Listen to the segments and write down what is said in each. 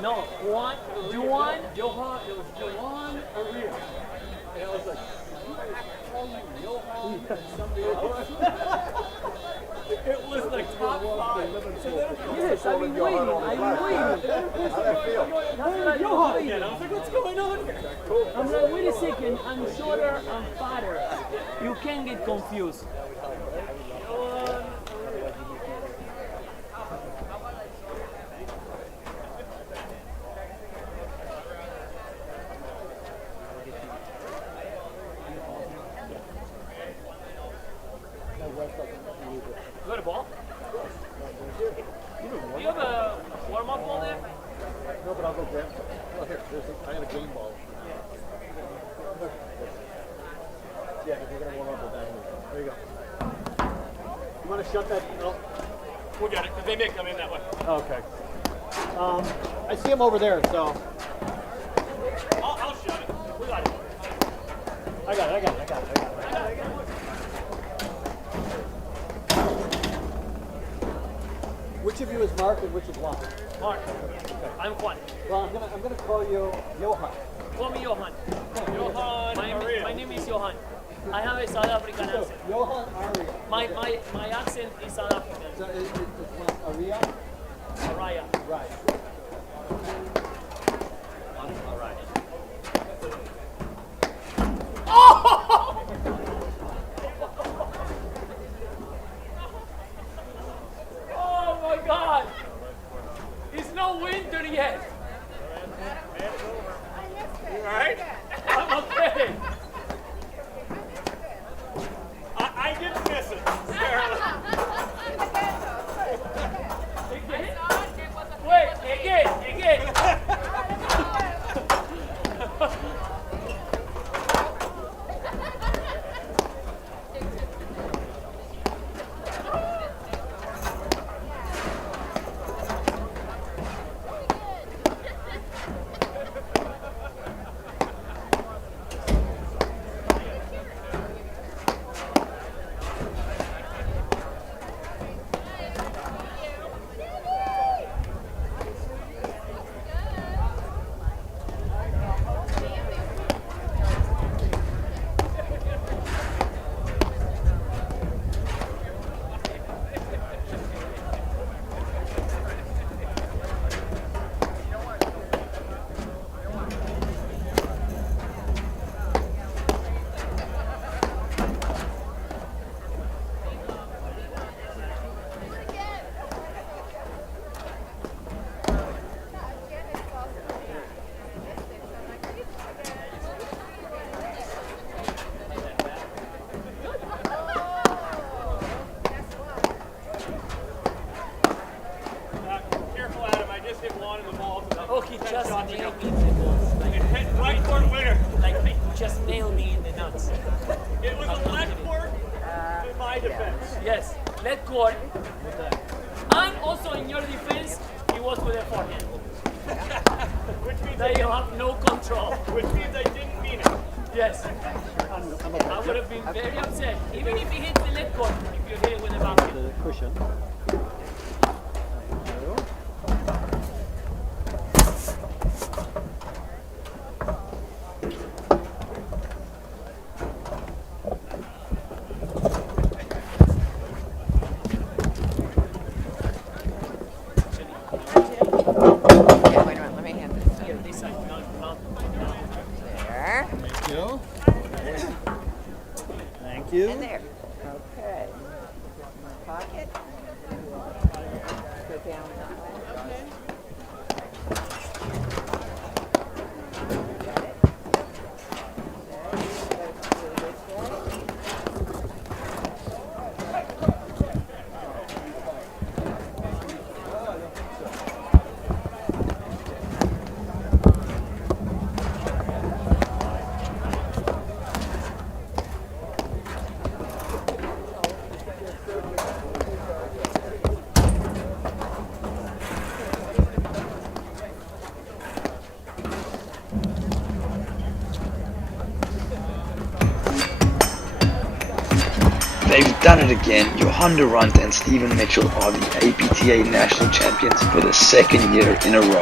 No, Juan, Johan, it was Johan Aria. And I was like, Johan, somebody else. It was like top five. Yes, I've been waiting. How'd that feel? Johan again. I was like, what's going on here? I'm like, wait a second, I'm shorter, I'm fatter. You can get confused. You got a ball? Do you have a warm-up ball there? No, but I'll go grab some. Oh, here, I got a game ball. Yeah, if you're going to warm up with that. There you go. You want to shut that? No. We'll get it, because they may come in that way. Okay. I see him over there, so. I'll shut it. We got it. I got it. Which of you is Mark and which is Juan? Mark. I'm Juan. Well, I'm gonna call you Johan. Call me Johan. Johan Aria. My name is Johan. I have a South African So, accent. Johan Aria. My accent is South African. So it's Aria? Araya. Right. All right. Oh my God! It's no winter yet. You alright? I'm okay. I didn't miss it. Sarah. Again? Wait, again. Careful, Adam. I just hit one in the balls. Oh, he just nailed me in the balls. It hit right court winner. Like he just nailed me in the nuts. It was a left court in my defense. Yes, let court. And also in your defense, he was with a forehand. Which means That you have no control. which means I didn't mean it. Yes. I would have been very upset. Even if he hits the left court, if you hit it with a backhand. The cushion. Okay, wait a minute, let me hand this. Here, this side. No. There. you. Thank you. And there. Okay. Pocket. Go down that way. Got it. Okay. Go this way. They've done it again. Johan Durant and Stephen Mitchell are the APTA national champions for the second year in a row.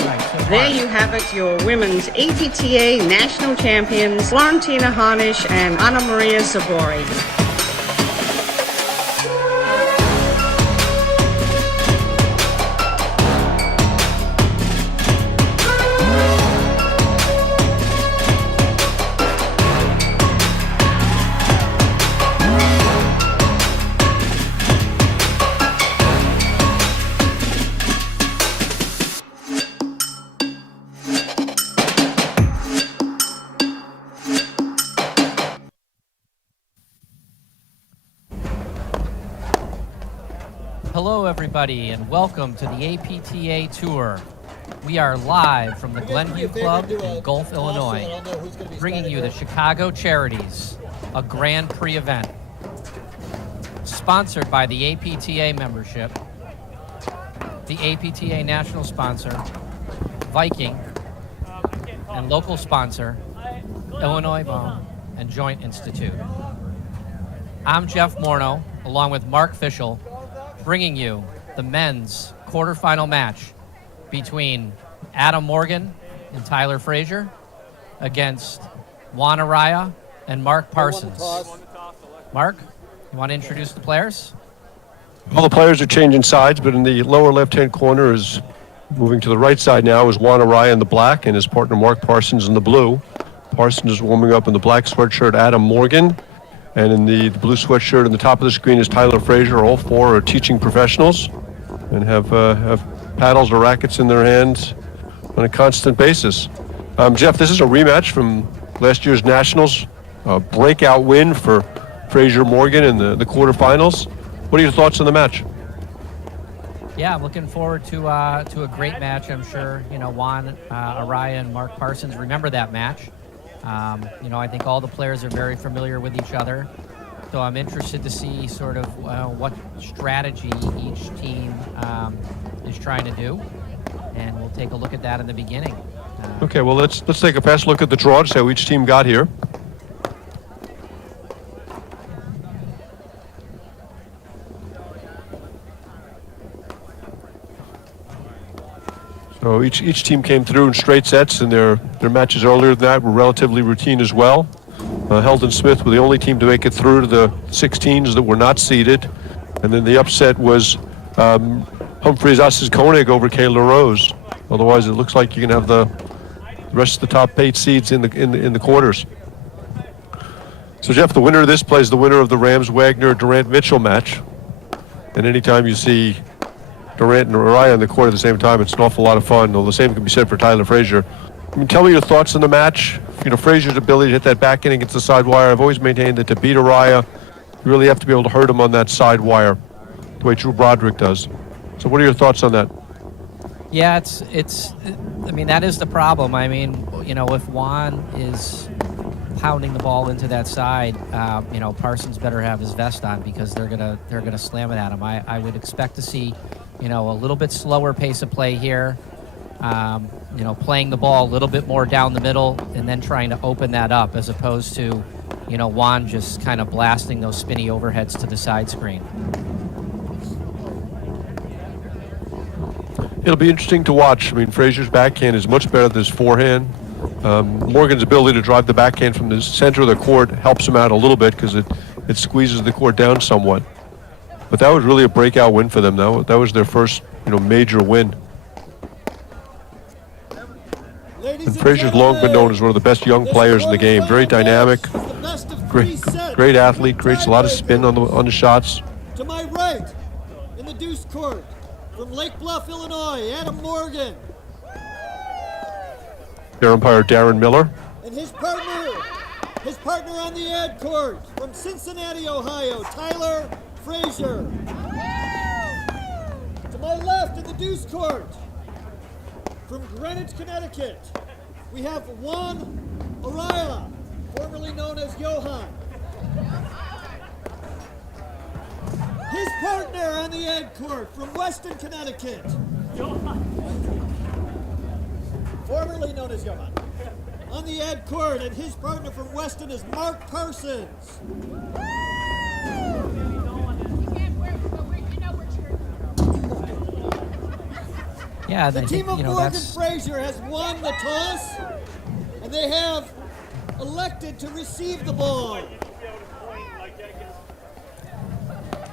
There you have it, your women's APTA national champions, Florentina Harnish and Anna Maria Sabori. Hello, everybody, and welcome to the APTA Tour. We are live from the Glenview Club in Gulf, Illinois, bringing you the Chicago Charities, a Grand Prix event. Sponsored by the APTA membership, the APTA national sponsor, Viking, and local sponsor, Illinois Bone and Joint Institute. I'm Jeff Morneau, along with Mark Fischel, bringing you the men's quarterfinal match between Adam Morgan and Tyler Frazier against Juan Araya and Mark Parsons. Mark, you want to introduce the players? All the players are changing sides, but in the lower left-hand corner is moving to the right side now is Juan Araya in the black and his partner Mark Parsons in the blue. Parsons is warming up in the black sweatshirt, Adam Morgan. And in the blue sweatshirt on the top of the screen is Tyler Frazier. All four are teaching professionals and have paddles or rackets in their hands on a constant basis. Jeff, this is a rematch from last year's Nationals, a breakout win for Frazier Morgan in the quarterfinals. What are your thoughts on the match? Yeah, I'm looking forward to a great match. I'm sure Juan Araya and Mark Parsons remember that match. I think all the players are very familiar with each other, so I'm interested to see sort of what strategy each team is trying to do, and we'll take a look at that in the beginning. Okay, well let's take a fast look at the draw to see how each team got here. So each team came through in straight sets, and their matches earlier than that were relatively routine as well. Heldon Smith were the only team to make it through to the 16s that were not seeded. And then the upset was Humphreys Asses Koenig over Kayla Rose. Otherwise, it looks like you can have the rest of the top 8 seeds in the quarters. So Jeff, the winner of this plays the winner of the Rams Wagner Durant Mitchell match. And anytime you see Durant and Araya on the court at the same time, it's an awful lot of fun. Well, the same can be said for Tyler Frazier. Tell me your thoughts on the match. Frazier's ability to hit that back end against the side wire. I've always maintained that to beat Araya, you really have to be able to hurt him on that side wire, the way Drew Broderick does. So what are your thoughts on that? Yeah, that is the problem. If Juan is pounding the ball into that side, Parsons better have his vest on, because they're gonna slam it at him. I would expect to see a little bit slower pace of play here, playing the ball a little bit more down the middle and then trying to open that up, as opposed to Juan just kind of blasting those spinny overheads to the side screen. It'll be interesting to watch. Frazier's backhand is much better than his forehand. Morgan's ability to drive the backhand from the center of the court helps him out a little bit, because it squeezes the court down somewhat. But that was really a breakout win for them. That was their first major win. And Frazier's long been known as one of the best young players in the game. Very dynamic, great athlete, creates a lot of spin on the shots. To my right, in the deuce court, from Lake Bluff, Illinois, Adam Morgan. Their umpire, Darren Miller. And his partner on the ad court, from Cincinnati, Ohio, Tyler Frazier. To my left in the deuce court, from Greenwich, Connecticut, we have Juan Araya, formerly known as Johan. His partner on the ad court from Weston, Connecticut, formerly known as Johan. On the ad court, and his partner from Weston is Mark Parsons. Yeah, The I team think, of you know, Morgan that's Frazier has won the toss, and they have elected to receive the ball.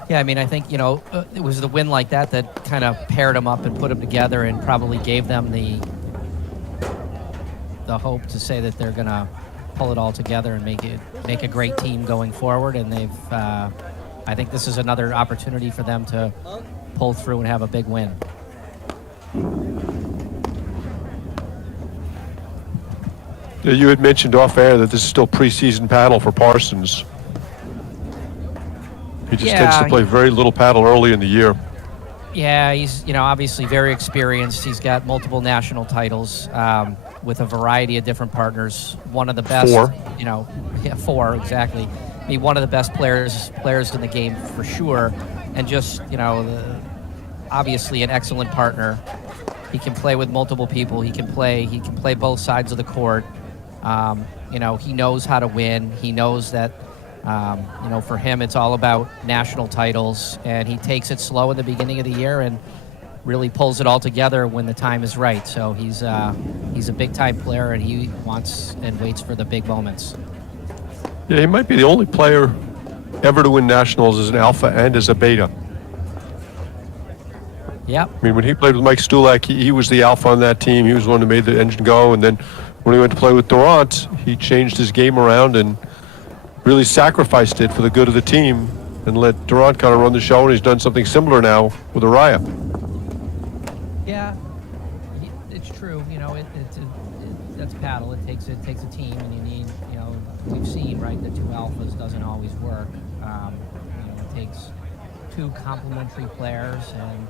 Yeah, I mean, I think, you know, it was the win like that that kind of paired them up and put them together and probably gave them the hope to say that they're going to pull it all together and make a great team going forward. And they've, I think this is another opportunity for them to pull through and have a big win. Yeah, you had mentioned off air that this is still preseason paddle for Parsons. He just tends to play very little paddle early in the year. Yeah, he's, you know, obviously very experienced. He's got multiple national titles with a variety of different partners. One of the best. 4. You know, yeah, 4 exactly. I mean, one of the best players in the game for sure, and just, you know, obviously an excellent partner. He can play with multiple people. He can play both sides of the court. You know, he knows how to win. He knows that. You know, for him, it's all about national titles, and he takes it slow in the beginning of the year and really pulls it all together when the time is right. So he's a big-time player, and he wants and waits for the big moments. Yeah, he might be the only player ever to win nationals as an alpha and as a beta. Yep. I mean, when he played with Mike Stulak, he was the alpha on that team. He was the one who made the engine go, and then when he went to play with Durant, he changed his game around and really sacrificed it for the good of the team and let Durant kind of run the show, and he's done something similar now with Araya. Yeah, it's true. You know, that's paddle. It takes a team, and you need, you know, we've seen, right, that 2 alphas doesn't always work. You know, it takes 2 complementary players, and,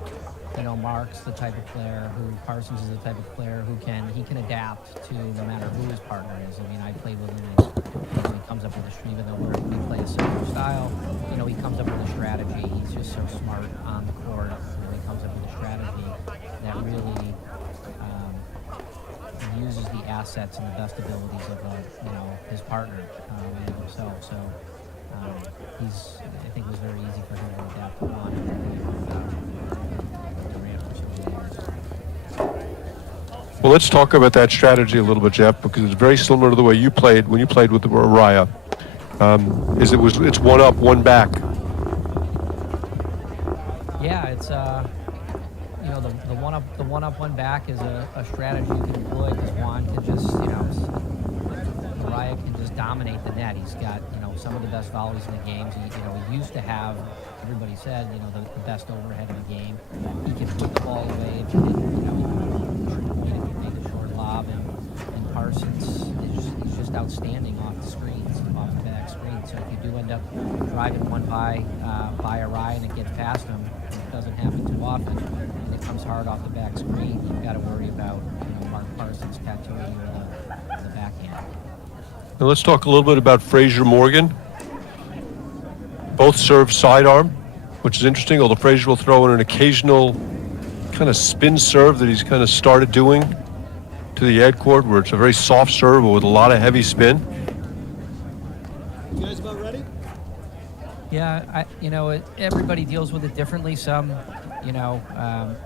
you know, Mark's the type of player Parsons is the type of player who can adapt to no matter who his partner is. I mean, I played with him, and he comes up with even though we play a similar style, you know, he comes up with a strategy. He's just so smart on the court. You know, he comes up with a strategy that really uses the assets and the best abilities of, you know, his partner and himself. So I think it was very easy for him to adapt on Durant for so many years. Well, let's talk about that strategy a little bit, Jeff, because it's very similar to the way you played when you played with Araya. It's 1 up, 1 back. Yeah, it's you know, the 1 up, 1 back is a strategy you can employ because Juan can just, you know, Araya can just dominate the net. He's got, you know, some of the best volleys in the games. He used to have, everybody said, you know, the best overhead in the game. He can put the ball away if you make a short lob, and Parsons is just outstanding off the screens, off the back screen. So if you do end up driving one by Araya and it gets past him, it doesn't happen too often, and it comes hard off the back screen, you've got to worry about, you know, Mark Parsons tattooing you in the backhand. Now let's talk a little bit about Frazier Morgan. Both serve sidearm, which is interesting, although Frazier will throw in an occasional kind of spin serve that he's kind of started doing to the ad court, where it's a very soft serve with a lot of heavy spin. You guys about ready? Yeah, you know, everybody deals with it differently. Some, you know,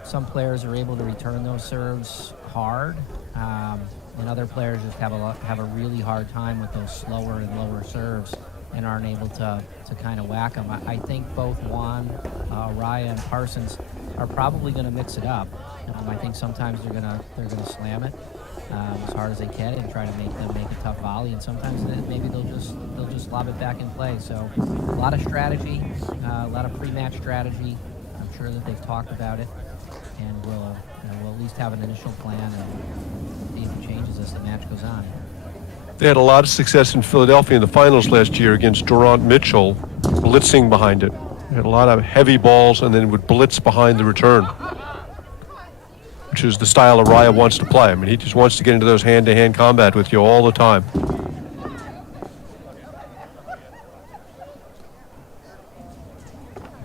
some players are able to return those serves hard, and other players just have a really hard time with those slower and lower serves and aren't able to kind of whack them. I think both Juan, Araya, and Parsons are probably going to mix it up. I think sometimes they're gonna slam it, as hard as they can and try to make them make a tough volley. And sometimes maybe they'll just lob it back in play. So a lot of strategy, a lot of pre-match strategy. I'm sure that they've talked about it, and we'll at least have an initial plan and see if it changes as the match goes on. They had a lot of success in Philadelphia in the finals last year against Durant Mitchell, blitzing behind it. They had a lot of heavy balls and then would blitz behind the return, which is the style Araya wants to play. I mean, he just wants to get into those hand-to-hand combat with you all the time.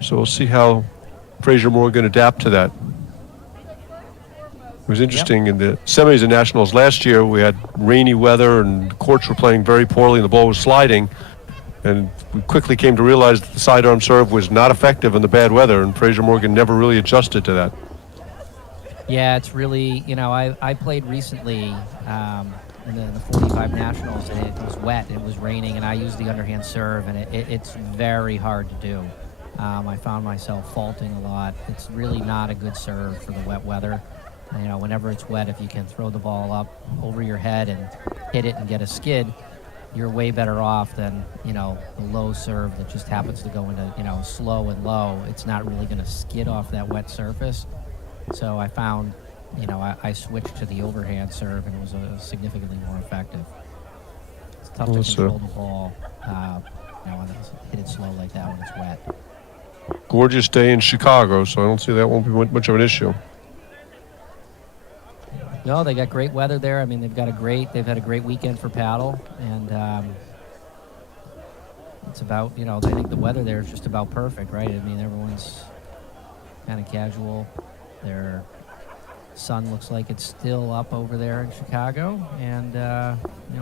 So we'll see how Fraser Morgan adapt to that. It was interesting in the semis and nationals last year. We had rainy weather and the courts were playing very poorly and the ball was sliding. And we quickly came to realize that the sidearm serve was not effective in the bad weather, and Fraser Morgan never really adjusted to that. Yeah, it's really, I played recently in the 45 nationals, and it was wet, it was raining, and I used the underhand serve, and it's very hard to do. I found myself faulting a lot. It's really not a good serve for the wet weather. Whenever it's wet, if you can throw the ball up over your head and hit it and get a skid, you're way better off than, the low serve that just happens to go into, slow and low. It's not really going to skid off that wet surface. So I found, I switched to the overhand serve, and it was significantly more effective. It's tough to control the ball, and hit it slow like that when it's wet. Gorgeous day in Chicago, so I don't see that won't be much of an issue. No, they got great weather there. I mean, they've had a great weekend for paddle, and it's about, I think the weather there is just about perfect, right? I mean, everyone's kind of casual. Their sun looks like it's still up over there in Chicago, and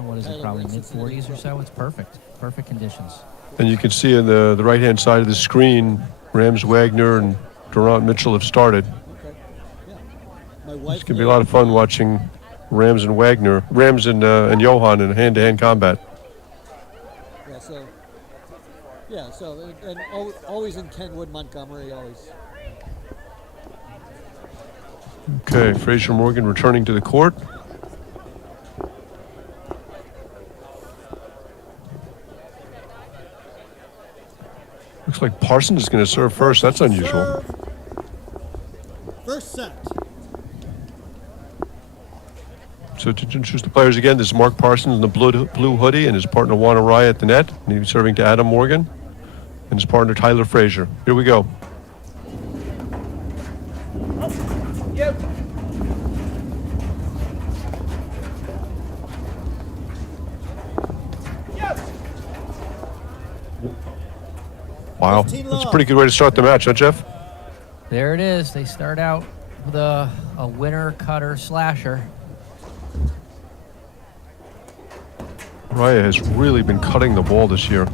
what is it, probably mid-40s or so? It's perfect conditions. And you can see in the right-hand side of the screen, Rams Wagner and Durant Mitchell have started. It's going to be a lot of fun watching Rams and Johan in hand-to-hand combat. And always in Kenwood, Montgomery, always. Okay, Fraser Morgan returning to the court. Looks like Parsons is going to serve first. That's unusual. First set. So to introduce the players again, this is Mark Parsons in the blue hoodie and his partner Juan Araya at the net. And he's serving to Adam Morgan and his partner Tyler Frazier. Here we go. Yep. Wow, that's a pretty good way to start the match, huh, Jeff? There it is. They start out with a winner, cutter, slasher. Araya has really been cutting the ball this year.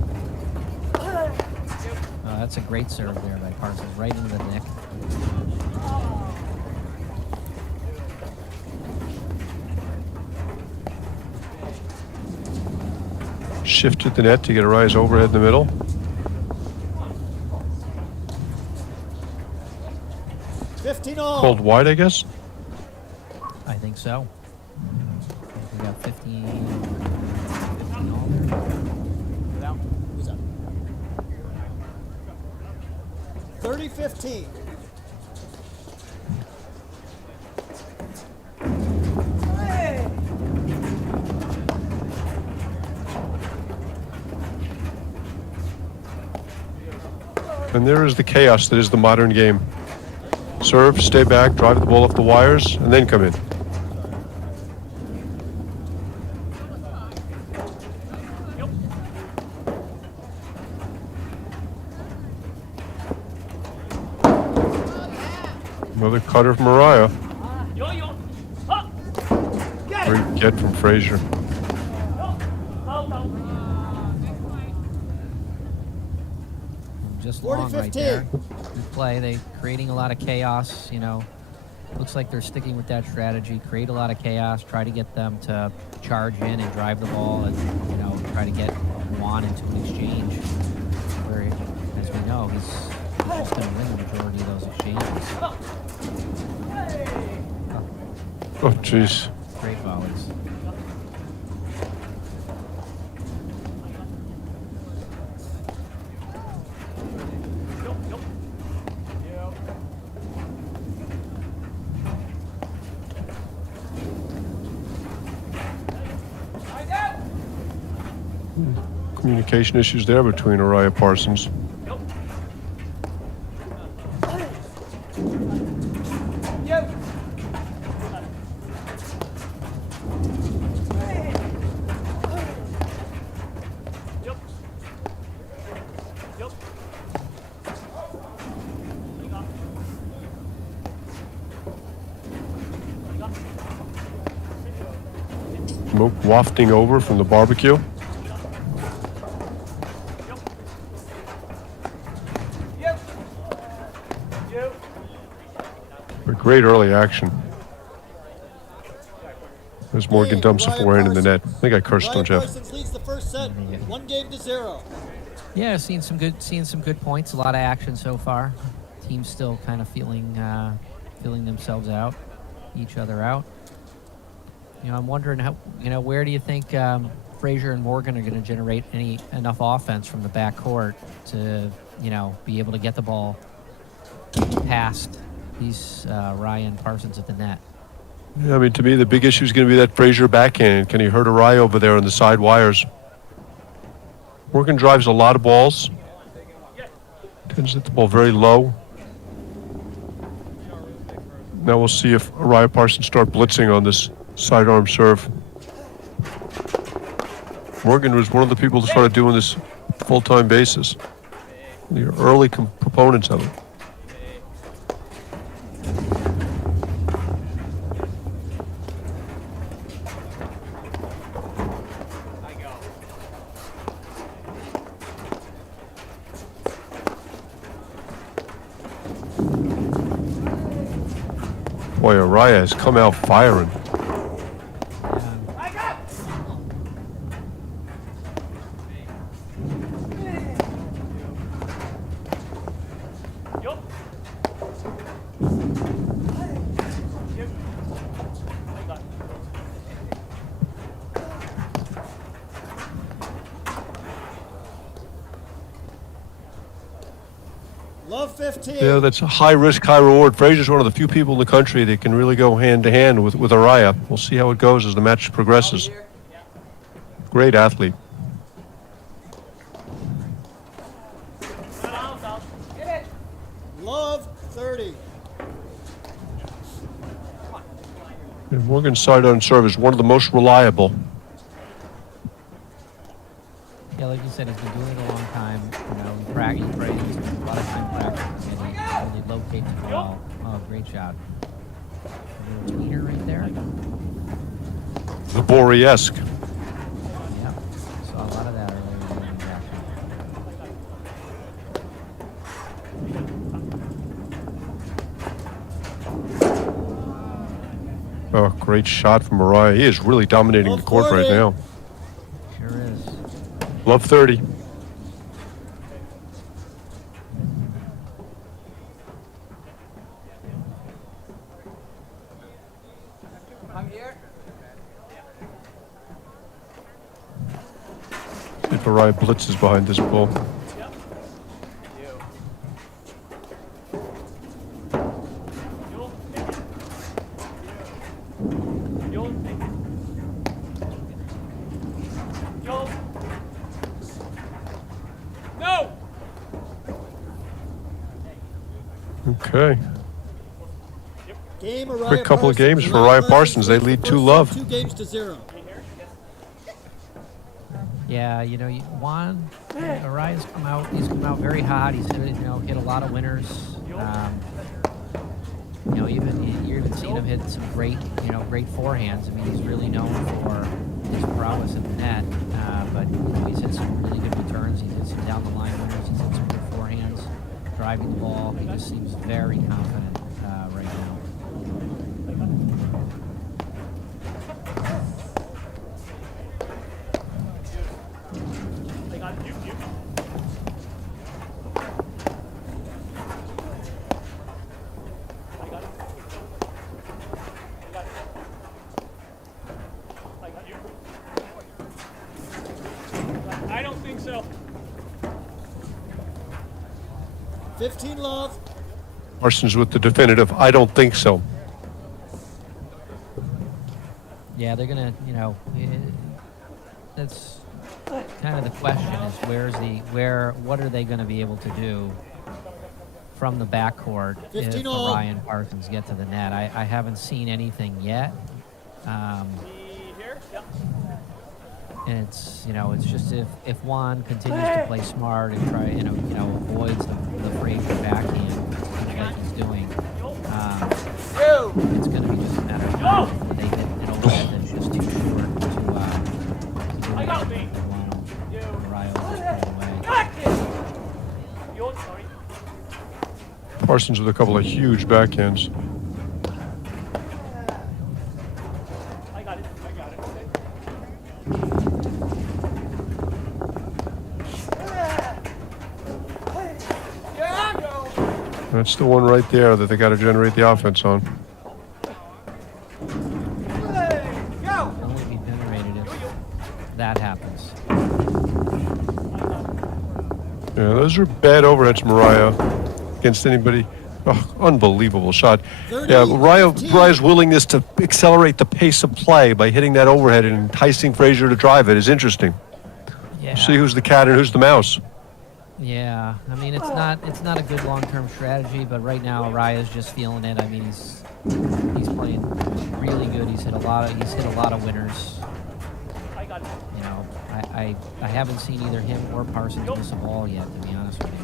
That's a great serve there by Parsons, right into the neck. Shifted the net to get Araya's overhead in the middle. Called wide, I guess? I think so. We got 15 all there. Who's that? 30-15. And there is the chaos that is the modern game. Serve, stay back, drive the ball off the wires, and then come in. Another cutter from Araya. Great get from Frazier. Just long right there. Good play. They creating a lot of chaos. Looks like they're sticking with that strategy. Create a lot of chaos. Try to get them to charge in and drive the ball, and try to get Juan into an exchange. Where, as we know, he's going to win the majority of those exchanges. Oh, jeez. Great volleys. Communication issues there between Araya Parsons. Smoke wafting over from the barbecue. Great early action. As Morgan dumps a forehand in the net. I think I cursed him, Jeff. Parsons leads the first set, 1-0. Yeah, seeing some good points. A lot of action so far. Teams still kind of feeling themselves out, each other out. You know, I'm wondering how. You know, where do you think Frazier and Morgan are going to generate enough offense from the backcourt to, you know, be able to get the ball past these Ryan Parsons at the net? Yeah, I mean, to me, the big issue is going to be that Frazier backhand. Can he hurt Araya over there on the side wires? Morgan drives a lot of balls. Tends to hit the ball very low. Now we'll see if Araya Parsons start blitzing on this sidearm serve. Morgan was one of the people that started doing this full-time basis. The early proponents of it. Boy, Araya has come out firing. Love 15. Yeah, that's a high risk, high reward. Frazier's one of the few people in the country that can really go hand to hand with Araya. We'll see how it goes as the match progresses. Great athlete. Love 30. And Morgan's sidearm serve is one of the most reliable. Yeah, like you said, he's been doing it a long time. You know, he practices, a lot of time practicing, and he really locates the ball. Oh, great shot. A little tweener right there. Laboriesque. Yeah, saw a lot of that earlier in the action. Oh, great shot from Araya. He is really dominating the court right now. Sure is. Love 30. I'm here. If Araya blitzes behind this ball. Okay. Game, Araya Quick couple of Parsons. games for Araya Parsons. They lead 2-love. 2-0. Yeah, you know, Araya's come out. He's come out very hot. He's hit a lot of winners. You know, you're even seeing him hit some great forehands. I mean, he's really known for his prowess in the net. But you know, he's hit some really good returns. He's hit some down the line winners. He's hit some good forehands, driving the ball. He just seems very confident right now. so. 15 love. Parsons with the definitive, I don't think so. Yeah, they're gonna, that's kind of the question is what are they going to be able to do from the backcourt if 15 all. Ryan Parsons get to the net? I haven't seen anything yet. Here? Yep. And it's just if Juan continues to play smart and try, avoids the Frazier backhand like he's doing, it's going to be just a matter of time before they hit an overhead that's just too short to I got me. Uriah will just pull away. Yo, sorry. Parsons with a couple of huge backhands. I got it. That's the one right there that they got to generate the offense on. Only be generated if that happens. Yeah, those are bad overheads, Mariah, against anybody. Oh, unbelievable shot. Yeah, Mariah's willingness to accelerate the pace of play by hitting that overhead and enticing Frazier to drive it is interesting. Yeah. See who's the cat and who's the mouse. Yeah, I mean it's not a good long-term strategy, but right now Araya's just feeling it. I mean he's playing really good. He's hit a lot of winners. I haven't seen either him or Parsons miss a ball yet, to be honest with you.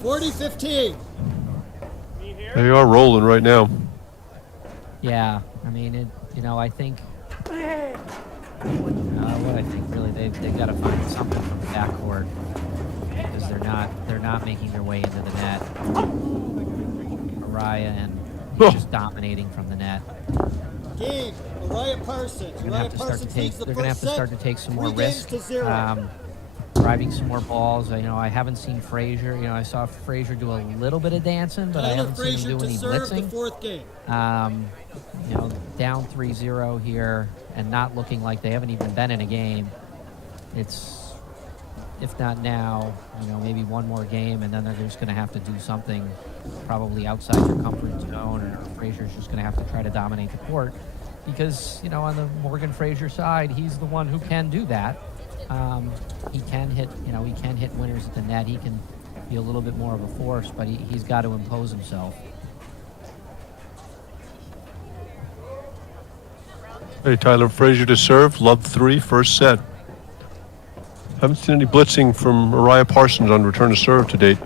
$40-15. They are rolling right now. Yeah, I mean I think what I think really they've got to find something from the backcourt because they're not making their way into the net. Araya and he's just dominating from the net. Game. Uriah Parsons. They're gonna have to start to take some more risk. To 0. Driving some more balls. I haven't seen Frazier. I saw Frazier do a little bit of dancing, but I haven't seen him do any blitzing. The fourth game. Down 3-0 here and not looking like they haven't even been in a game. It's, if not now, maybe one more game, and then they're just going to have to do something probably outside their comfort zone, or Frazier's just going to have to try to dominate the court because, on the Morgan Frazier side, he's the one who can do that. He can hit winners at the net. He can be a little bit more of a force, but he's got to impose himself. Hey, Tyler Frazier to serve. Love 3, first set. Haven't seen any blitzing from Uriah Parsons on return to serve to date.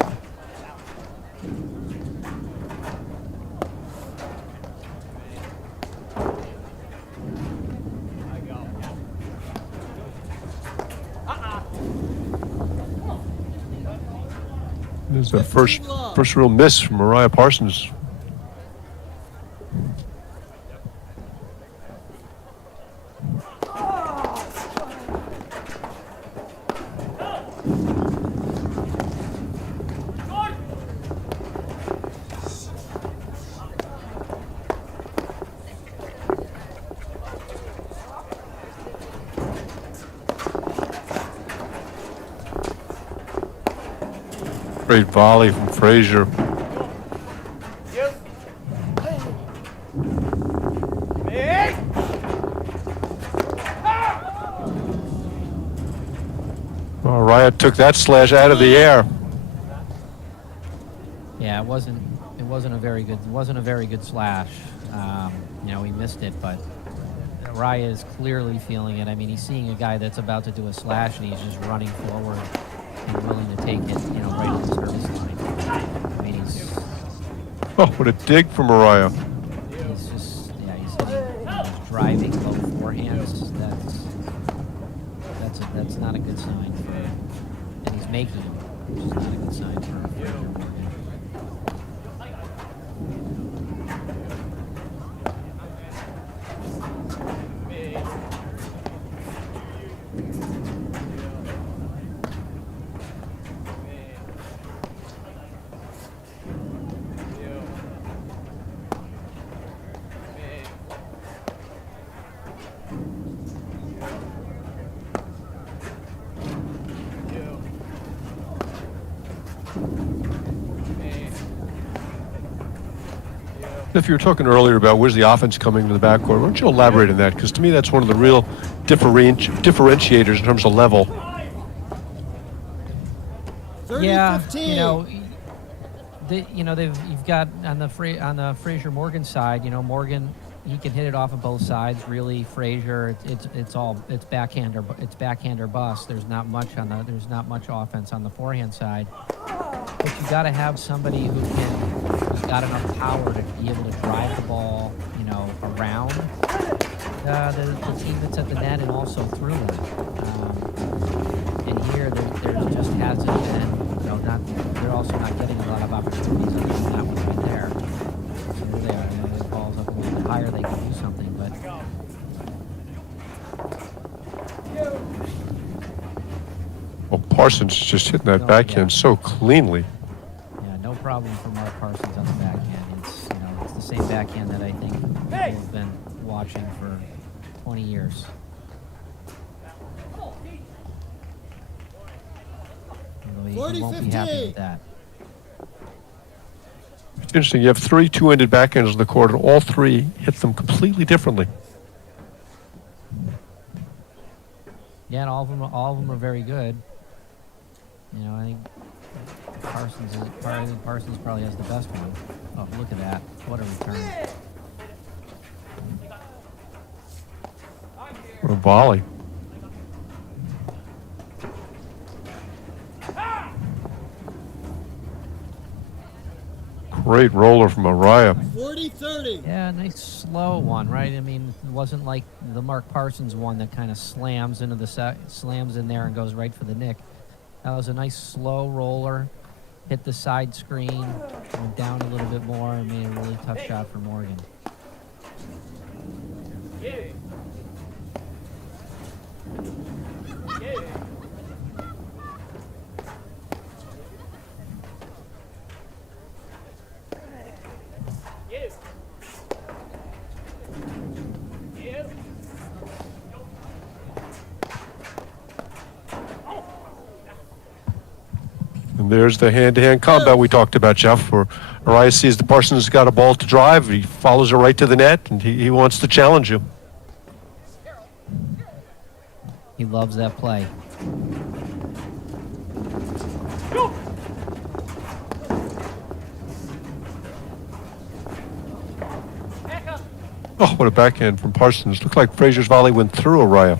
This is the first real miss from Uriah Parsons. Great volley from Frazier. Well, Riot took that slash out of the air. Yeah, it wasn't a very good slash. He missed it, but Raya is clearly feeling it. I mean, he's seeing a guy that's about to do a slash, and he's just running forward and willing to take it, right on the service line. I mean, he's Oh, what a dig from Mariah. he's hitting, he's driving low forehand. forehands, that's not a good sign for, and he's making them, which is not a good sign for Morgan. If you were talking earlier about where's the offense coming to the backcourt, why don't you elaborate on that? Because to me, that's one of the real differentiators in terms of level. 30, Yeah, 15. You've got on the Frazier Morgan side, Morgan, he can hit it off of both sides. Really, Frazier, it's backhand or bust. There's not much offense on the forehand side. But you got to have somebody who's got enough power to be able to drive the ball, around the team that's at the net and also through them. And here, there just hasn't been, they're also not getting a lot of opportunities other than that one right there. So there they are. The ball's up a little bit higher, they can do something, but. Well, Parsons just hitting that backhand so cleanly. Yeah, no problem for Mark Parsons on the backhand. It's the same backhand that I think people have been watching for 20 years. Although he won't be happy with that. It's interesting. You have 3 two-handed backhands on the court, and all 3 hit them completely differently. Yeah, and all of them are very good. I think Parsons probably has the best one. Oh, look at that! What a return! What a volley. Great roller from Araya. 40-30. Yeah, nice slow one, right? I mean, it wasn't like the Mark Parsons one that kind of slams in there and goes right for the nick. That was a nice slow roller, hit the side screen, went down a little bit more, and made a really tough shot for Morgan. And there's the hand-to-hand combat we talked about, Jeff, where Araya sees the Parsons has got a ball to drive. He follows her right to the net, and he wants to challenge you. He loves that play. Oh, what a backhand from Parsons. Looked like Frazier's volley went through Araya.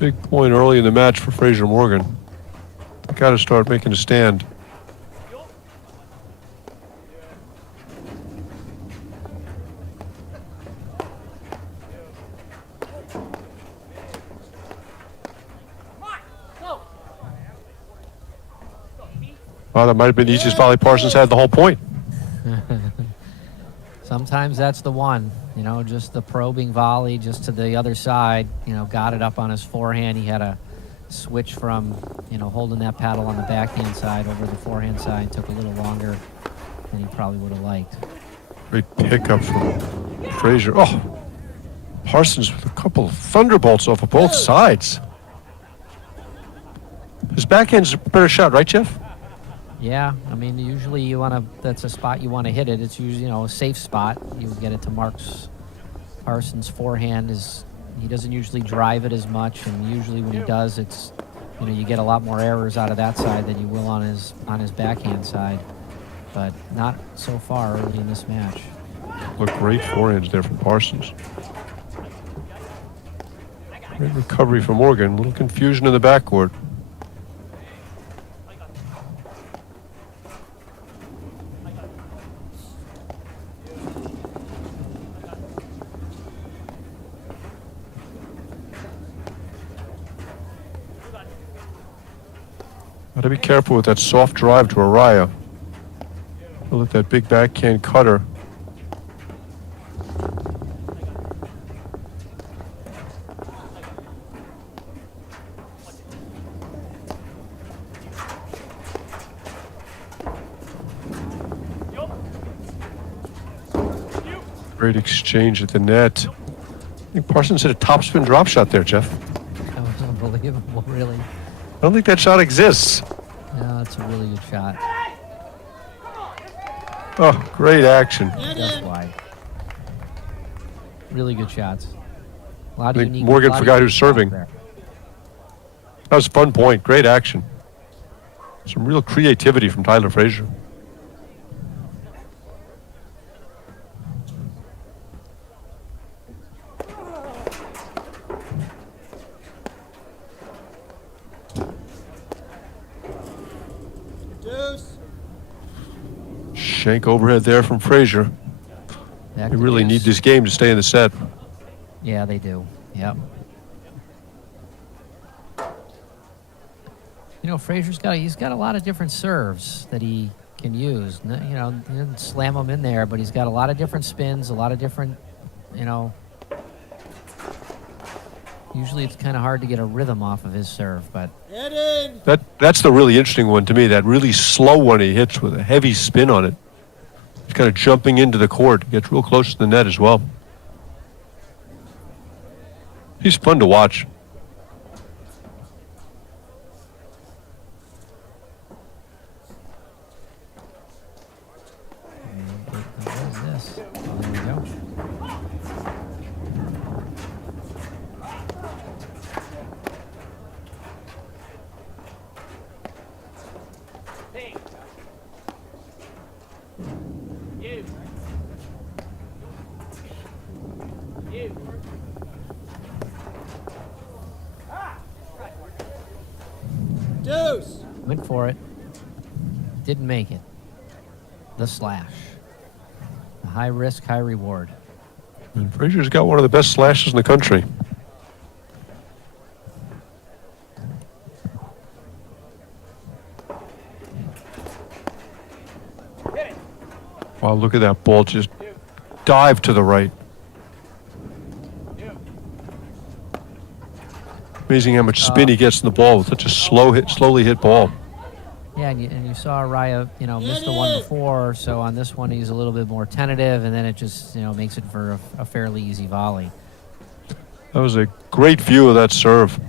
Big point early in the match for Frazier Morgan. Got to start making a stand. Well, that might have been the easiest volley Parsons had the whole point. Sometimes that's the one, just the probing volley just to the other side, got it up on his forehand. He had a switch from, holding that paddle on the backhand side over the forehand side. Took a little longer than he probably would have liked. Great pickup from Frazier. Oh, Parsons with a couple of thunderbolts off of both sides. His backhand's a better shot, right, Jeff? Yeah, I mean, usually that's a spot you want to hit it. It's usually, a safe spot. You get it to Parsons' forehand is He doesn't usually drive it as much, and usually when he does, it's, you know, you get a lot more errors out of that side than you will on his backhand side. But not so far early in this match. Look, great forehands there from Parsons. Great recovery from Morgan. A little confusion in the backcourt. Gotta be careful with that soft drive to Araya. Look at that big backhand cutter. Great exchange at the net. I think Parsons hit a topspin drop shot there, Jeff. That was unbelievable, really. I don't think that shot exists. No, it's a really good shot. Oh, great action. Just wide. Really good shots. A lot I of think unique. Morgan lot of forgot unique who's serving. shots there. That was a fun point. Great action. Some real creativity from Tyler Frazier. Deuce. Shank overhead there from Frazier. Back They to really deuce. need this game to stay in the set. Yeah, they do. Yep. You know, he's got a lot of different serves that he can use. You know, he doesn't slam them in there, but he's got a lot of different spins, a lot of different, you know. Usually it's kind of hard to get a rhythm off of his serve, but Head in. That's the really interesting one to me. That really slow one he hits with a heavy spin on it. He's kind of jumping into the court. Gets real close to the net as well. He's fun to watch. what is this? Oh, there we go. Hey. You. You. Deuce. Went for it. Didn't make it. The slash. The high risk, high reward. And Frazier's got one of the best slashes in the country. Wow, look at that ball just dive to the right. Amazing how much spin he gets in the ball with such a slowly hit ball. Yeah, and you saw Araya, you know, missed the one before, so on this one he's a little bit more tentative, and then it just, you know, makes it for a fairly easy volley. That was a great view of that serve.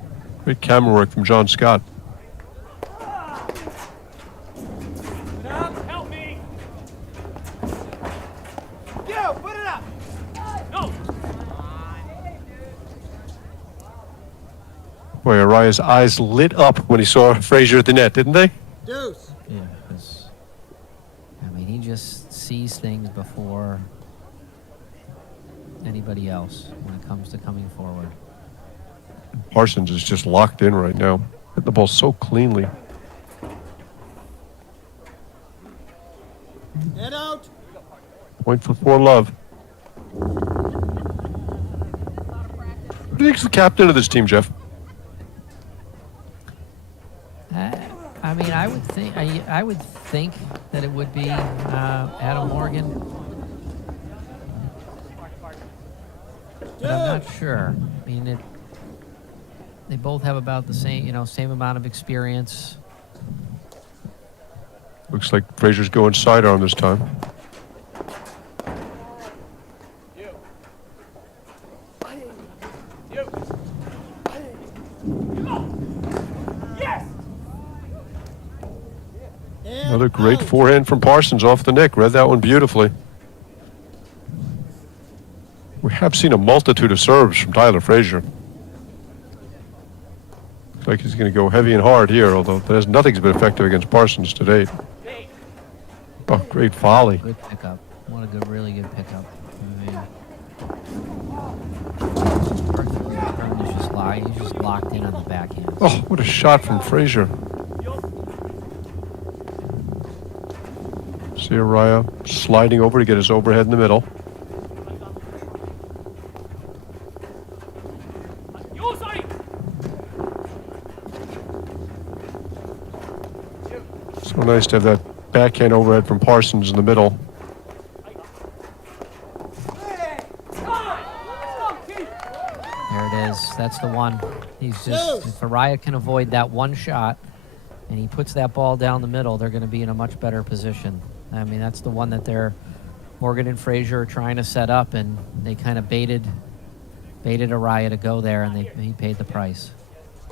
Great camera work from John Scott. Help me. Yo, put it up. No. Boy, Araya's eyes lit up when he saw Frazier at the net, didn't they? Deuce. Yeah, I mean, he just sees things before anybody else when it comes to coming forward. Parsons is just locked in right now. Hit the ball so cleanly. Head out. Point for 4 love. Who do you think's the captain of this team, Jeff? I mean, I would think that it would be Adam Morgan, but I'm not sure. I mean, they both have about the same, you know, same amount of experience. Looks like Frazier's going sidearm this time. Another great forehand from Parsons off the nick. Read that one beautifully. We have seen a multitude of serves from Tyler Frazier. Looks like he's going to go heavy and hard here, although nothing's been effective against Parsons to date. Oh, great volley. Good pickup. What a good, really good pickup. He's just locked in on the backhand. Oh, what a shot from Frazier. See Araya sliding over to get his overhead in the middle. So nice to have that backhand overhead from Parsons in the middle. There it is. That's the one. He's just, if Araya can avoid that one shot and he puts that ball down the middle, they're going to be in a much better position. I mean, that's the one that Morgan and Frazier are trying to set up, and they kind of baited Araya to go there, and he paid the price.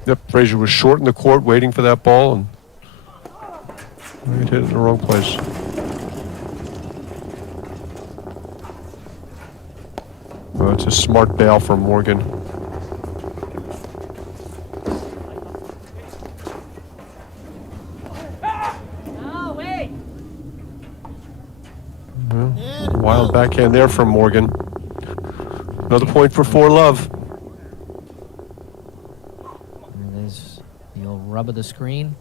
Yep, Frazier was short in the court waiting for that ball, and he hit it in the wrong place. Well, it's a smart bail from Morgan. Wild backhand there from Morgan. Another point for 4-Love. And there's the old rub of the screen.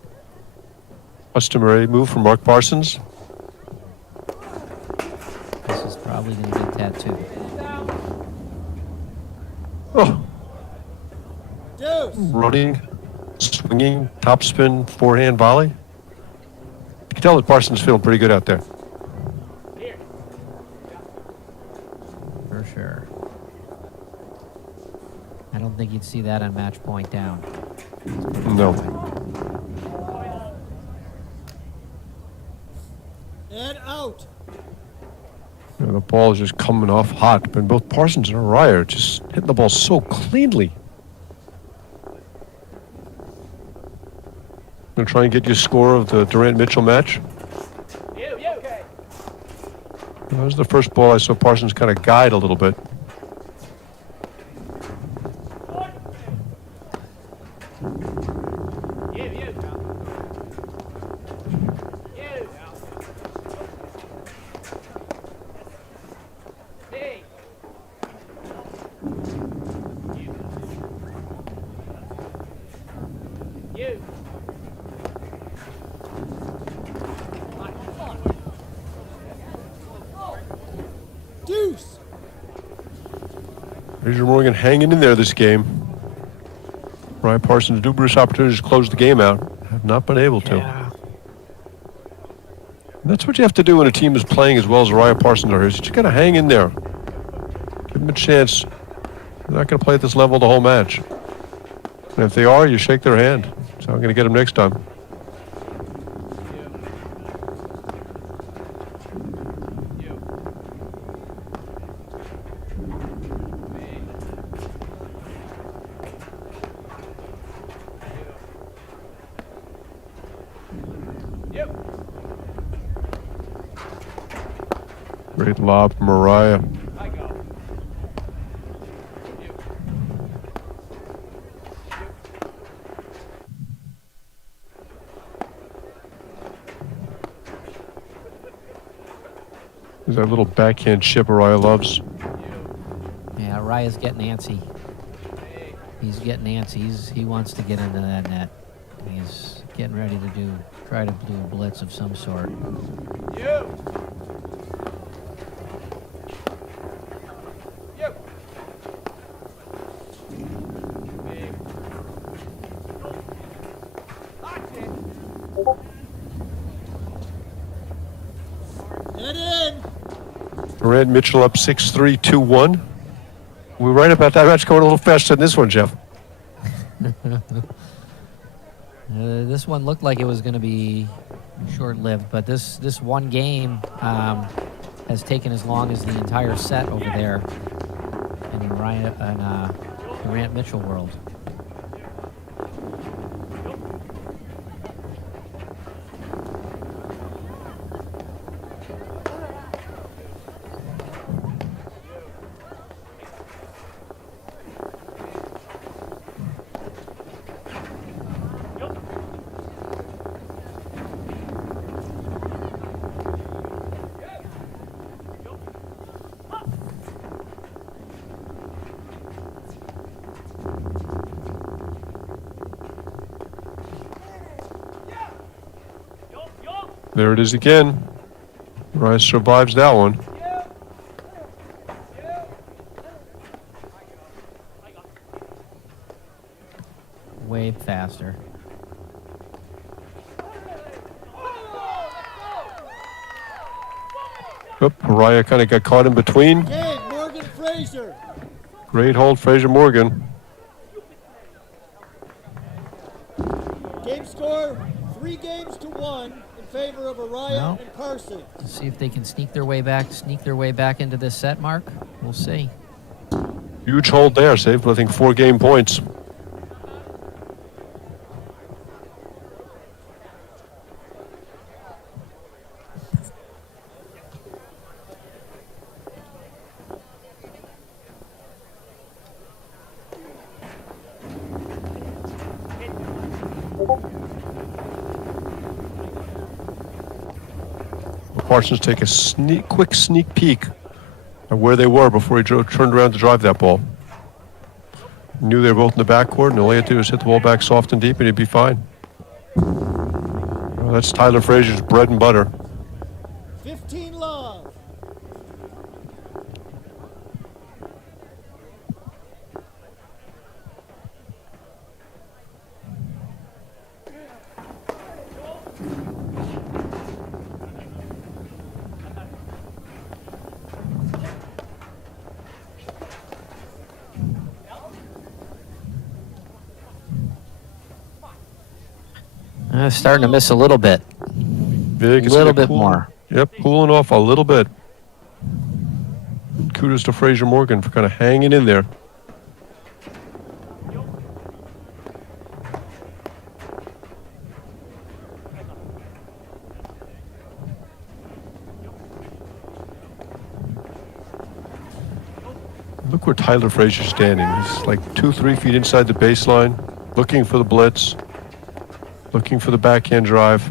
Customary move from Mark Parsons. This is probably going to get tattooed. Oh. Running, swinging, topspin, forehand volley. You can tell that Parsons is feeling pretty good out there. For sure. I don't think you'd see that on match point down. No. And out. You know, the ball is just coming off hot, but both Parsons and Araya are just hitting the ball so cleanly. Gonna try and get you a score of the Durant-Mitchell match. That was the first ball I saw Parsons kind of guide a little bit. Deuce. Frazier Morgan hanging in there this game. Ryan Parsons' numerous opportunities to close the game out have not been able to. Yeah. And that's what you have to do when a team is playing as well as Ryan Parsons are. You just got to hang in there. Give them a chance. They're not going to play at this level the whole match. And if they are, you shake their hand. So I'm going to get them next time. Great lob from Araya. There's that little backhand chip Araya loves. Yeah, Araya's getting antsy. He's getting antsy. He wants to get into that net. He's getting ready to try to do a blitz of some sort. And in. Durant-Mitchell up 6-3, 2-1. We're right about that match going a little faster than this one, Jeff. This one looked like it was going to be short-lived, but this one game has taken as long as the entire set over there in the Durant-Mitchell world. There it is again. Rice survives that one. Way faster. Oop, Araya kind of got caught in between. Game, Morgan Fraser. Great hold, Fraser Morgan. Game score, 3-1 in favor of Araya No. and Parsons. See if they can sneak their way back into this set, Mark. We'll see. Huge hold there, saved, I think, 4 game points. Parsons take a quick sneak peek at where they were before he turned around to drive that ball. Knew they were both in the backcourt, and all he had to do was hit the ball back soft and deep, and he'd be fine. Well, that's Tyler Frazier's bread and butter. 15 love. Starting to miss a little bit. Yeah, A little bit more. Yep, cooling off a little bit. Kudos to Fraser Morgan for kind of hanging in there. Look where Tyler Frazier's standing. He's like 2-3 feet inside the baseline, looking for the blitz, looking for the backhand drive.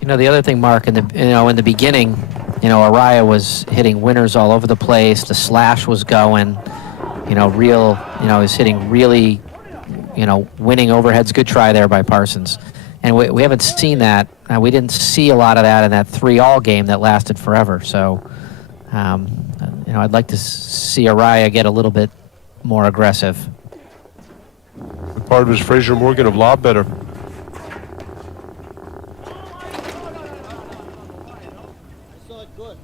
You know, the other thing, Mark, in the beginning, Araya was hitting winners all over the place. The slash was going, is hitting really, winning overheads. Good try there by Parsons. And we haven't seen that. We didn't see a lot of that in that 3-all game that lasted forever. So, I'd like to see Araya get a little bit more aggressive. Part of his Fraser Morgan of lob better. I saw it good.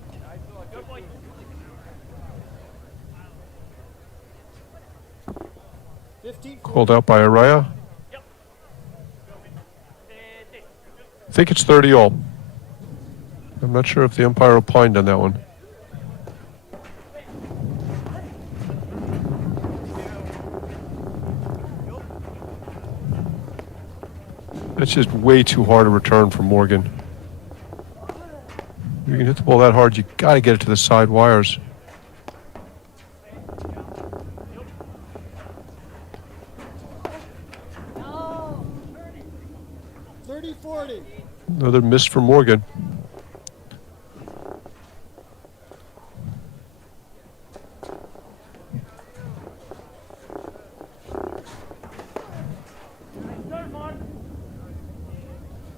Called out by Araya. I think it's 30-all. I'm not sure if the umpire opined on that one. That's just way too hard a return for Morgan. You can hit the ball that hard, you got to get it to the side wires. No. 30-40. Another miss for Morgan.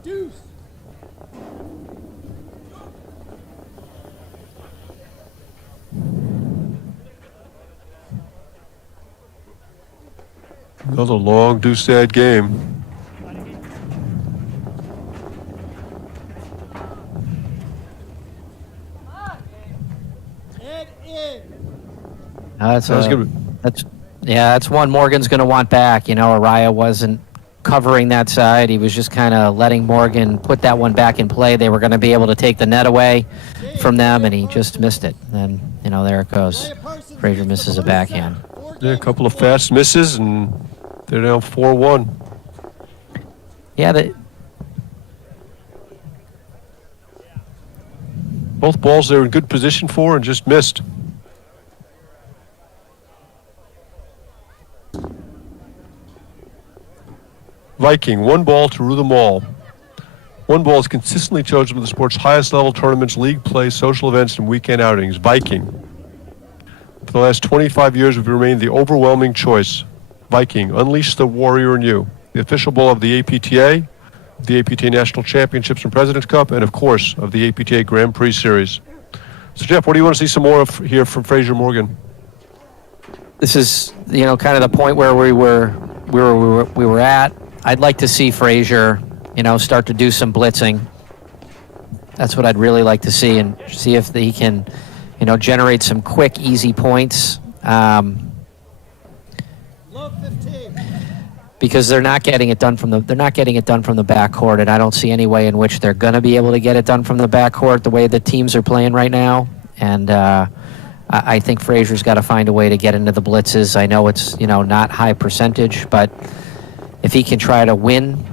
Deuce. Another long deuce-sad game. And in. That's one Morgan's going to want back. Araya wasn't covering that side. He was just kind of letting Morgan put that one back in play. They were going to be able to take the net away from them, and he just missed it. And, there it goes. Frazier misses a backhand. Yeah, a couple of fast misses, and they're down 4-1. Yeah, Both balls they were in good position for and just missed. Viking, one ball to rue them all. One ball is consistently chosen for the sport's highest level tournaments, league play, social events, and weekend outings. Viking. For the last 25 years, we've remained the overwhelming choice. Viking, Unleash the Warrior in You, the official ball of the APTA, the APTA National Championships and President's Cup, and of course of the APTA Grand Prix Series. So Jeff, what do you want to see some more of here from Fraser Morgan? This is, kind of the point where we were at. I'd like to see Fraser, start to do some blitzing. That's what I'd really like to see, and see if he can, generate some quick, easy points. Because they're not getting it done from the backcourt, and I don't see any way in which they're going to be able to get it done from the backcourt the way the teams are playing right now. And I think Fraser's got to find a way to get into the blitzes. I know it's not high percentage, but if he can try to win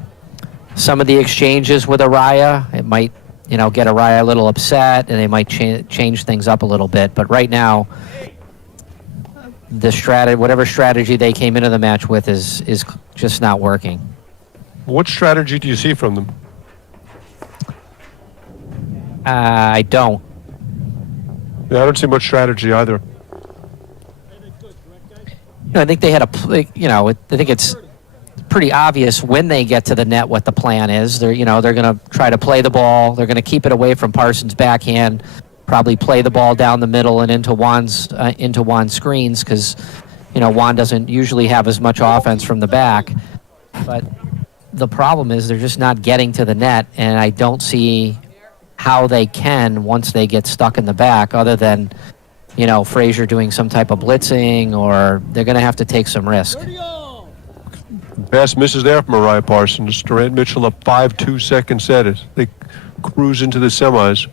some of the exchanges with Araya, it might get Araya a little upset, and they might change things up a little bit. But right now, whatever strategy they came into the match with is just not working. What strategy do you see from them? I don't. Yeah, I don't see much strategy either. I think they had I think it's pretty obvious when they get to the net what the plan is. They're going to try to play the ball. They're going to keep it away from Parsons' backhand. Probably play the ball down the middle and into Juan's screens, because Juan doesn't usually have as much offense from the back. But the problem is they're just not getting to the net, and I don't see how they can once they get stuck in the back, other than Fraser doing some type of blitzing, or they're going to have to take some risk. Pass misses there from Mariah Parsons. Durant Mitchell up 5-2 second set as they cruise into the semis.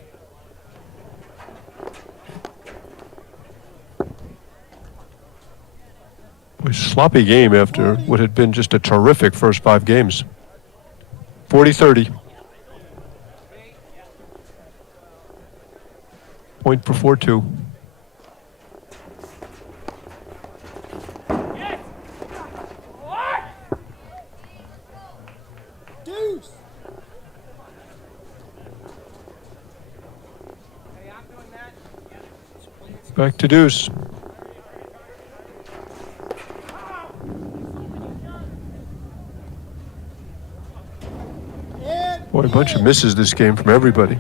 A sloppy game after what had been just a terrific first 5 games. 40-30. Point for 4-2. Deuce. Back to deuce. Boy, a bunch of misses this game from everybody.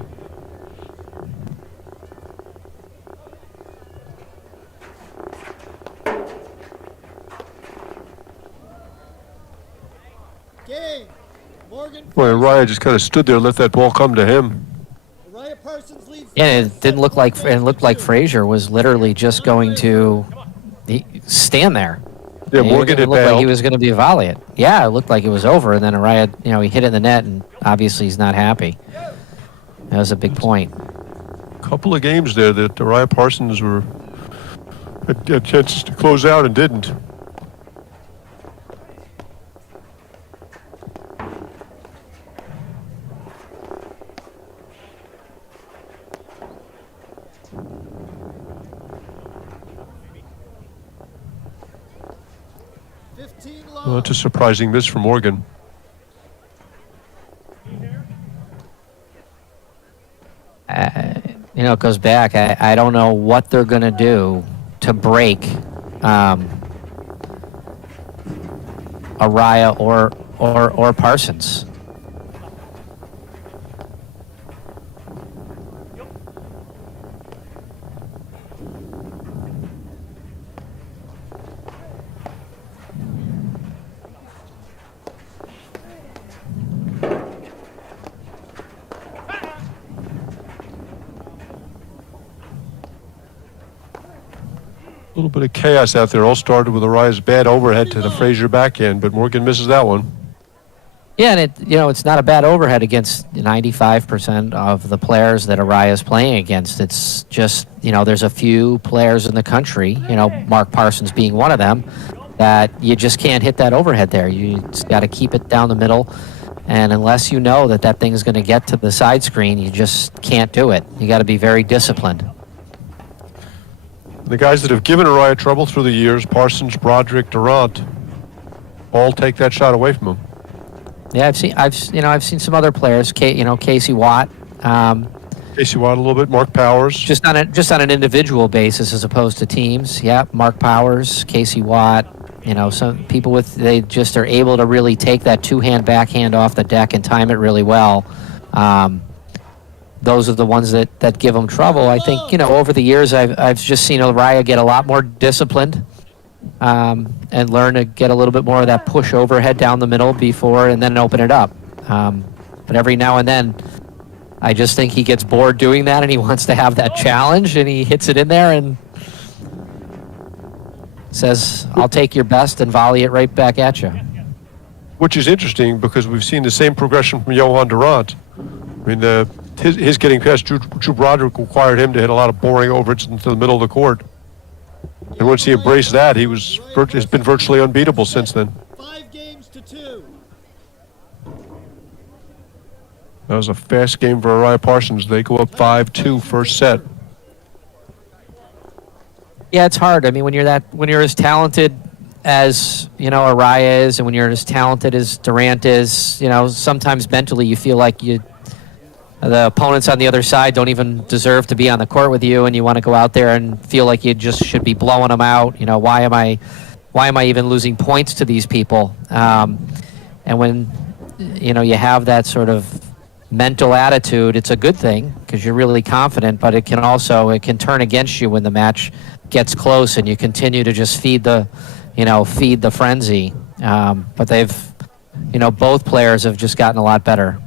Game. Morgan. Boy, Raya just kind of stood there and let that ball come to him. Araya Parsons leads. Yeah, it didn't look like, and it looked like Fraser was literally just going to stand there. Yeah, Morgan it looked bailed. like he was going to be volley it. Yeah, it looked like it was over, and then Araya, he hit it in the net, and obviously he's not happy. That was a big point. Couple of games there that Raya Parsons had chances to close out and didn't. Well, that's a surprising miss from Morgan. It goes back. I don't know what they're going to do to break Araya or Parsons. A little bit of chaos out there. All started with Araya's bad overhead to the Fraser backhand, but Morgan misses that one. Yeah, and it's not a bad overhead against 95% of the players that Araya's playing against. It's just, there's a few players in the country, Mark Parsons being one of them, that you just can't hit that overhead there. You just got to keep it down the middle, and unless you know that thing is going to get to the side screen, you just can't do it. You got to be very disciplined. The guys that have given Araya trouble through the years, Parsons, Broderick, Durant, all take that shot away from him. Yeah, I've seen some other players. Casey Watt. Casey Watt a little bit. Mark Powers. Just on an individual basis as opposed to teams. Yeah, Mark Powers, Casey Watt. Some people they just are able to really take that two-hand backhand off the deck and time it really well. Those are the ones that give them trouble. I think, over the years, I've just seen Araya get a lot more disciplined and learn to get a little bit more of that push overhead down the middle before and then open it up. But every now and then, I just think he gets bored doing that and he wants to have that challenge, and he hits it in there and says, I'll take your best and volley it right back at you. Which is interesting because we've seen the same progression from Johan Durant. I mean, his getting past Drew Broderick required him to hit a lot of boring overs into the middle of the court. And once he embraced that, has been virtually unbeatable since then. 5-2. That was a fast game for Araya Parsons. They go up 5-2 first set. Yeah, it's hard. I mean, when you're as talented as Araya is, and when you're as talented as Durant is, sometimes mentally you feel like the opponents on the other side don't even deserve to be on the court with you, and you want to go out there and feel like you just should be blowing them out. Why am I even losing points to these people? And when you have that sort of mental attitude, it's a good thing because you're really confident, but it can turn against you when the match gets close and you continue to just feed the frenzy. But both players have just gotten a lot better,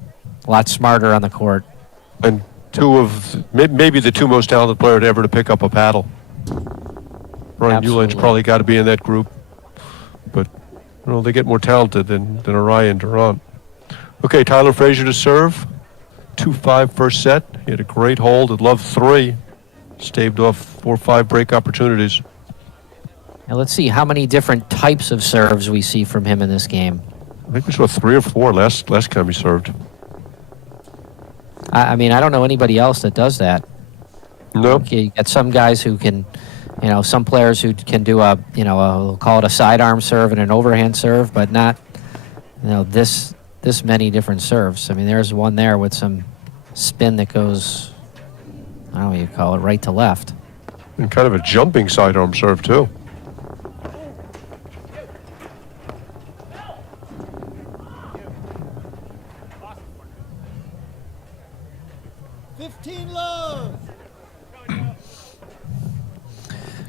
a lot smarter on the court. And maybe the two most talented players ever to pick up a paddle. Brian Ulan's probably got to be in that group. But they get more talented than Araya and Durant. Okay, Tyler Frazier to serve. 2-5 first set. He had a great hold at love 3. Staved off 4 or 5 break opportunities. Now let's see how many different types of serves we see from him in this game. I think we saw 3 or 4 last time he served. I mean, I don't know anybody else that does that. No. Okay, you got some guys who can, some players who can do we'll call it a sidearm serve and an overhand serve, but not, this many different serves. I mean, there's one there with some spin that goes, I don't know what you call it, right to left. And kind of a jumping sidearm serve, too.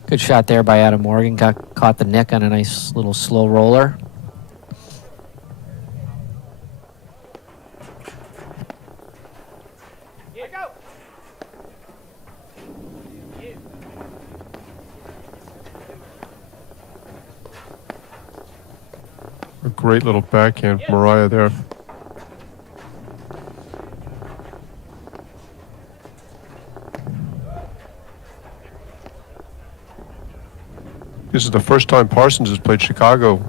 Good shot there by Adam Morgan. Caught the nick on a nice little slow roller. A great little backhand from Araya there. This is the first time Parsons has played Chicago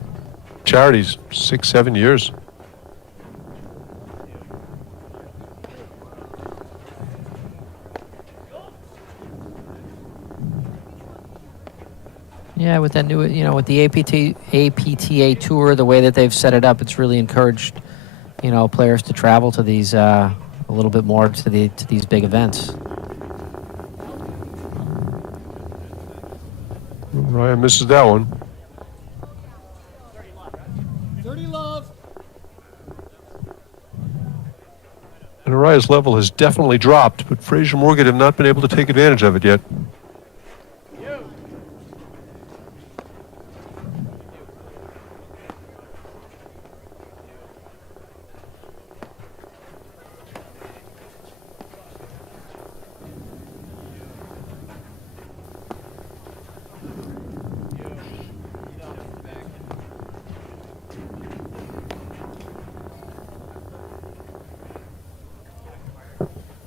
Charities, 6-7 years. Yeah, with that new, with the APTA tour, the way that they've set it up, it's really encouraged, players to travel to these a little bit more to these big events. Ryan misses that one. 30 love. And Araya's level has definitely dropped, but Frazier Morgan have not been able to take advantage of it yet.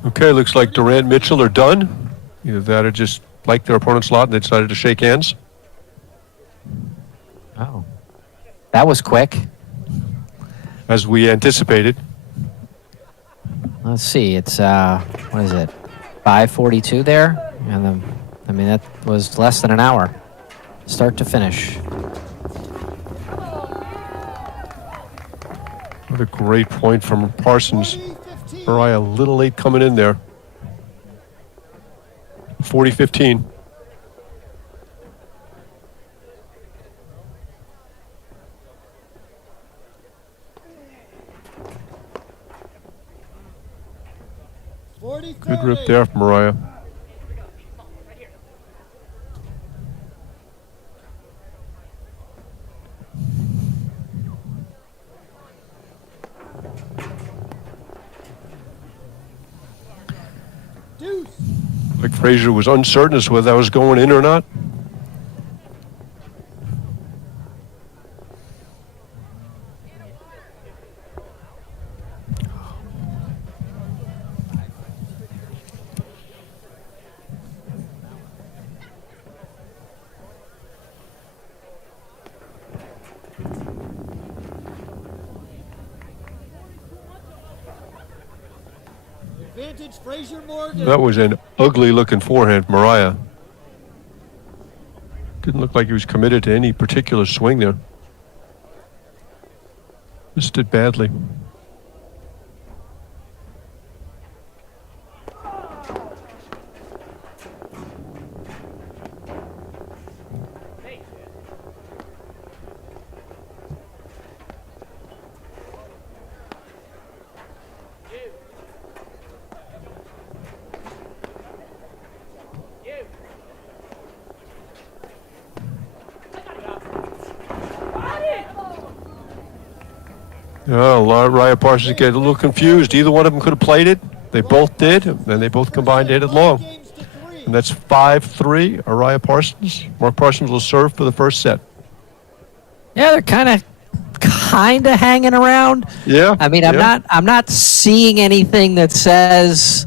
Okay, looks like Durant Mitchell are done. Either that or just liked their opponent's lot and they decided to shake hands. Oh, that was quick. As we anticipated. Let's see, it's, what is it, 5:42 there? And that was less than an hour, start to finish. What a great point from Parsons. Araya a little late coming in there. 40-15. 40, Good rip there from Mariah. Deuce. Like Frazier was uncertain as to whether that was going in or not. Advantage Frazier Morgan. That was an ugly looking forehand, Mariah. Didn't look like he was committed to any particular swing there. Missed it badly. Oh, Raya Parsons get a little confused. Either one of them could have played it. They both did, and they both combined to hit it long. And that's 5-3, Raya Parsons. Mark Parsons will serve for the first set. Yeah, they're kind of hanging around. Yeah. I mean, I'm not seeing anything that says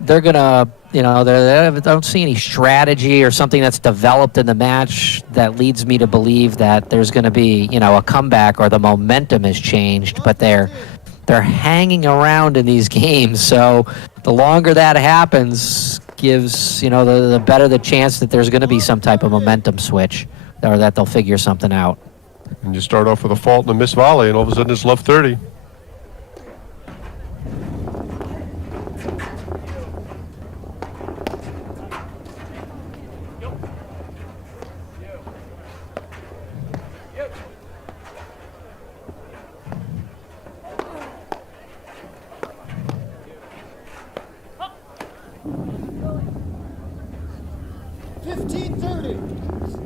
they're gonna, I don't see any strategy or something that's developed in the match that leads me to believe that there's going to be, a comeback or the momentum has changed. But they're hanging around in these games, so the longer that happens gives, the better the chance that there's going to be some type of momentum switch or that they'll figure something out. And you start off with a fault and a missed volley, and all of a sudden it's love 30.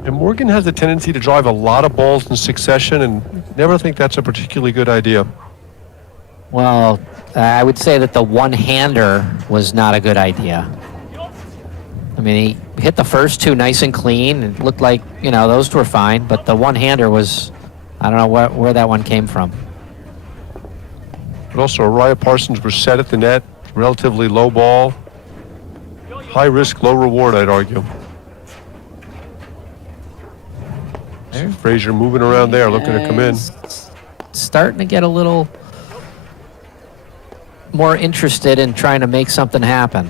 And Morgan has a tendency to drive a lot of balls in succession, and never think that's a particularly good idea. Well, I would say that the one-hander was not a good idea. I mean, he hit the first two nice and clean. It looked like, those were fine, but the one-hander was, I don't know where that one came from. But also, Raya Parsons was set at the net, relatively low ball. High risk, low reward, I'd argue. Frazier moving around there, looking to come in. Starting to get a little more interested in trying to make something happen.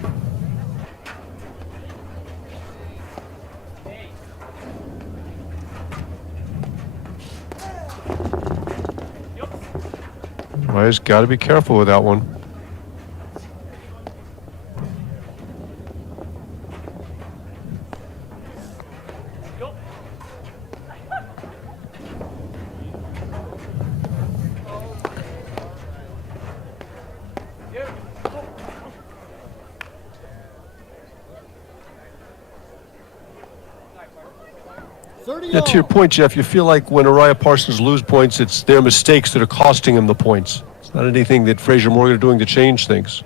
Raya's got to be careful with that one. Yeah, to your point, Jeff, you feel like when Raya Parsons lose points, it's their mistakes that are costing him the points. It's not anything that Frazier Morgan are doing to change things.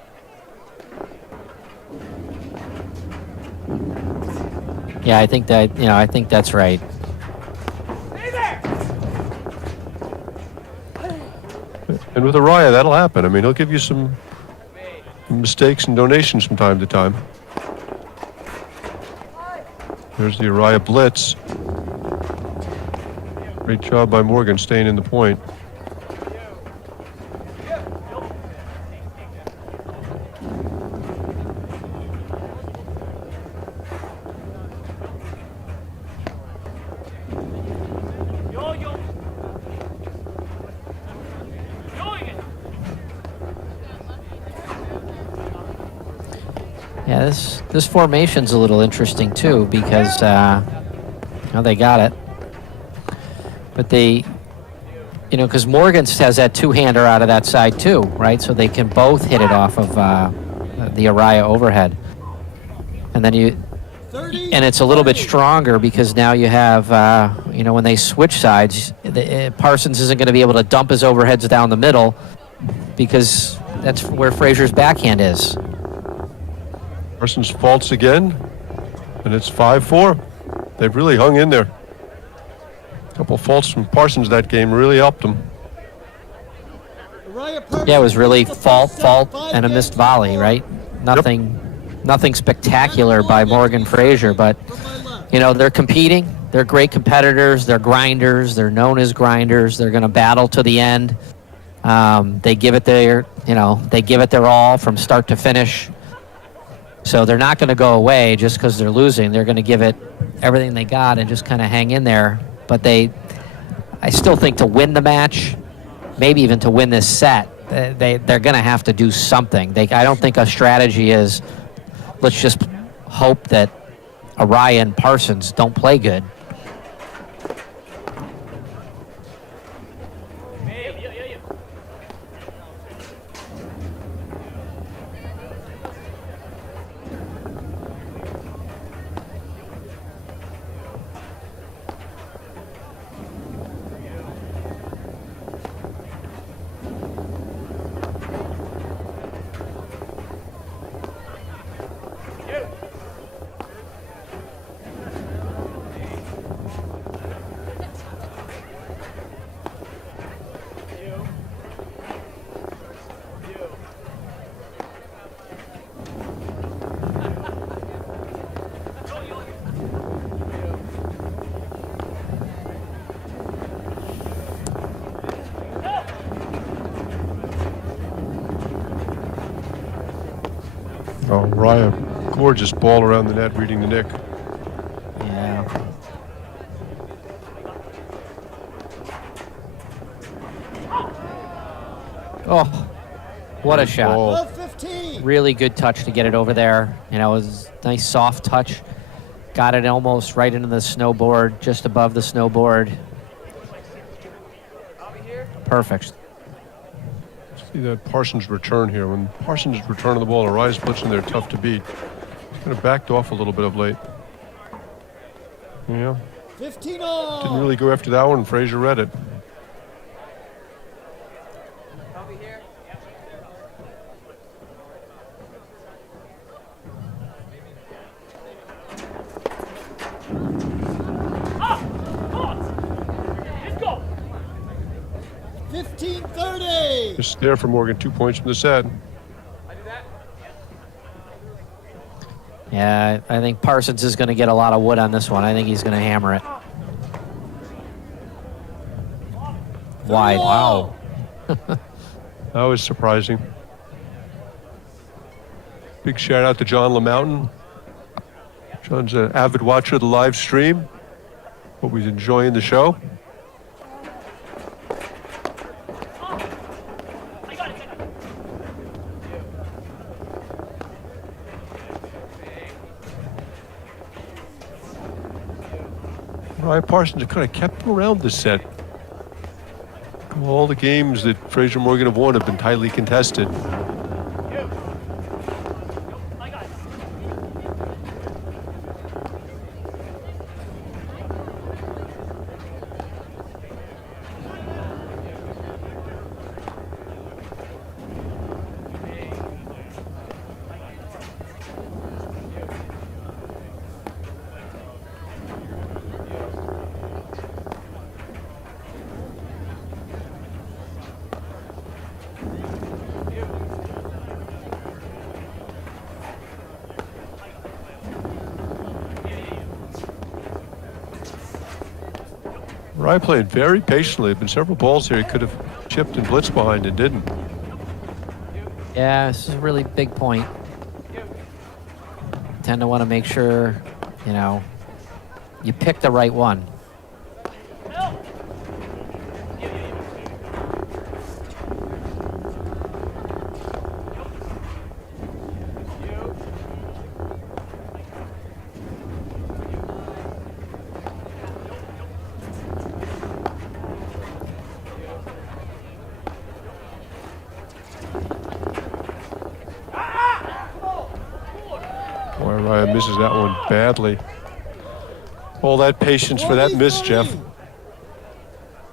Yeah, I think that's right. And with Raya, that'll happen. I mean, he'll give you some mistakes and donations from time to time. There's the Raya blitz. Great job by Morgan staying in the point. Yeah, this formation's a little interesting too because they got it. But they, because Morgan has that two-hander out of that side too, right? So they can both hit it off of the Araya overhead. And then and it's a little bit stronger because now you have, when they switch sides, Parsons isn't going to be able to dump his overheads down the middle because that's where Frazier's backhand is. Parsons faults again, and it's 5-4. They've really hung in there. A couple faults from Parsons that game really helped them. Yeah, it was really fault, and a missed volley, right? Nothing spectacular by Morgan Frazier, but they're competing. They're great competitors. They're grinders. They're known as grinders. They're going to battle to the end. They give it their all from start to finish. So they're not going to go away just because they're losing. They're going to give it everything they got and just kind of hang in there. But I still think to win the match, maybe even to win this set, they're going to have to do something. I don't think a strategy is, let's just hope that Araya and Parsons don't play good. Oh, Raya, gorgeous ball around the net, reading the nick. Yeah. Oh, what a shot. Ball. Really good touch to get it over there. It was a nice soft touch. Got it almost right into the snowboard, just above the snowboard. Perfect. See that Parsons return here. When Parsons return on the ball, Araya's blitzing there, tough to beat. He's kind of backed off a little bit of late. Yeah. 15 all. Didn't really go after that one. Frazier read it. Just there for Morgan, 2 points from the set. Yeah, I think Parsons is going to get a lot of wood on this one. I think he's going to hammer it. Wide. Wow. That was surprising. Big shout out to John LaMountain. John's an avid watcher of the live stream. Hope he's enjoying the show. Ryan Parsons kind of kept him around this set. All the games that Frazier Morgan have won have been tightly contested. Ryan played very patiently. There have been several balls here he could have chipped and blitzed behind and didn't. Yeah, this is a really big point. Tend to want to make sure, you pick the right one. Araya misses that one badly. All that patience for that miss, Jeff.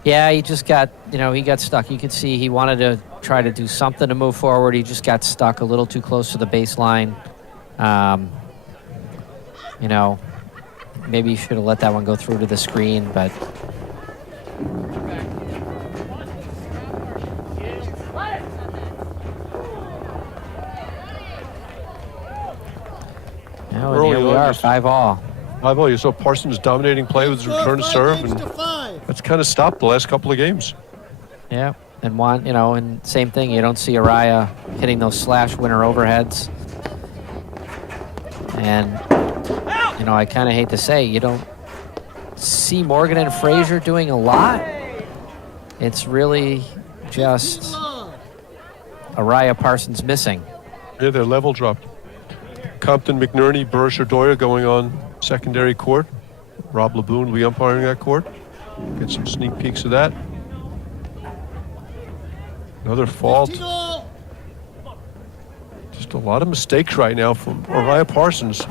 Yeah, he just got, he got stuck. You can see he wanted to try to do something to move forward. He just got stuck a little too close to the baseline. Maybe you should have let that one go through to the screen, but now here we are, 5-all. 5-all. You saw Parsons dominating play with his return to serve, and that's kind of stopped the last couple of games. Yeah, and and same thing. You don't see Araya hitting those slash winner overheads. And, I kind of hate to say, you don't see Morgan and Frazier doing a lot. It's really just Araya Parsons missing. Yeah, their level dropped. Compton, McNerney, Burris, Doya going on secondary court. Rob Laboon will be umpiring that court. Get some sneak peeks of that. Another fault. Just a lot of mistakes right now from Araya Parsons.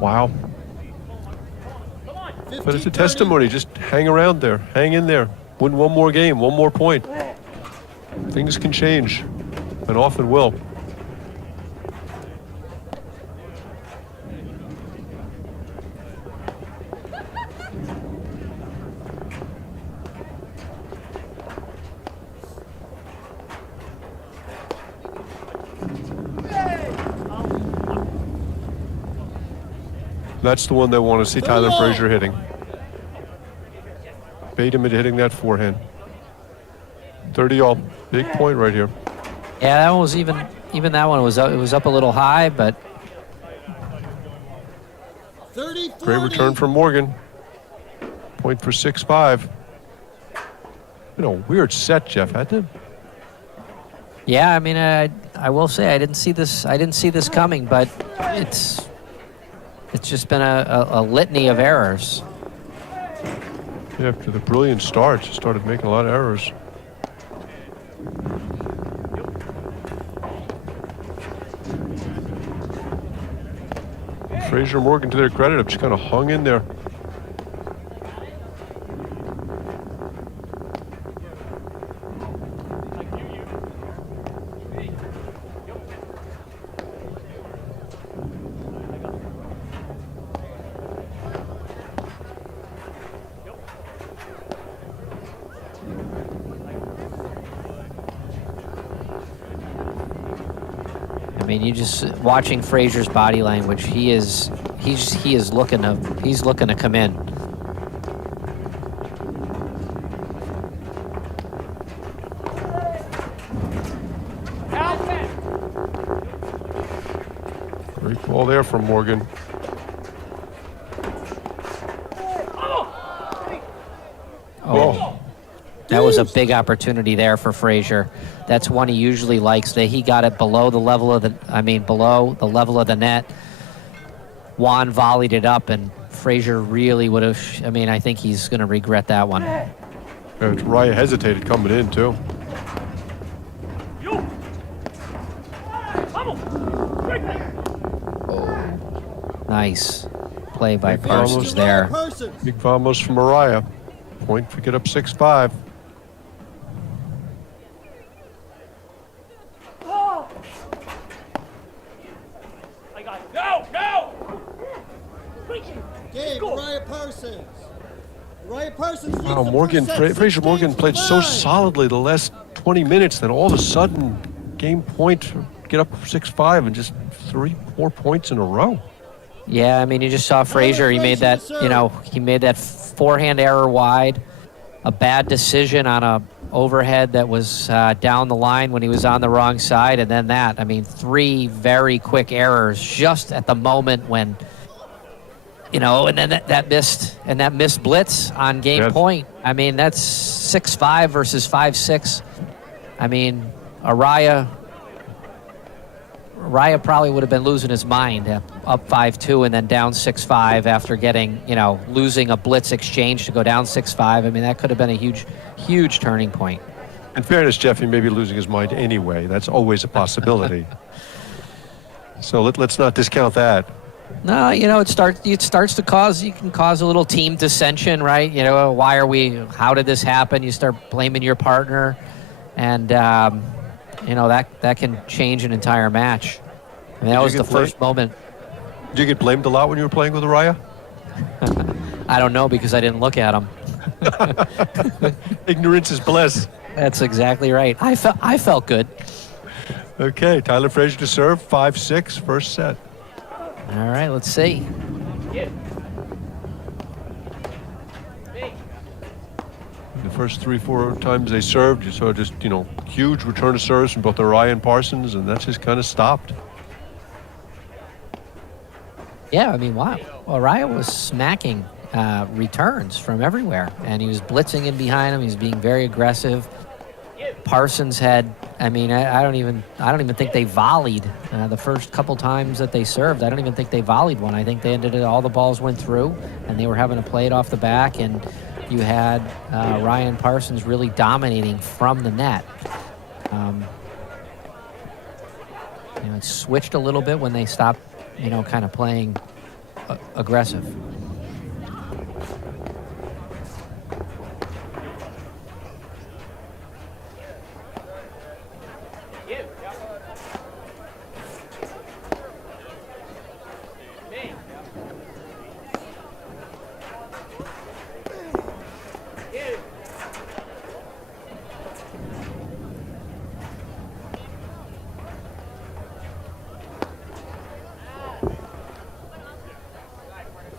Wow. But it's a testimony. Just hang around there. Hang in there. Win one more game, one more point. Things can change, and often will. That's the one they want to see Tyler Frazier hitting. Bait him into hitting that forehand. 30-all. Big point right here. Yeah, that one was even that one was up, it was up a little high, but 30, great return from Morgan. Point for 6-5. Weird set, Jeff, had to. yeah, I mean, I will say I didn't see this coming, but it's just been a litany of errors. Yeah, after the brilliant start, she started making a lot of errors. Frazier and Morgan, to their credit, have just kind of hung in there. I mean, you just watching Frazier's body language. He's looking to come in. Great ball there from Morgan. Oh. That was a big opportunity there for Frazier. That's one he usually likes. That he got it below the level of the net. Juan volleyed it up, and Frazier really would have. I think he's going to regret that one. Raya hesitated coming in too. Nice play by Parsons there. Big vamos from Araya. Point to get up 6-5. Game, Araya Parsons. Araya Parsons. Wow, Frazier Morgan played so solidly the last 20 minutes, then all of a sudden, game point, get up 6-5 and just 3-4 points in a row. Yeah, you just saw Frazier. He made that, he made that forehand error wide, a bad decision on a overhead that was down the line when he was on the wrong side, and then that. 3 very quick errors just at the moment when, and then that missed blitz on game point. That's 6-5 versus 5-6. Araya Raya probably would have been losing his mind up 5-2 and then down 6-5 after getting, losing a blitz exchange to go down 6-5. I mean, that could have been a huge, huge turning point. In fairness, Jeff, he may be losing his mind anyway. That's always a possibility. So let's not discount that. No, it starts to cause a little team dissension, right? How did this happen? You start blaming your partner, and that can change an entire match. And that was the first moment. Did you get blamed a lot when you were playing with Raya? I don't know, because I didn't look at him. Ignorance is bliss. That's exactly right. I felt good. Okay, Tyler Frazier to serve, 5-6, first set. All right, let's see. The first 3-4 times they served, you saw just, huge return of service from both Raya and Parsons, and that's just kind of stopped. Yeah, I mean, wow. Well, Raya was smacking returns from everywhere, and he was blitzing in behind him. He was being very aggressive. Parsons had, I don't even think they volleyed the first couple times that they served. I don't even think they volleyed one. I think they ended it, all the balls went through, and they were having to play it off the back, and you had Ryan Parsons really dominating from the net. It switched a little bit when they stopped, kind of playing aggressive.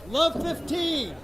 Love 15.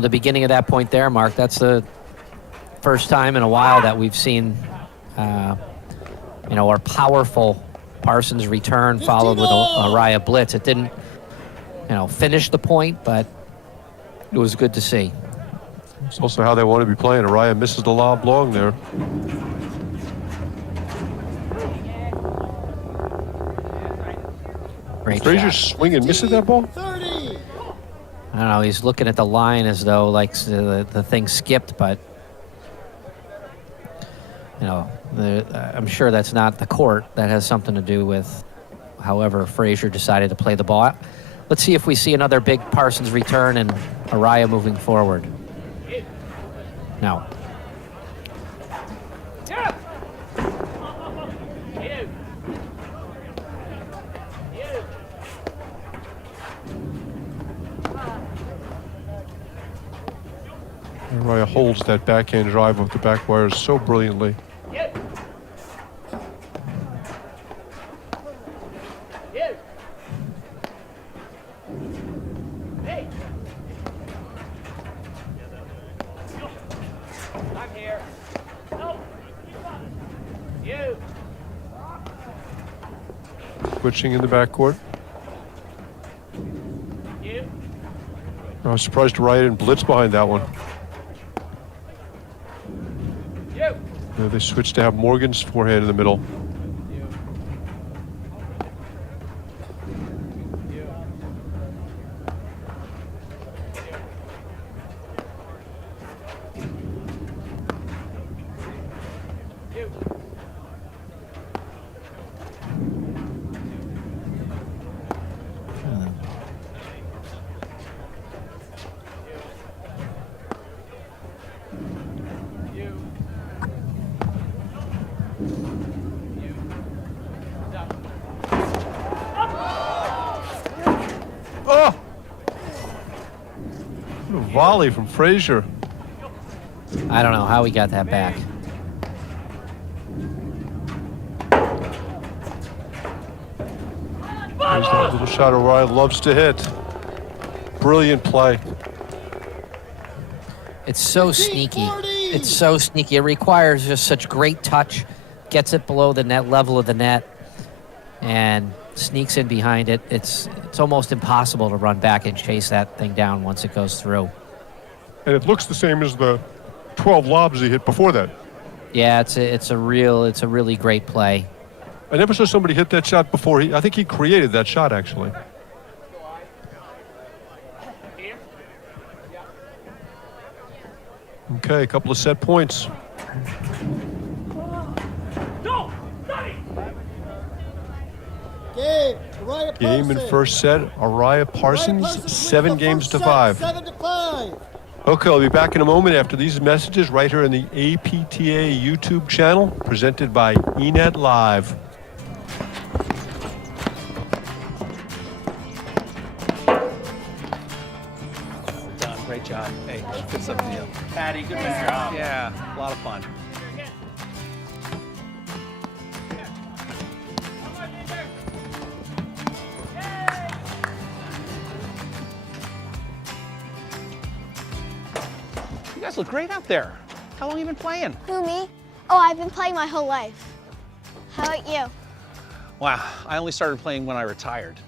The beginning of that point there, Mark, that's the first time in a while that we've seen, our powerful Parsons return followed with a Raya blitz. It didn't, finish the point, but it was good to see. It's also how they want to be playing. Raya misses the lob long there. Great Frazier shot. swinging, missing that ball? 30. I don't know, he's looking at the line as though the thing skipped, but I'm sure that's not the court. That has something to do with however Frazier decided to play the ball. Let's see if we see another big Parsons return and Raya moving forward. No. Raya holds that backhand drive off the back wires so brilliantly. Switching in the backcourt. I was surprised Raya didn't blitz behind that one. They switched to have Morgan's forehand in the middle. Oh! What a volley from Frazier. I don't know how he got that back. There's that little shot Araya loves to hit. Brilliant play. It's so sneaky. It's so sneaky. It requires just such great touch. Gets it below the net level of the net and sneaks in behind it. It's almost impossible to run back and chase that thing down once it goes through. And it looks the same as the 12 lobs he hit before that. Yeah, it's a really great play. I never saw somebody hit that shot before. I think he created that shot, actually. Okay, a couple of set points. Game in first set, Araya Parsons, 7 games to 5. 7 to 5. Okay, I'll be back in a moment after these messages right here on the APTA YouTube channel, presented by eNet Live. Done. Great job. Hey, fits up to you. Patty, good job. Yeah, a lot of fun. You guys look great out there. How long have you been playing? Who, me? Oh, I've been playing my whole life. How about you? Wow, I only started playing when I retired.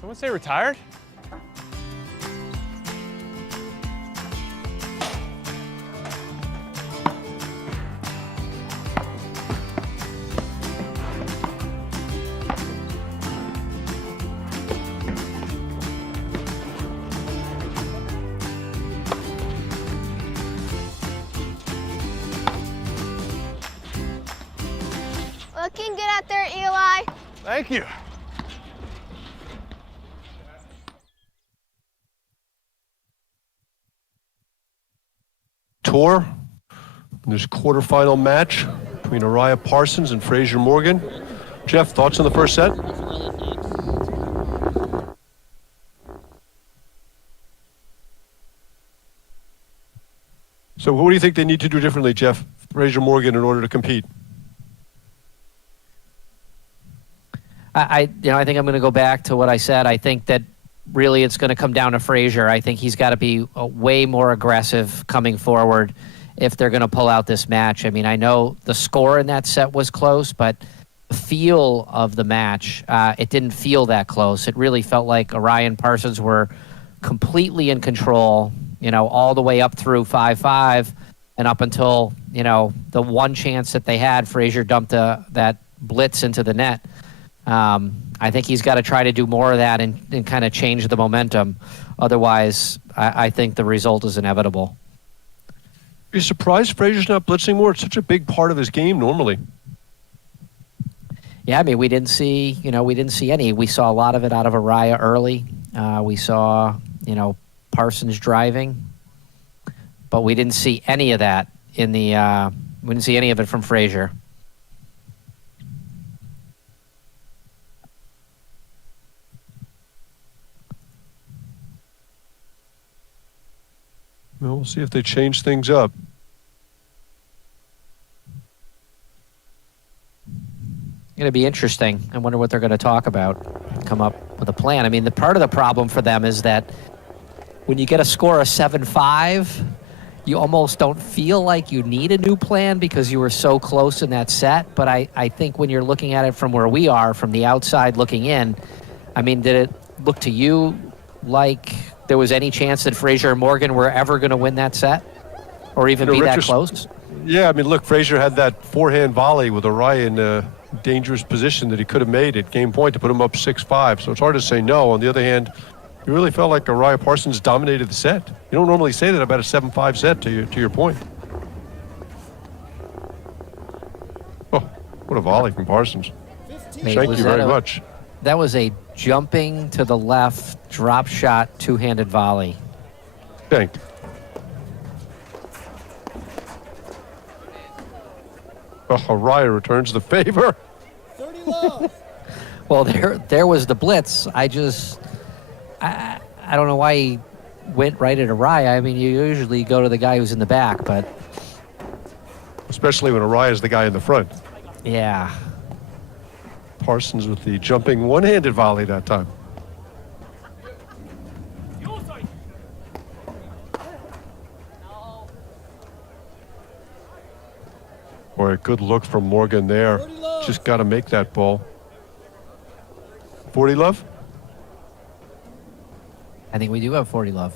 Someone say retired? Looking good out there, Eli. Thank you. Tour, this quarterfinal match between Araya Parsons and Fraser Morgan. Jeff, thoughts on the first set? So what do you think they need to do differently, Jeff, Fraser Morgan, in order to compete? I think I'm going to go back to what I said. I think that really it's going to come down to Fraser. I think he's got to be way more aggressive coming forward if they're going to pull out this match. I mean, I know the score in that set was close, but the feel of the match, it didn't feel that close. It really felt like Araya and Parsons were completely in control, all the way up through 5-5 and up until, the one chance that they had, Fraser dumped that blitz into the net. I think he's got to try to do more of that and kind of change the momentum. Otherwise, I think the result is inevitable. Are you surprised Fraser's not blitzing more? It's such a big part of his game normally. Yeah, I mean, we didn't see any. We saw a lot of it out of Araya early. We saw, Parsons driving, but we didn't see any of that we didn't see any of it from Fraser. Well, we'll see if they change things up. Going to be interesting. I wonder what they're going to talk about, come up with a plan. I mean, the part of the problem for them is that when you get a score of 7-5, you almost don't feel like you need a new plan because you were so close in that set. But I think when you're looking at it from where we are, from the outside looking in, I mean, did it look to you like there was any chance that Fraser and Morgan were ever going to win that set or even be that close? Yeah, I mean, look, Fraser had that forehand volley with Araya in a dangerous position that he could have made at game point to put him up 6-5. So it's hard to say no. On the other hand, it really felt like Araya Parsons dominated the set. You don't normally say that about a 7-5 set, to your point. Oh, what a volley from Parsons. Thank you very much. That was a jumping to the left, drop shot, two-handed volley. Thank you. Oh, Araya returns the favor. 30 love. Well, there was the blitz. I don't know why he went right at Araya. I mean, you usually go to the guy who's in the back, but Especially when Araya is the guy in the front. yeah. Parsons with the jumping one-handed volley that time. Boy, a good look from Morgan there. Just got to make that ball. 40 love? I think we do have 40 love.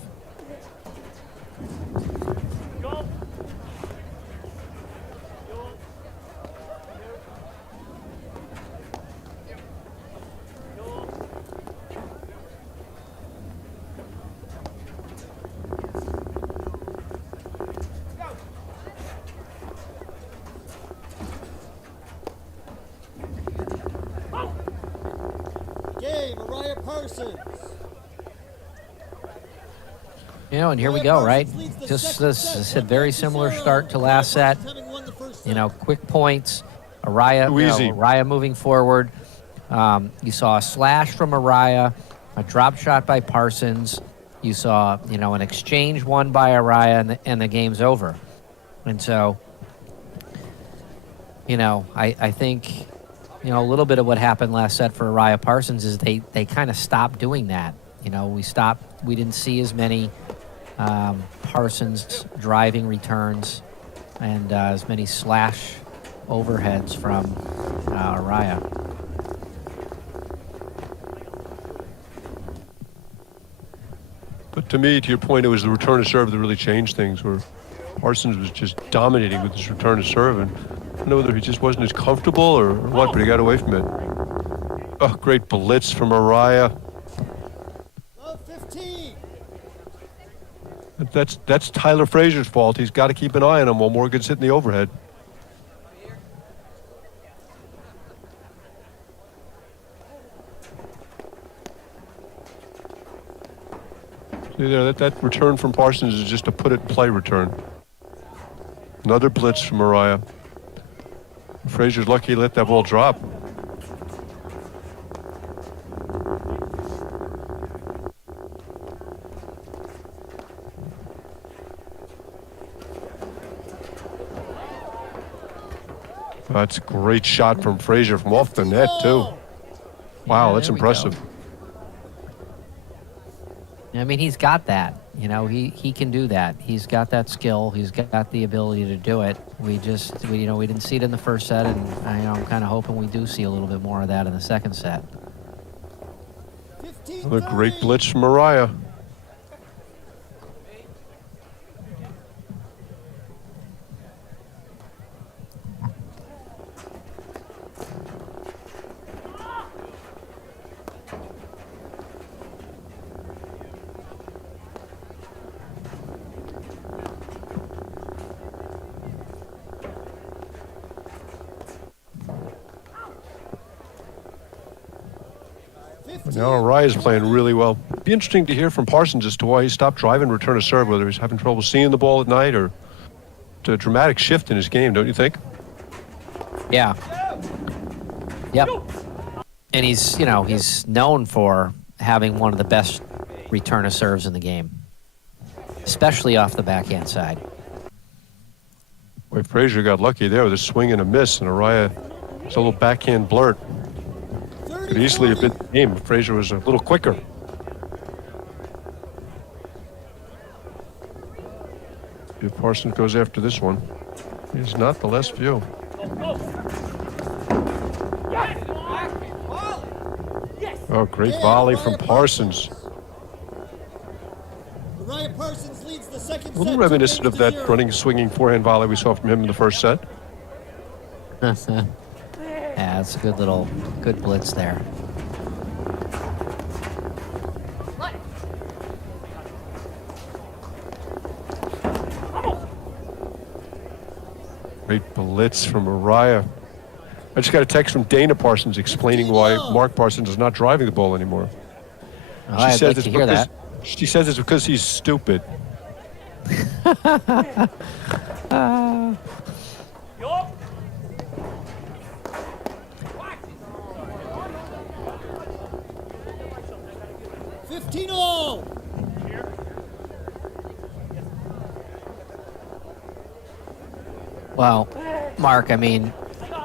Game, Araya Parsons. You know, and here we go, right? Just this a very similar start to last set. You know, quick points. Araya moving forward. You saw a slash from Araya, a drop shot by Parsons. You saw, you know, an exchange won by Araya, and the game's over. And so, you know, I think, you know, a little bit of what happened last set for Araya Parsons is they kind of stopped doing that. You know, we didn't see as many Parsons driving returns and as many slash overheads from Araya. But to me, to your point, it was the return to serve that really changed things, where Parsons was just dominating with his return to serve. And I don't know whether he just wasn't as comfortable or what, but he got away from it. Oh, great blitz from Araya. Love 15. That's Tyler Frazier's fault. He's got to keep an eye on him while Morgan's hitting the overhead. See there, that return from Parsons is just a put-it-in-play return. Another blitz from Araya. Frazier's lucky he let that ball drop. That's a great shot from Frazier from off the net, too. Wow, Yeah, that's there we impressive. go. I mean, he's got that. You know, he can do that. He's got that skill. He's got the ability to do it. We didn't see it in the first set, and I'm kind of hoping we do see a little bit more of that in the second set. Another great blitz from Araya. Now Araya's playing really well. It'd be interesting to hear from Parsons as to why he stopped driving return to serve, whether he's having trouble seeing the ball at night or it's a dramatic shift in his game, don't you think? Yeah. Yep. And he's known for having one of the best return of serves in the game, especially off the backhand side. Boy, Frazier got lucky there with a swing and a miss, and Araya, it's a little backhand blurt. Could easily have been the game if Frazier was a little quicker. If Parsons goes after this one, he's not the less few. Oh, great volley from Parsons. Araya Parsons leads the second A little set, reminiscent of that 2-0. running, swinging forehand volley we saw from him in the first set. Yeah, it's a good blitz there. Great blitz from Araya. I just got a text from Dana Parsons explaining why Mark Parsons is not driving the ball anymore. Oh, I'd like to hear that. She says it's because he's stupid. Well, Mark, I mean,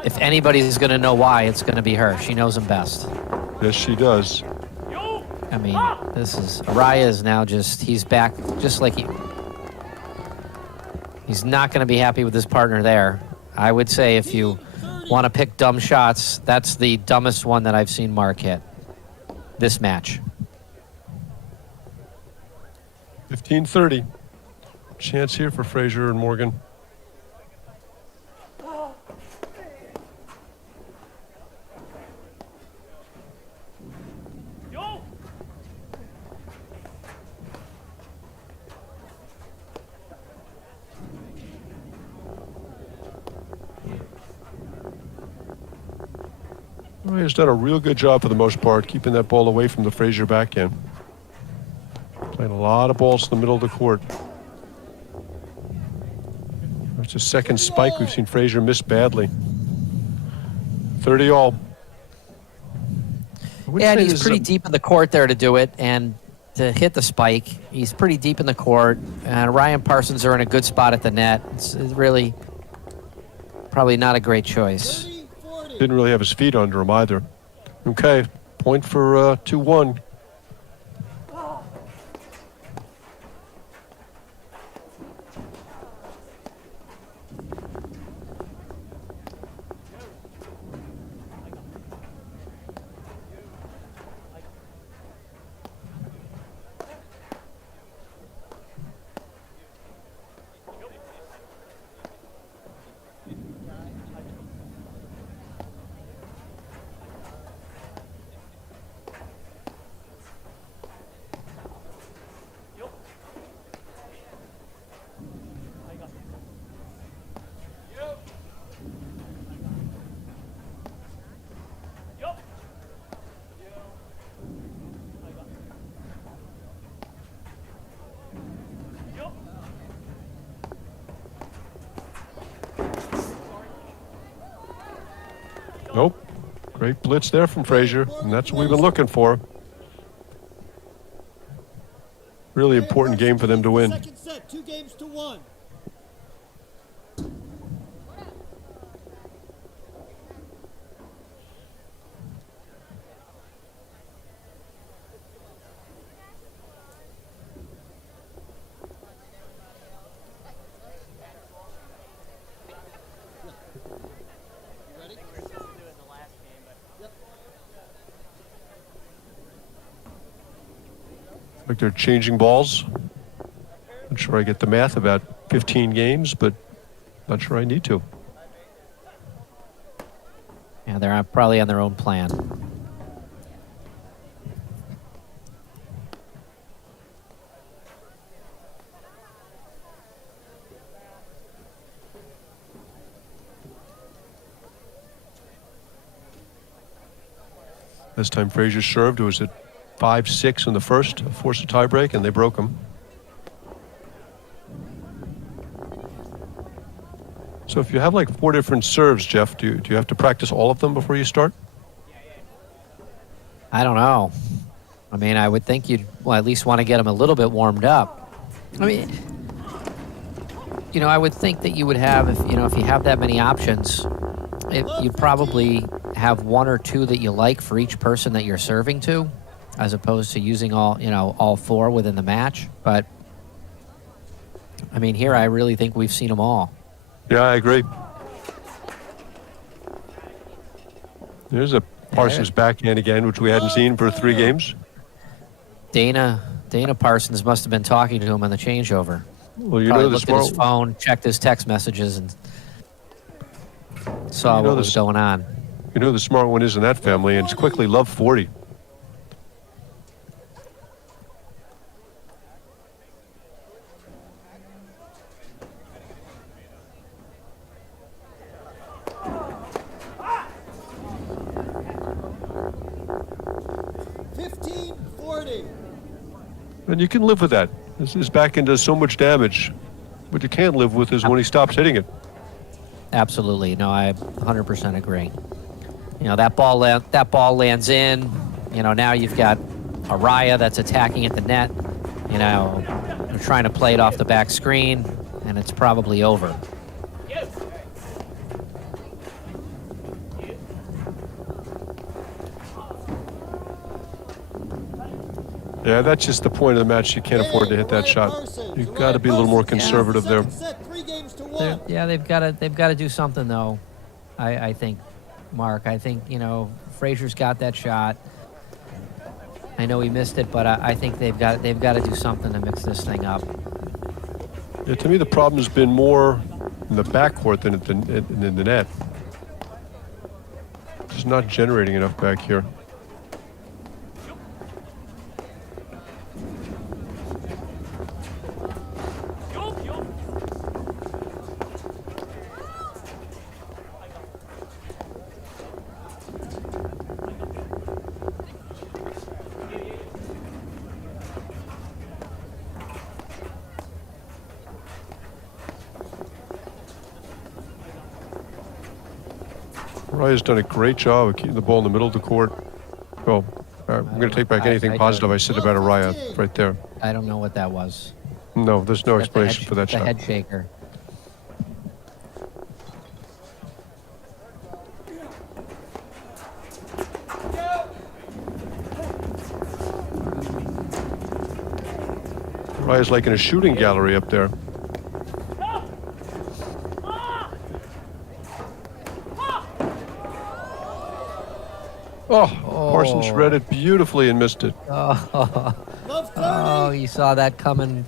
if anybody's going to know why, it's going to be her. She knows him best. Yes, she does. I mean, Araya is now he's back just like he's not going to be happy with his partner there. I would say if you want to pick dumb shots, that's the dumbest one that I've seen Mark hit this match. 15-30. Chance here for Frazier and Morgan. He's done a real good job for the most part, keeping that ball away from the Frazier backhand. Playing a lot of balls in the middle of the court. That's a second spike we've seen Frazier miss badly. 30 all. Yeah, and he's pretty deep in the court there to do it, and to hit the spike, he's pretty deep in the court. And Ryan Parsons are in a good spot at the net. It's really probably not a great choice. Didn't really have his feet under him either. Okay, point for 2-1. Nope. Great blitz there from Frazier, and that's what we've been looking for. Really important game for them to win. Second set, 2-1. Like they're changing balls. Not sure I get the math about 15 games, but not sure I need to. Yeah, they're probably on their own plan. Last time Frazier served, it was at 5-6 in the first, forced a tiebreak, and they broke them. So if you have like 4 different serves, Jeff, do you have to practice all of them before you start? I don't know. I mean, I would think you'd at least want to get them a little bit warmed up. I mean, I would think that you would have, if you have that many options, you'd probably have 1 or 2 that you like for each person that you're serving to, as opposed to using all 4 within the match. But I mean, here I really think we've seen them all. Yeah, I agree. There's a Parsons backhand again, which we hadn't seen for 3 games. Dana Parsons must have been talking to him on the changeover. Well, Probably looked at his phone, checked his text messages, and saw what was going on. You know who the smart one is in that family, and it's quickly love 40. And you can live with that. His backhand does so much damage. What you can't live with is when he stops hitting it. Absolutely. No, I 100% agree. That ball lands in. Now you've got Araya that's attacking at the net. They're trying to play it off the back screen, and it's probably over. Yeah, that's just the point of the match. You can't afford to hit that shot. You've got to be a little more conservative there. They've got to do something though. I think, Mark. I think Frazier's got that shot. I know he missed it, but I think they've got to do something to mix this thing up. Yeah, to me the problem has been more in the backcourt than in the net. Just not generating enough back here. Raya's done a great job of keeping the ball in the middle of the court. Well, I'm going to take back anything positive I said about Araya right there. I don't know what that was. No, there's no explanation for that the shot. head shaker. Raya's like in a shooting gallery up there. Oh, Parsons read it beautifully and missed it. Oh, you saw that coming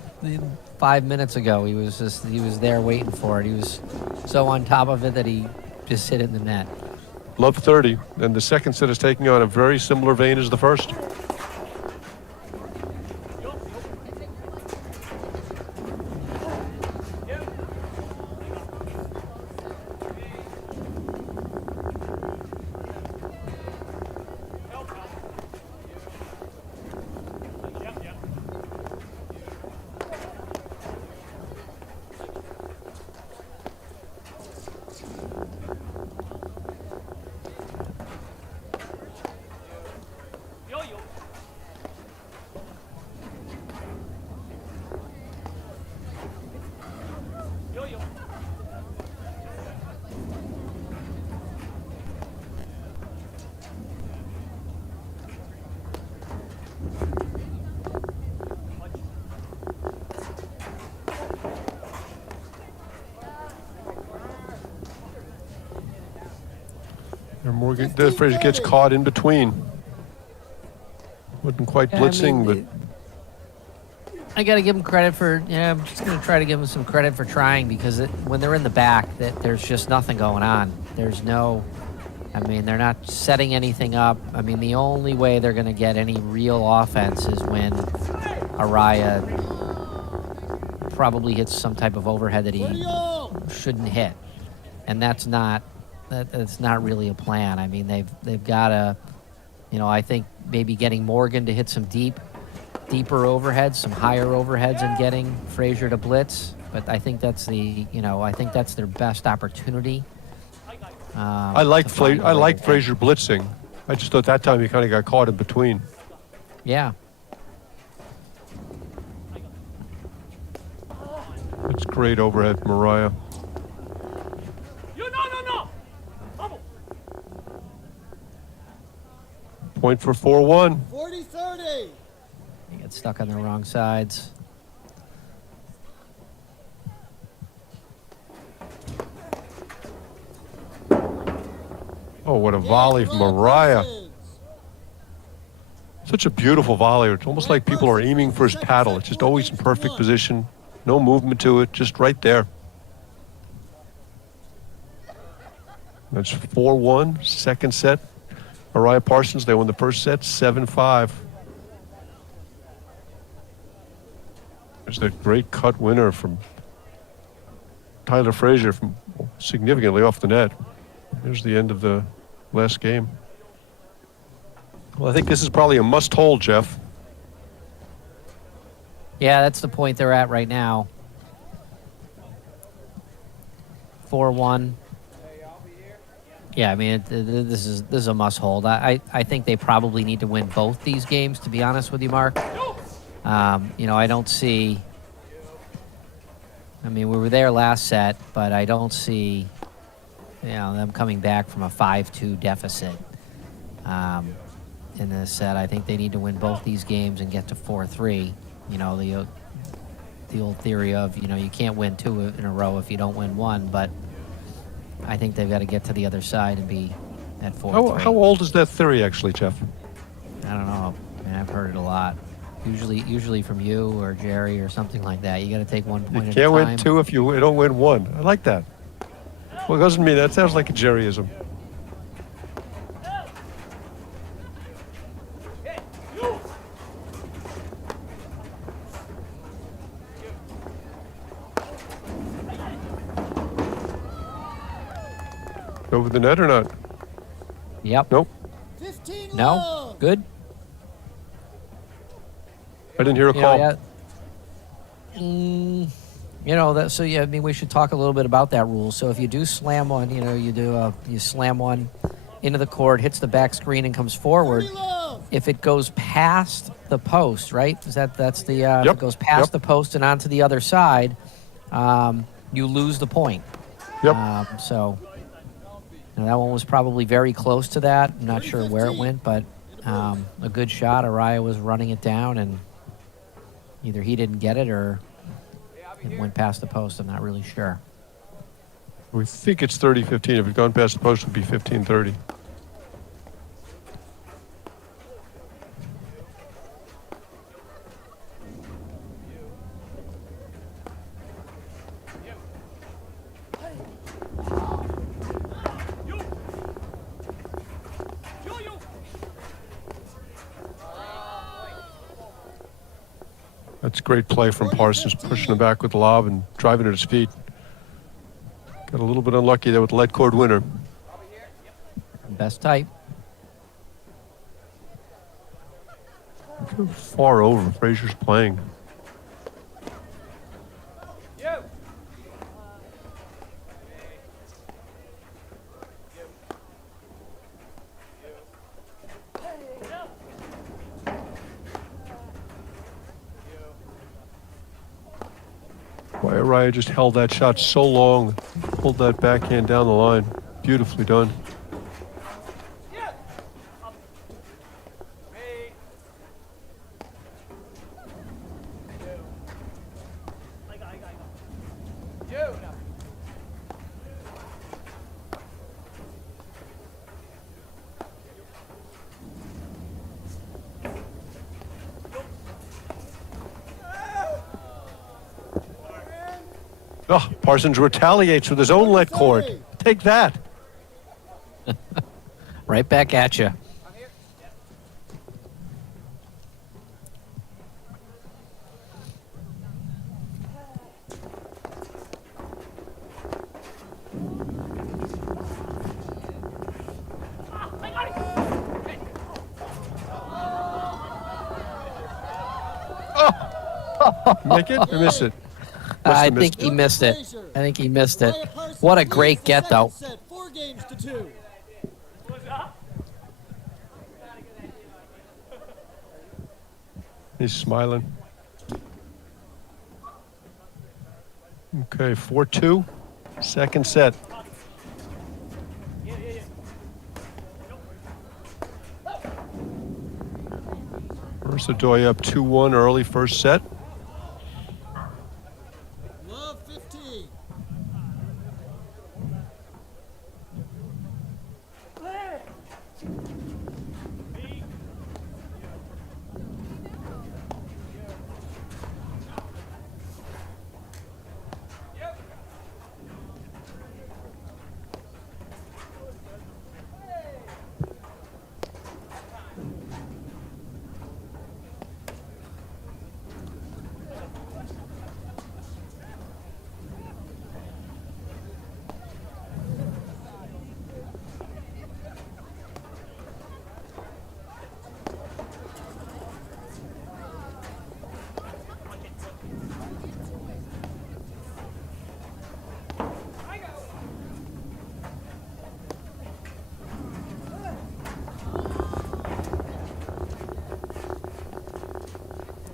5 minutes ago. He was there waiting for it. He was so on top of it that he just hit it in the net. Love 30, and the second set is taking on a very similar vein as the first. Morgan, the Fraser gets caught in between. Wasn't quite blitzing, but I got to give him credit for. I'm just going to try to give him some credit for trying because when they're in the back, there's just nothing going on. There's no. I mean, they're not setting anything up. I mean, the only way they're going to get any real offense is when Araya probably hits some type of overhead that he shouldn't hit, and that's not really a plan. I mean, they've got to, I think maybe getting Morgan to hit some deeper overheads, some higher overheads, and getting Frazier to blitz. But I think that's their best opportunity. I like Frazier blitzing. I just thought that time he kind of got caught in between. Yeah. It's great overhead, Mariah. Point for 4-1. 40-30. They get stuck on the wrong sides. Oh, what a volley from Mariah. Such a beautiful volley. It's almost like people are aiming for his paddle. It's just always in perfect position. No movement to it, just right there. That's 4-1, second set. Araya Parsons, they won the first set, 7-5. There's that great cut winner from Tyler Frazier from significantly off the net. There's the end of the last game. Well, I think this is probably a must-hold, Jeff. Yeah, that's the point they're at right now. 4-1. Yeah, I mean, this is a must-hold. I think they probably need to win both these games, to be honest with you, Mark. I don't see... I mean, we were there last set, but I don't see, them coming back from a 5-2 deficit. in this set. I think they need to win both these games and get to 4-3. You know, the old theory of, you know, you can't win 2 in a row if you don't win 1, but I think they've got to get to the other side and be at 4-3. How old is that theory, actually, Jeff? I don't know. I mean, I've heard it a lot. Usually from you or Jerry or something like that. You got to take 1 point You at a can't time. win 2 if you don't win 1. I like that. Well, it doesn't mean that sounds like a Jerryism. Over the net or not? Yep. Nope. 15 No? love. Good? I didn't hear a You call. know, you know that. So yeah, I mean, we should talk a little bit about that rule. So if you do slam one, you know, you slam one into the court, hits the back screen, and comes forward. 30 love. If it goes past the post, right? That's the if Yep. it goes past Yep. the post and onto the other side, you lose the point. Yep. So you know, that one was probably very close to that. I'm not sure where it went, but a good shot. Araya was running it down, and either he didn't get it or it went past the post. I'm not really sure. We think it's 30-15. If it had gone past the post, it would be 15-30. That's great play from Parsons, pushing him back with the lob and driving at his feet. Got a little bit unlucky there with the lead cord winner. Best type. Look how far over Frazier's playing. Why Araya just held that shot so long, pulled that backhand down the line. Beautifully done. Oh, Parsons retaliates with his own lead cord. Take that. Right back at you. Make it or miss it? I think he missed it. I think he missed it. What a great get, though. 4-2. He's smiling. Okay, 4-2. Second set. Versadoy up 2-1 early first set. Love 15.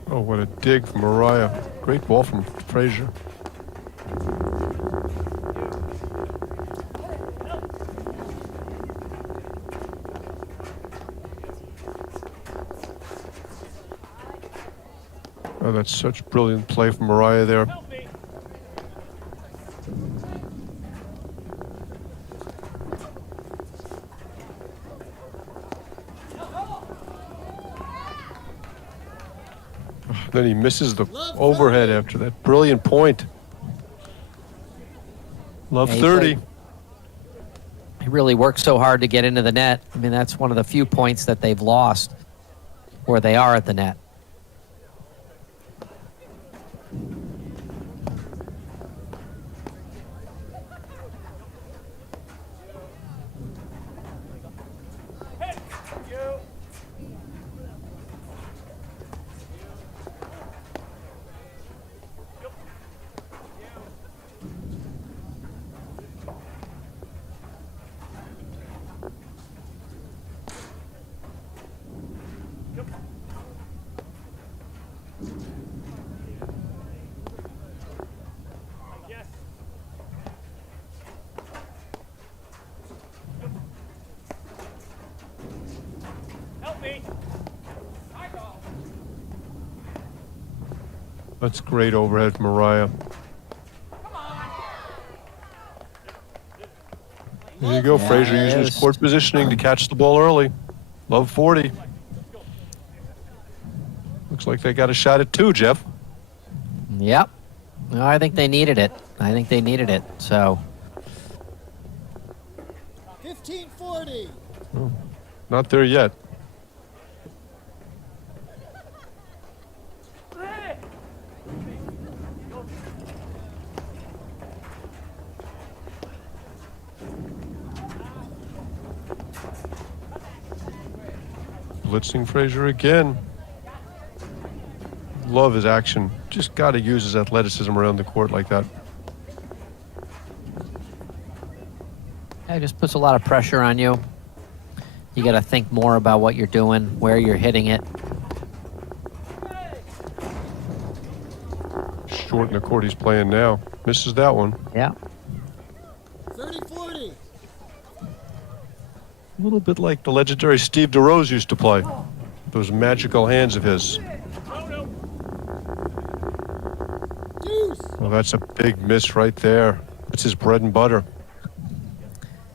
Oh, what a dig from Araya. Great ball from Frazier. Oh, that's such brilliant play from Mariah there. Help me. Then he misses the overhead after that brilliant point. Love Yeah, he 30. He really worked so hard to get into the net. I mean, that's one of the few points that they've lost where they are at the net. Yes. Help me. That's great overhead from Mariah. There you go, Yeah, Frazier it using his is. court positioning to catch the ball early. Love 40. Looks like they got a shot at 2, Jeff. Yep. No, I think they needed it. I think they needed it. So 15-40. Not there yet. Blitzing Frazier again. Love his action. Just got to use his athleticism around the court like that. it just puts a lot of pressure on you. You got to think more about what you're doing, where you're hitting it. Short in the court he's playing now. Misses that one. Yeah. 30-40. A little bit like the legendary Steve DeRose used to play. Those magical hands of his. Deuce. Well, that's a big miss right there. That's his bread and butter.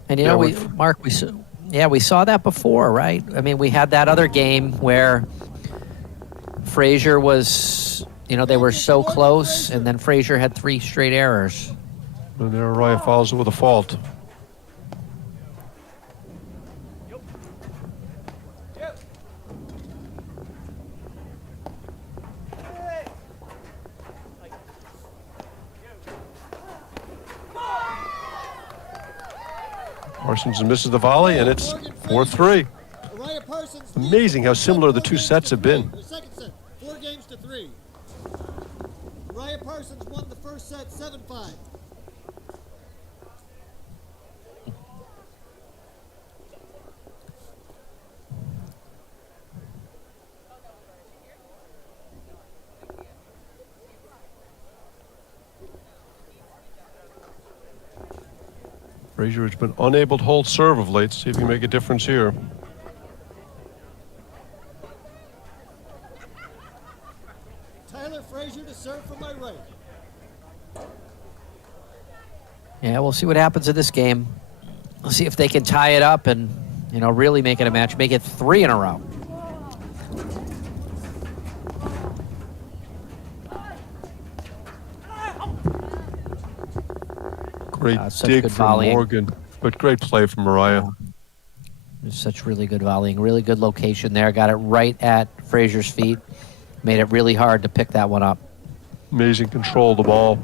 And you Yeah, know, with- Mark, we saw that before, right? I mean, we had that other game where Frazier was, they were so close, and then Frazier had 3 straight errors. And there Araya follows it with a fault. Parsons misses the volley, and it's 4-3. Araya Parsons. Amazing how similar the two sets have been. The second set, 4-3. Araya Parsons won the first set 7-5. Frazier has been unable to hold serve of late. See if he can make a difference here. Tyler Frazier to serve from my right. Yeah, we'll see what happens in this game. We'll see if they can tie it up and, really make it a match, make it 3 in a row. Great such dig good from volleying. Morgan, but great play from Mariah. It's such really good volleying, really good location there. Got it right at Frazier's feet. Made it really hard to pick that one up. Amazing control of the ball.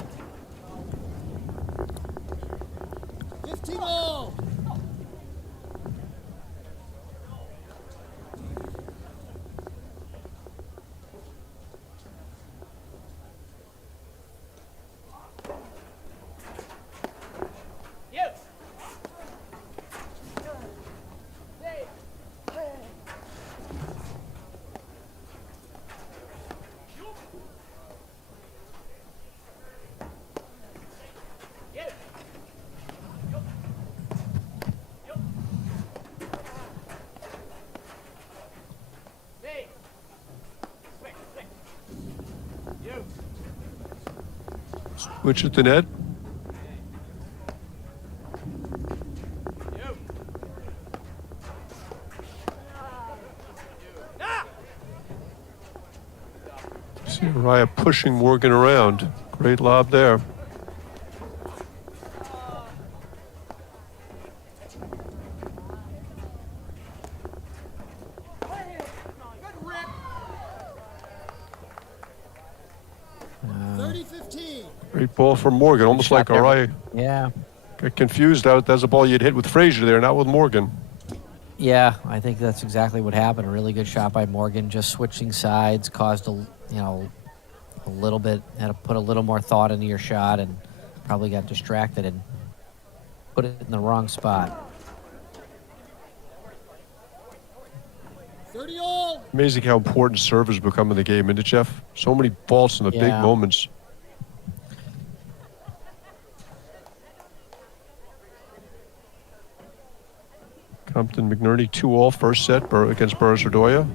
15-all. Switch at the net. See Araya pushing Morgan around. Great lob there. Great ball from Morgan, almost like Araya. Yeah. Got confused. That was a ball you'd hit with Frazier there, not with Morgan. Yeah, I think that's exactly what happened. A really good shot by Morgan, just switching sides, caused a little bit, had to put a little more thought into your shot, and probably got distracted and put it in the wrong spot. 30 all. Amazing how important serve has become in the game, isn't it, Jeff? So many faults in the big moments. Compton McNerney 2-all first set against Burroughs-Ardoya.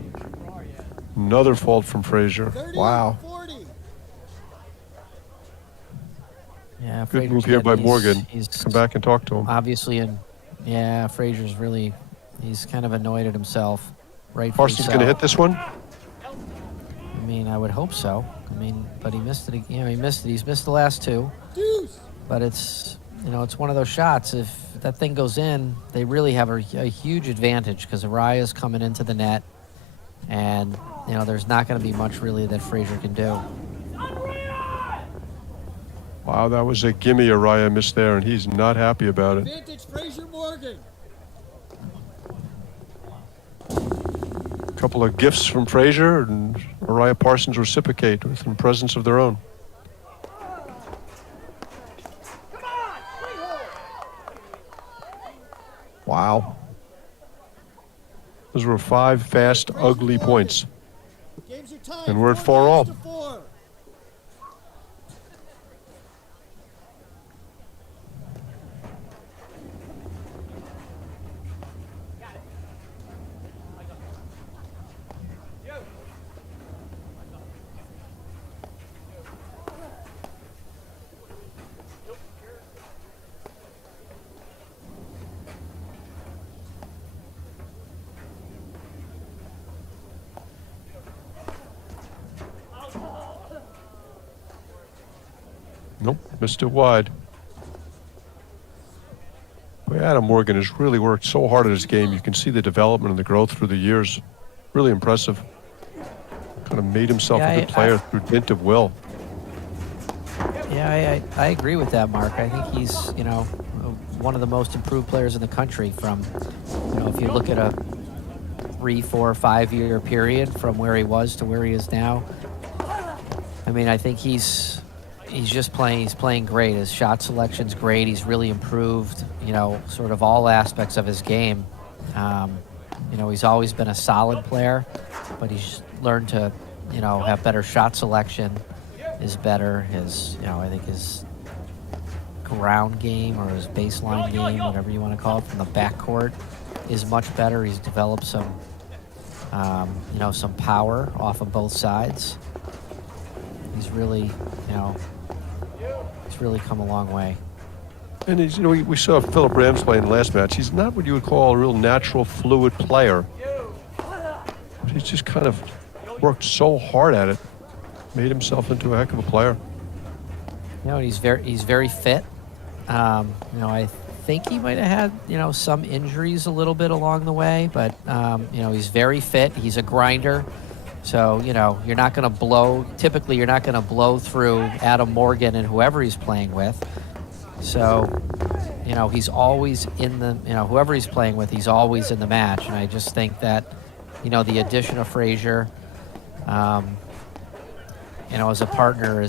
Another fault from Frazier. Wow. 40. Yeah, Good Frazier's move here by Morgan. He's Come back and talk to him. obviously Frazier's really, he's kind of annoyed at himself. Right. Parsons going to hit this one? I mean, I would hope so. I mean, but he missed it. He missed it. He's missed the last two. Deuce. But it's one of those shots. If that thing goes in, they really have a huge advantage because Araya's coming into the net, and there's not going to be much really that Frazier can do. Wow, that was a gimme Araya missed there, and he's not happy about it. Advantage Frazier Morgan. A couple of gifts from Frazier, and Araya Parsons reciprocate with some presence of their own. Wow. Those were 5 fast, ugly points. Games are tied. And we're at 4-all. 4. Nope, missed it wide. Boy, Adam Morgan has really worked so hard at his game. You can see the development and the growth through the years. Really impressive. Kind of made himself a good player through dint of will. Yeah, I agree with that, Mark. I think he's, one of the most improved players in the country from, if you look at a 3, 4, 5 year period from where he was to where he is now. I mean, I think he's just playing great. His shot selection's great. He's really improved, sort of all aspects of his game. He's always been a solid player, but he's learned to, have better shot selection, is better. His, I think his ground game or his baseline game, whatever you want to call it, from the backcourt is much better. He's developed some, some power off of both sides. He's really, it's really come a long way. And he's, we saw Philip Rams play in the last match. He's not what you would call a real natural, fluid player. But he's just kind of worked so hard at it, made himself into a heck of a player. He's very fit. I think he might have had, some injuries a little bit along the way, but, he's very fit. He's a grinder. So, you're not going to typically you're not going to blow through Adam Morgan and whoever he's playing with. So, he's always in the, whoever he's playing with, he's always in the match. And I just think that, the addition of Frazier, as a partner,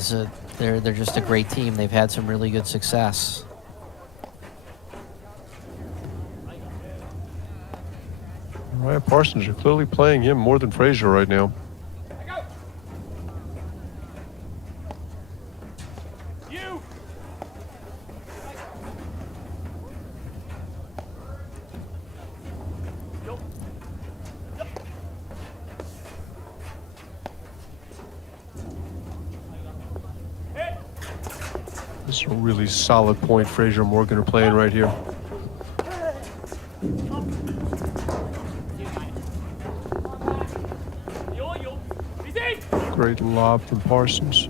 they're just a great team. They've had some really good success. Ryan Parsons are clearly playing him more than Frazier right now. This is a really solid point Frazier and Morgan are playing right here. Great lob from Parsons.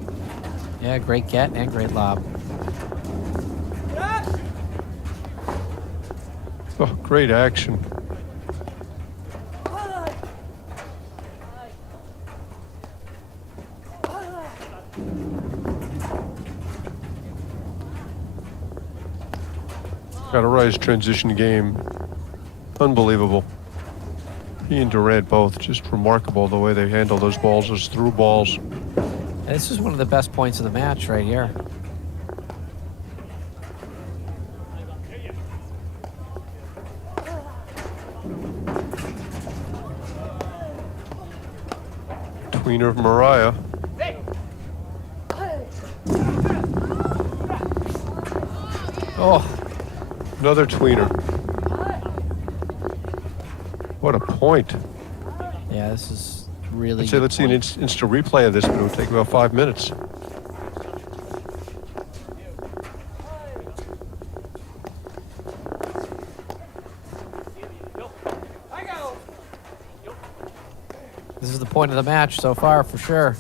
Yeah, great get and great lob. Oh, great action. Got a rise transition game. Unbelievable. He and Durant both just remarkable the way they handle those balls, those through balls. This is one of the best points of the match right here. Tweener of Mariah. Oh, another tweener. What a point. Yeah, this is really Let's see an instant replay of this, but it would take about 5 minutes. This is the point of the match so far, for sure.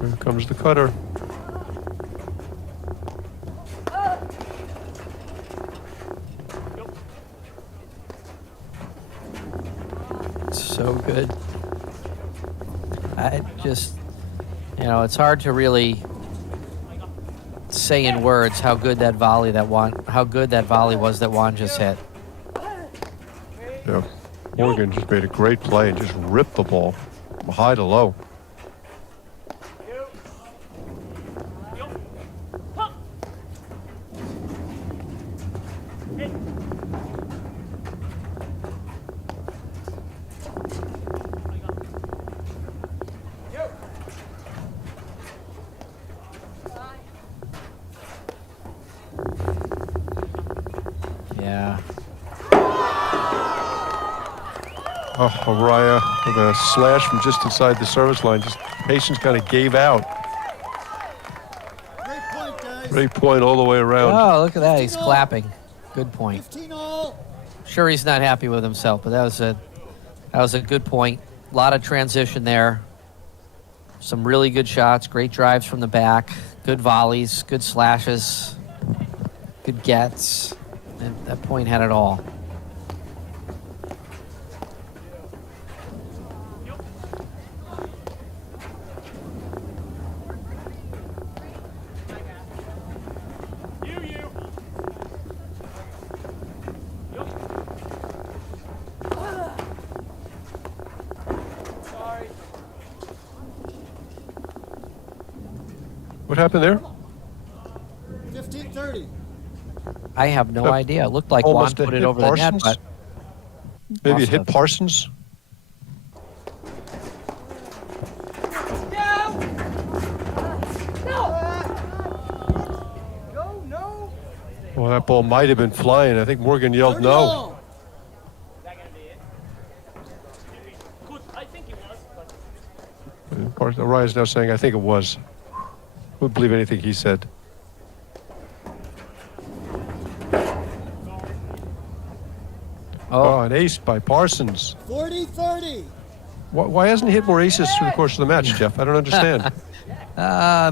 Here comes the cutter. So good. I just, it's hard to really say in words how good that volley was that Juan just hit. Yeah. Morgan just made a great play and just ripped the ball from high to low. Yeah. Oh, Araya with a slash from just inside the service line. Just patience kind of gave out. Great point, guys. Great point all the way around. Oh, look at that. He's clapping. Good point. 15-all. Sure, he's not happy with himself, but that was a good point. A lot of transition there. Some really good shots, great drives from the back, good volleys, good slashes, good gets. And that point had it all. What happened there? 15-30. I have no idea. It looked like Juan Almost put it hit over the net, Parsons? but Maybe it must hit have. Parsons? Well, that ball might have been flying. I think Morgan yelled no. Orion's now saying, I think it was. Wouldn't believe anything he said. Oh, an ace by Parsons. 40-30. Why hasn't he hit more aces through the course of the match, Jeff? I don't understand.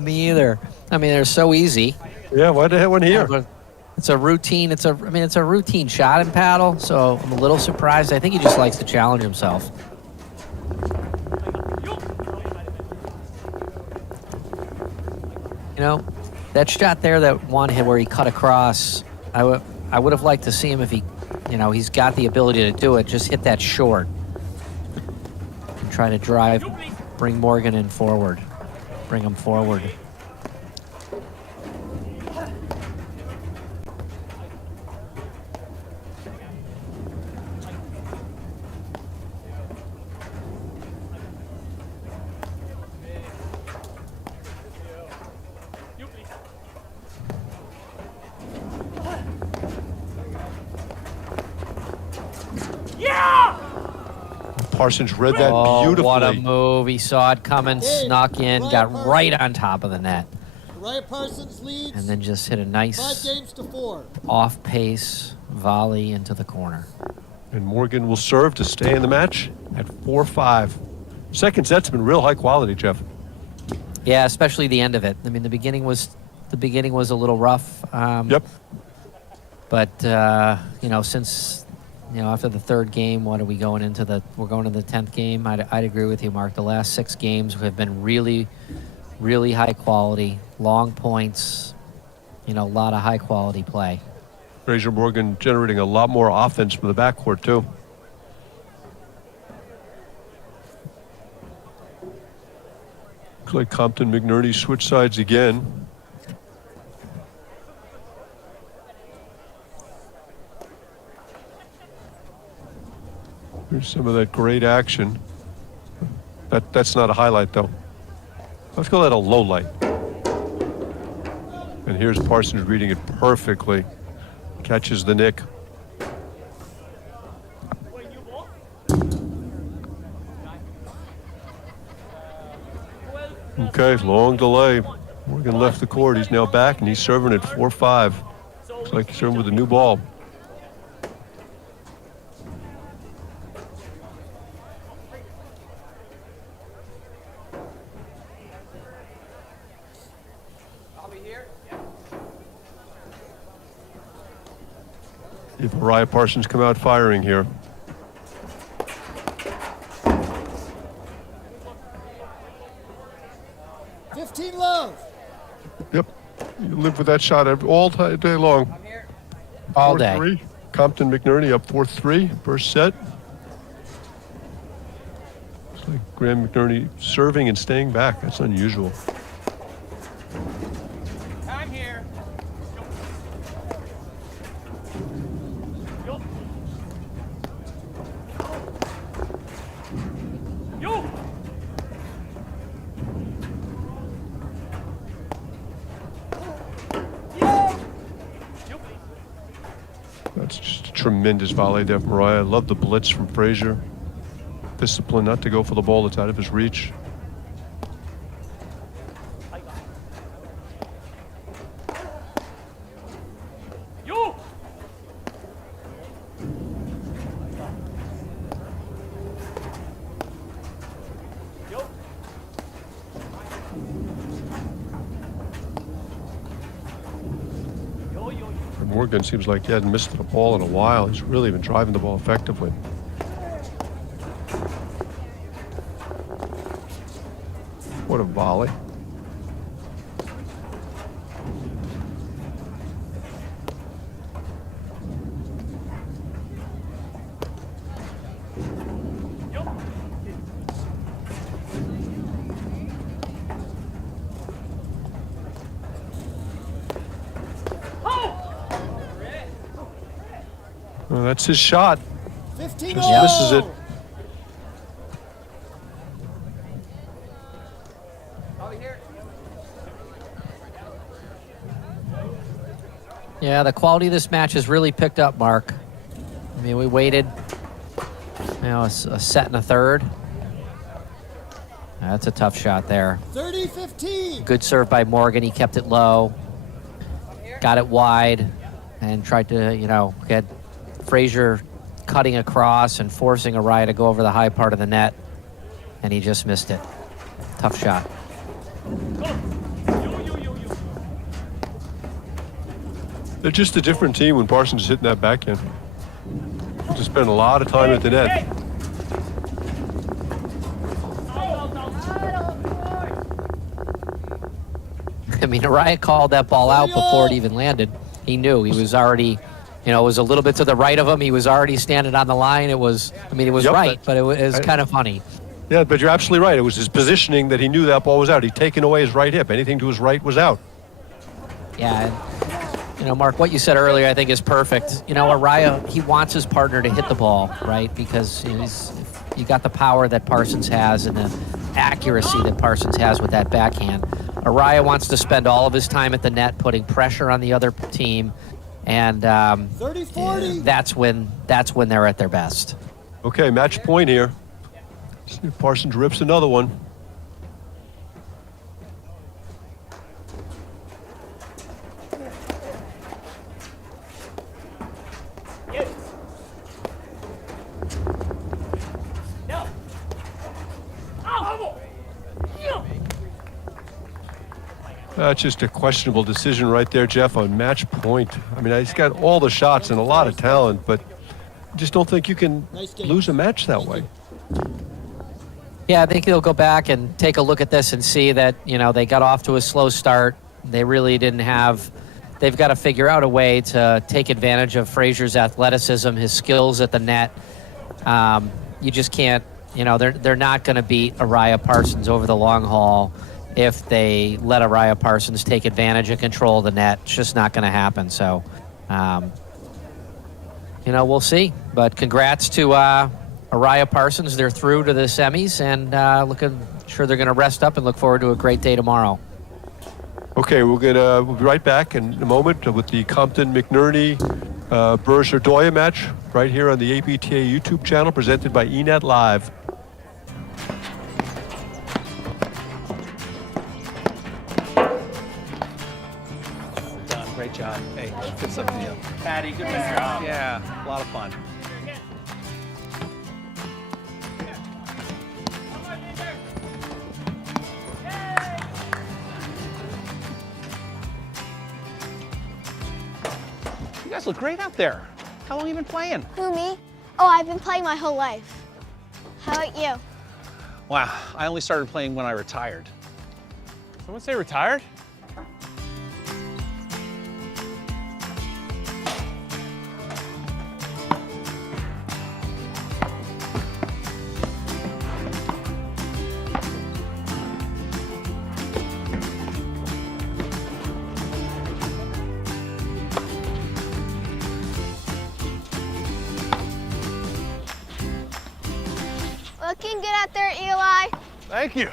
Me either. I mean, they're so easy. Yeah, why the hell one here? But it's a routine. It's a routine shot and paddle. So I'm a little surprised. I think he just likes to challenge himself. That shot there that Juan hit where he cut across, I would have liked to see him if he, he's got the ability to do it, just hit that short. And try to drive, bring Morgan in forward. Bring him forward. Parsons read that beautifully. What a move. He saw it coming, snuck in, got right on top of the net. Uriah Parsons leads. And then just hit a 5 nice games to 4. off-pace volley into the corner. And Morgan will serve to stay in the match at 4-5. Second set's been real high quality, Jeff. Yeah, especially the end of it. I mean, the beginning was a little rough. Yep. But since after the third game, we're going into the 10th game. I'd agree with you, Mark. The last 6 games have been really, really high quality, long points. A lot of high quality play. Fraser Morgan generating a lot more offense from the backcourt too. Looks like Compton McNerney switch sides again. Here's some of that great action. That's not a highlight though. Let's call that a low light. And here's Parsons reading it perfectly. Catches the nick. Okay, long delay. Morgan left the court. He's now back, and he's serving at 4-5. Looks like he's serving with a new ball. If Uriah Parsons come out firing here. Love. Yep. You live with that shot all day long. All day. 4-3. Compton McNerney up 4-3. First set. It's like Graham McNerney serving and staying back. That's unusual. Time here. Yo. That's just a tremendous volley there from Uriah. I love the blitz from Frazier. Discipline not to go for the ball that's out of his reach. Yo. Morgan seems like he hadn't missed the ball in a while. He's really been driving the ball effectively. What a volley. Well, that's his shot. 15 Just misses it. Yeah, the quality of this match has really picked up, Mark. I mean, we waited, a set and a third. That's a tough shot there. 30-15. Good serve by Morgan. He kept it low, got it wide, and tried to, get Frazier cutting across and forcing Uriah to go over the high part of the net, and he just missed it. Tough shot. They're just a different team when Parsons is hitting that backhand. Just spend a lot of time at the net. I mean, Uriah called that ball out before it even landed. He knew. He was already, it was a little bit to the right of him. He was already standing on the line. It was right, but it was kind of funny. Yeah, but you're absolutely right. It was his positioning that he knew that ball was out. He'd taken away his right hip. Anything to his right was out. Yeah, and, Mark, what you said earlier I think is perfect. Uriah, he wants his partner to hit the ball, right? Because you got the power that Parsons has and the accuracy that Parsons has with that backhand. Uriah wants to spend all of his time at the net, putting pressure on the other team, and 30-40. that's when they're at their best. Okay, match point here. See if Parsons rips another one. That's just a questionable decision right there, Jeff, on match point. I mean, he's got all the shots and a lot of talent, but I just don't think you can lose a match that way. Yeah, I think he'll go back and take a look at this and see that, you know, they got off to a slow start. They really didn't have, they've got to figure out a way to take advantage of Frazier's athleticism, his skills at the net. You just can't, you know, they're not going to beat Araya Parsons over the long haul if they let Araya Parsons take advantage and control the net. It's just not going to happen. So, you know, we'll see. But congrats to Araya Parsons. They're through to the semis, and sure they're going to rest up and look forward to a great day tomorrow. Okay, we'll be right back in a moment with the Compton McNerney Burris-Ardoya match right here on the APTA YouTube channel, presented by eNet Live. Great job. Hey, good stuff to you. Patty, good job. Yeah, a lot of fun. You guys look great out there. How long have you been playing? Who, me? Oh, I've been playing my whole life. How about you? Wow, I only started playing when I retired. Someone say retired? Looking good out there, Eli. Thank you.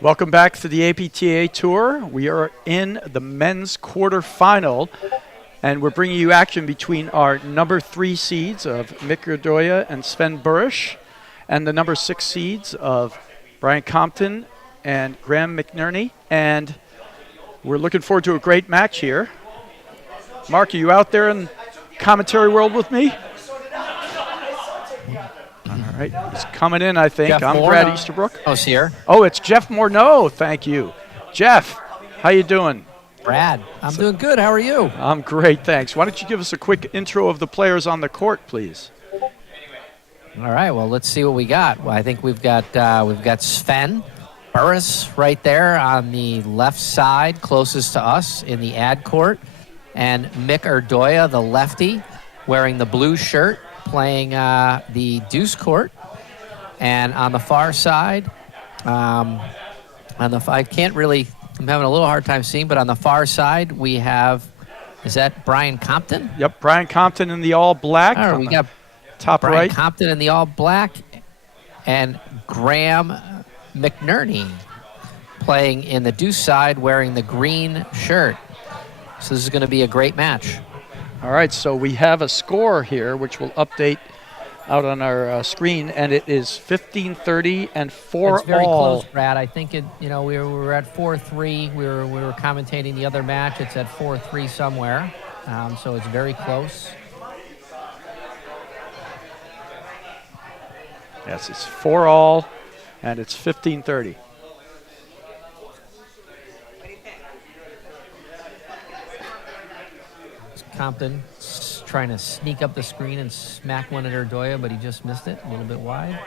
Welcome back to the APTA Tour. We are in the men's quarterfinal, and we're bringing you action between our number 3 seeds of Mick Ardoya and Sven Burris, and the number 6 seeds of Brian Compton and Graham McNerney. And we're looking forward to a great match here. Mark, are you out there in commentary world with me? All right, he's coming in, I think. Jeff I'm Moore, Brad Easterbrook. Oh, it's here. Oh, it's Jeff Morneau. Thank you. Jeff, how you doing? Brad, I'm doing good. How are you? I'm great, thanks. Why don't you give us a quick intro of the players on the court, please? All right, well, let's see what we got. Well, I think we've got Sven Burris right there on the left side, closest to us in the ad court, and Mick Ardoya, the lefty, wearing the blue shirt, playing the deuce court. And on the far side, I can't really, I'm having a little hard time seeing, but on the far side we have, is that Brian Compton? Yep, Brian Compton in the all black. All right, we got top Brian right. Compton in the all black, and Graham McNerney playing in the deuce side, wearing the green shirt. So this is going to be a great match. All right, so we have a score here, which we'll update out on our screen, and it is 15-30 and 4-all. It's very close, Brad. I think it. You know, we were at 4-3. We were commentating the other match. It's at 4-3 somewhere. So it's very close. Yes, it's 4-all, and it's 15-30. Compton trying to sneak up the screen and smack one at Ardoya, but he just missed it, a little bit wide.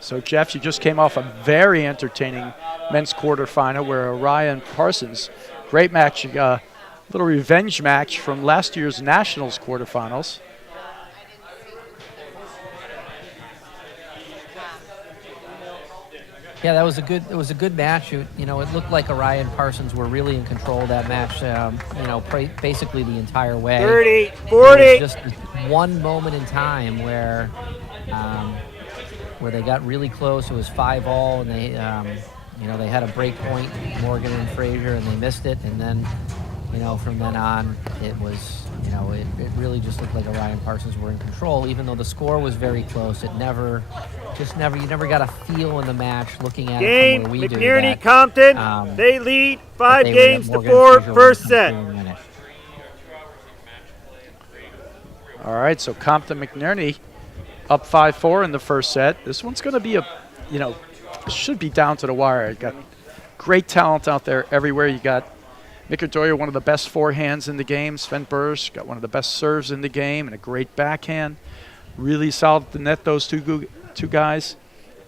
So, Jeff, you just came off a very entertaining men's quarterfinal where Araya and Parsons, great match, a little revenge match from last year's Nationals quarterfinals. Yeah, that was a good match. You know, it looked like Araya and Parsons were really in control of that match. You know, basically the entire way. 30, 40. It was just one moment in time where where they got really close. It was 5-all, and they, they had a break point, Morgan and Frazier, and they missed it. And then, from then on, it was, it really just looked like Orion Parsons were in control, even though the score was very close. You never got a feel in the match looking at it from where we do. McNerney, Compton, they lead 5 games to 4, first set. All right, so Compton McNerney up 5-4 in the first set. This one's going to be should be down to the wire. You got great talent out there everywhere. You got Microdoya, one of the best forehands in the game. Sven Bursch got one of the best serves in the game and a great backhand. Really solid at the net, those two guys.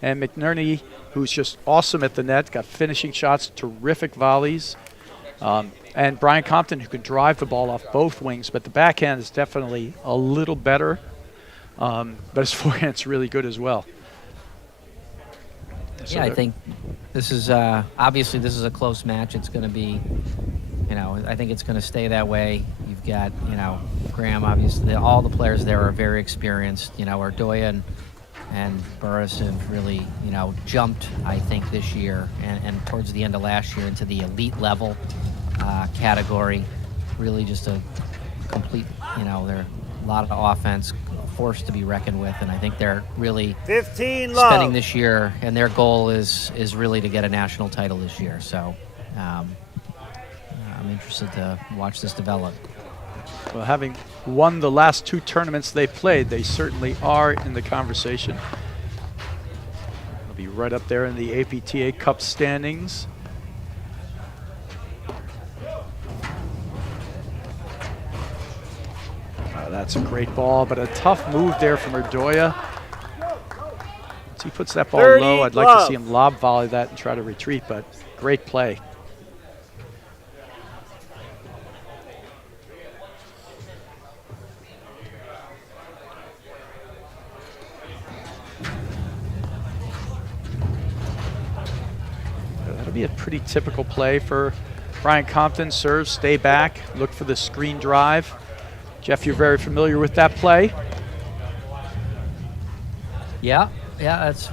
And McNerney, who's just awesome at the net, got finishing shots, terrific volleys. And Brian Compton, who can drive the ball off both wings, but the backhand is definitely a little better. But his forehand's really good as well. So yeah, I think this is obviously this is a close match. It's going to be, I think it's going to stay that way. You've got, Graham, obviously, all the players there are very experienced. Ardoya and Burris have really, jumped, I think, this year and towards the end of last year into the elite level category. Really just a complete, they're a lot of offense, force to be reckoned with, and I think they're really 15 spending this year, and their goal is really to get a national title this year. So I'm interested to watch this develop. Well, having won the last 2 tournaments they played, they certainly are in the conversation. They'll be right up there in the APTA Cup standings. That's a great ball, but a tough move there from Ardoya. Once he puts that ball low, I'd like to see him lob volley that and try to retreat, but great play. That'll be a pretty typical play for Brian Compton. Serve, stay back, look for the screen drive. Jeff, you're very familiar with that play. Yeah, it's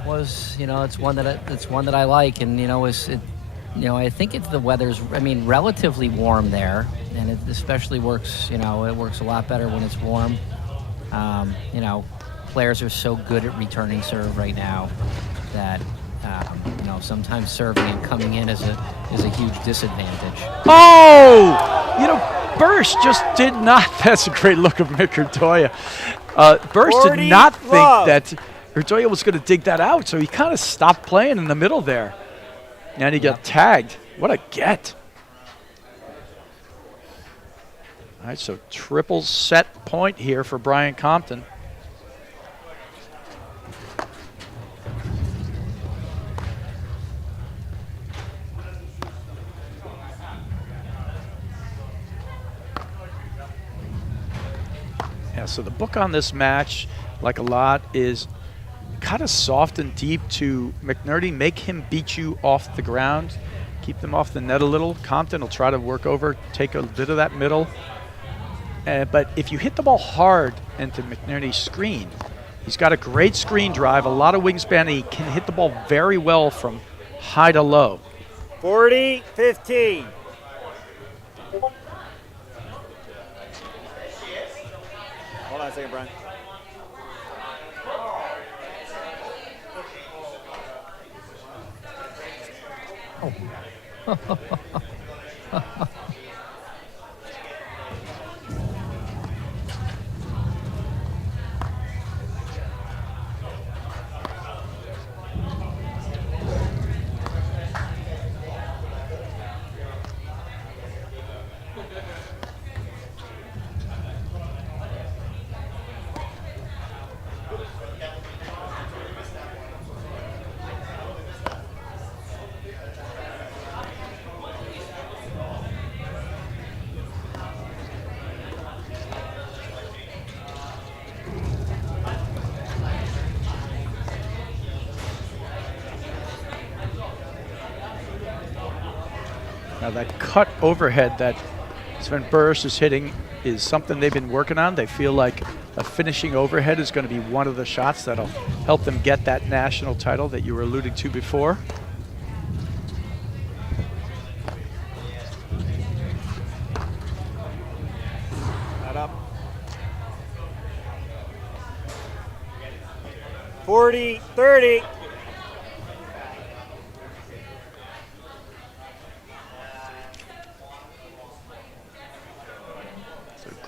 one that I like, and I think it's the weather's relatively warm there, and it especially works. It works a lot better when it's warm. Players are so good at returning serve right now that sometimes serving and coming in is a huge disadvantage. Oh, Bursch just did not. That's a great look of Mick Ardoya. Bursch did not think that Ardoya was going to dig that out, so he kind of stopped playing in the middle there. And he got tagged. What a get. All right, so triple set point here for Brian Compton. Yeah, so the book on this match, like a lot, is kind of soft and deep to McNerney. Make him beat you off the ground. Keep them off the net a little. Compton will try to work over, take a bit of that middle. But if you hit the ball hard into McNerney's screen, he's got a great screen drive, a lot of wingspan, and he can hit the ball very well from high to low. 40-15. Hold on a second, Brian. Now that cut overhead that Sven Bursch is hitting is something they've been working on. They feel like a finishing overhead is going to be one of the shots that'll help them get that national title that you were alluding to before. Not up. 40-30.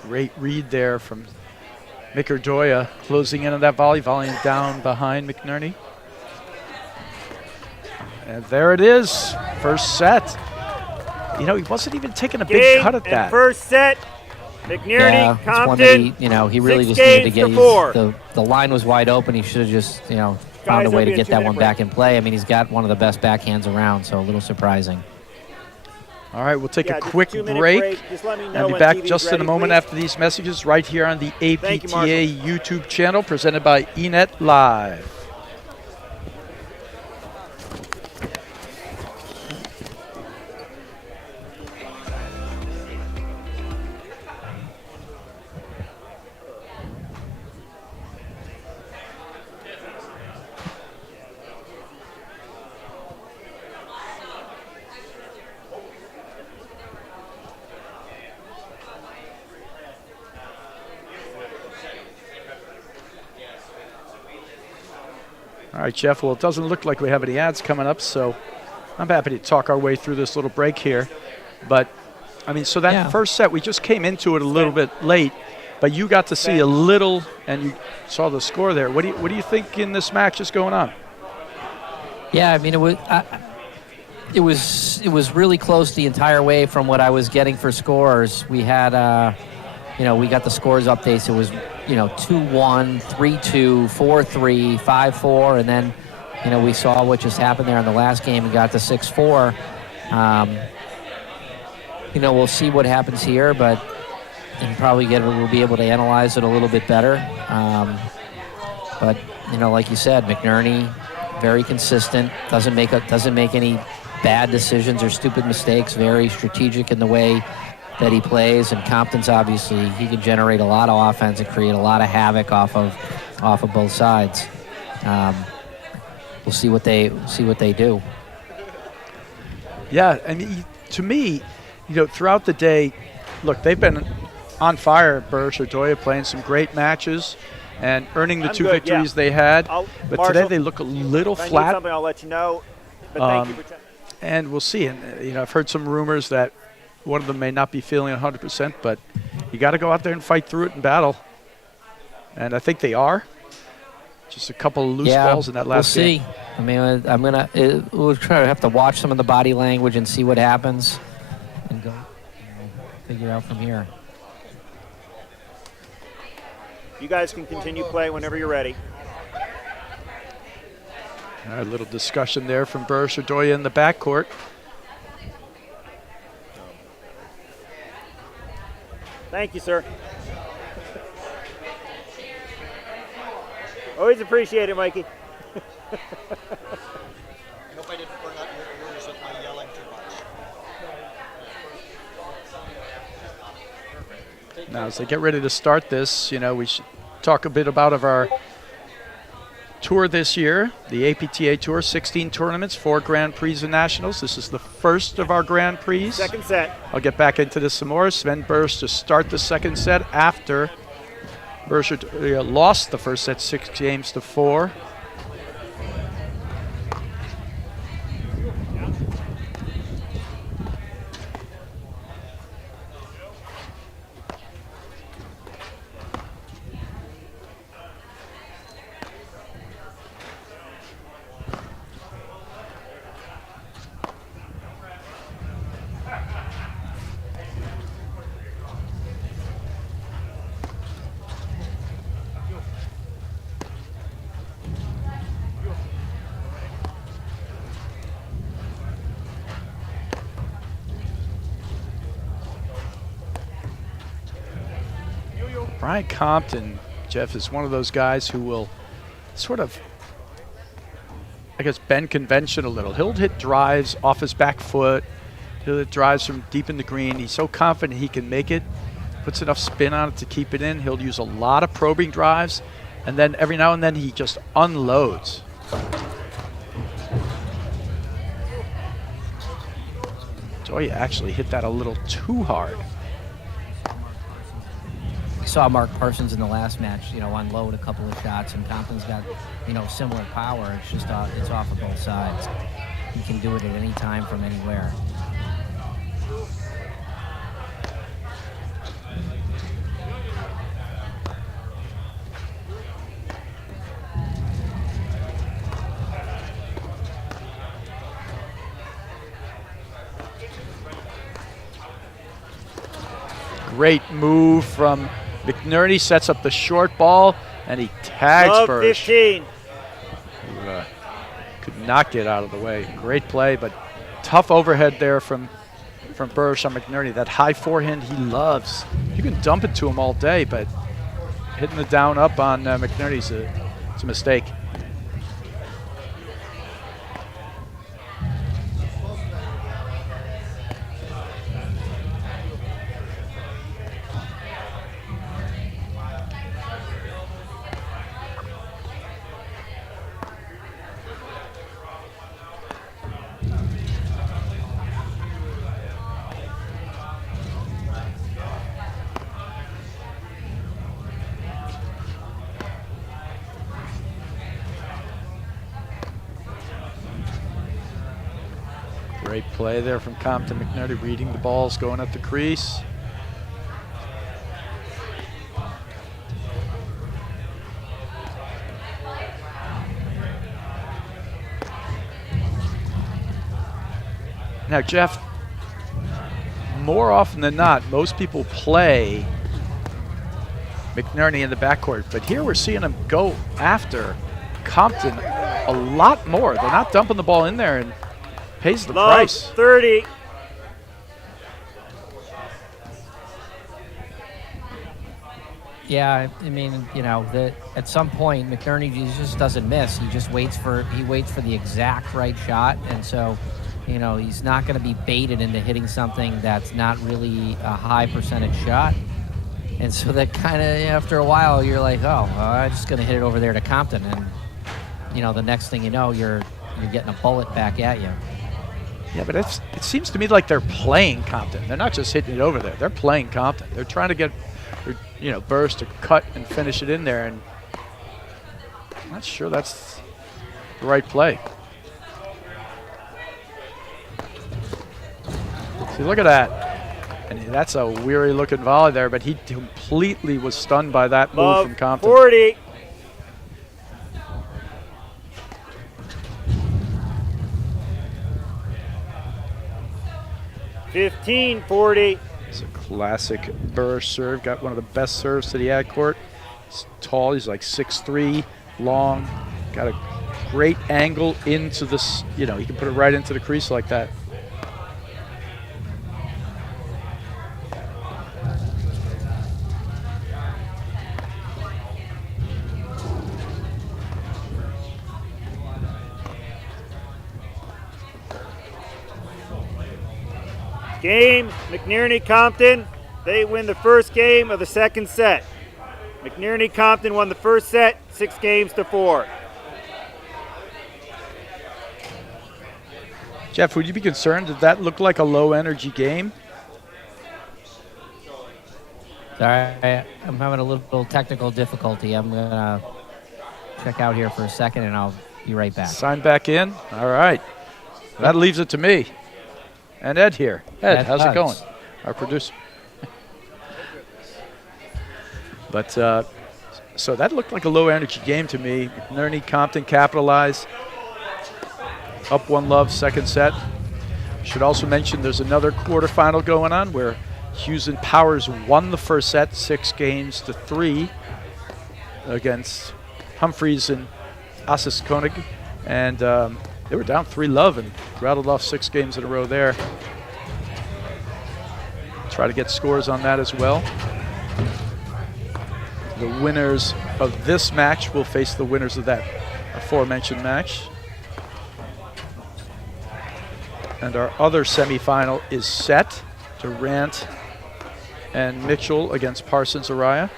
Great read there from Microdoya, closing in on that volleying down behind McNerney. And there it is, first set. You know, he wasn't even taking a big cut at that. First set, McNerney, Yeah, it's one Compton. that he really 6 just needed to games get. to 4. The line was wide open. He should have just, found Guys, a way there'll to be a get that 2-minute one break. back in play. I mean, he's got one of the best backhands around, so a little surprising. All right, we'll take Yeah, a just quick 2-minute break. Just let me know I'll be when back TV's just in ready, a moment please. after these messages right here on the Thank you, APTA Marshall. YouTube channel presented by eNet Live. All right, Jeff, well, it doesn't look like we have any ads coming up, so I'm happy to talk our way through this little break here. But, I mean, so that first set, we just came into it a little bit late, but you got to see a little, and you saw the score there. What do you think in this match is going on? Yeah, I mean, it was really close the entire way from what I was getting for scores. We had, we got the scores updates. It was, 2-1, 3-2, 4-3, 5-4, and then, we saw what just happened there in the last game and got to 6-4. We'll see what happens here, but we'll be able to analyze it a little bit better. But like you said, McNerney, very consistent, doesn't make any bad decisions or stupid mistakes, very strategic in the way that he plays, and Compton's obviously, he can generate a lot of offense and create a lot of havoc off of both sides. We'll see what they do. Yeah, I mean, to me, throughout the day, look, they've been on fire at Berkshire playing some great matches and earning the two victories they had. But Marshall, today they look a little if I need flat. something, I'll let you know. But thank you for checking. And we'll see. And I've heard some rumors that one of them may not be feeling 100%, but you got to go out there and fight through it in battle. And I think they are. Just a couple of loose balls in that last game. We'll see. I mean, we'll try to have to watch some of the body language and see what happens, and go figure out from here. You guys can continue play whenever you're ready. All right, a little discussion there from Berkshire in the backcourt. Thank you, sir. Always appreciate it, Mikey. I hope I didn't burn out your ears with my yelling too much. Now, as they get ready to start this, we should talk a bit about our tour this year, the APTA Tour, 16 tournaments, 4 Grand Prix and Nationals. This is the first of our Grand Prix. Second set. I'll get back into this some more. Sven Burst to start the second set after Berkshire lost the first set 6-4. Brian Compton, Jeff, is one of those guys who will sort of, bend convention a little. He'll hit drives off his back foot. He'll hit drives from deep in the green. He's so confident he can make it. puts enough spin on it to keep it in. He'll use a lot of probing drives, and then every now and then he just unloads. Joy actually hit that a little too hard. We saw Mark Parsons in the last match, unload a couple of shots, and Compton's got, similar power. It's just it's off of both sides. He can do it at any time from anywhere. Great move from McNerney, sets up the short ball, and he tags Love Bursch. 15. Who, could not get out of the way. Great play, but tough overhead there from Bursch on McNerney. That high forehand he loves. You can dump it to him all day, but hitting the down up on McNerney's it's a mistake. Great play there from Compton. McNerney reading the balls, going at the crease. Now, Jeff, more often than not, most people play McNerney in the backcourt, but here we're seeing him go after Compton a lot more. They're not dumping the ball in there, and pays the price. 30. Yeah, I mean, at some point McNerney just doesn't miss. He just waits for the exact right shot, and so, he's not going to be baited into hitting something that's not really a high percentage shot. And so that kind of, after a while, you're like, oh, I'm just going to hit it over there to Compton, and the next thing you know, you're getting a bullet back at you. Yeah, but it seems to me like they're playing Compton. They're not just hitting it over there. They're playing Compton. They're trying to get, Bursch to cut and finish it in there, and I'm not sure that's the right play. See, look at that. And that's a weary-looking volley there, but he completely was stunned by that move from Compton. 40. $15.40. It's a classic Bursch serve. Got one of the best serves to the ad court. He's tall. He's like 6'3", long. Got a great angle into this. He can put it right into the crease like that. Game, McNerney Compton. They win the first game of the second set. McNerney Compton won the first set, 6-4. Jeff, would you be concerned? Did that look like a low energy game? Sorry, I'm having a little technical difficulty. I'm going to check out here for a second, and I'll be right back. Sign back in. All right. That leaves it to me. And Ed here. Ed, how's it going? Our producer. But so that looked like a low energy game to me. McNerney, Compton capitalized. Up 1-love, second set. Should also mention there's another quarterfinal going on where Hughes and Powers won the first set 6-3 against Humphreys and Assis Koenig. And they were down 3-love and rattled off 6 games in a row there. Try to get scores on that as well. The winners of this match will face the winners of that aforementioned match. And our other semifinal is set. Durant and Mitchell against Parsons Araya.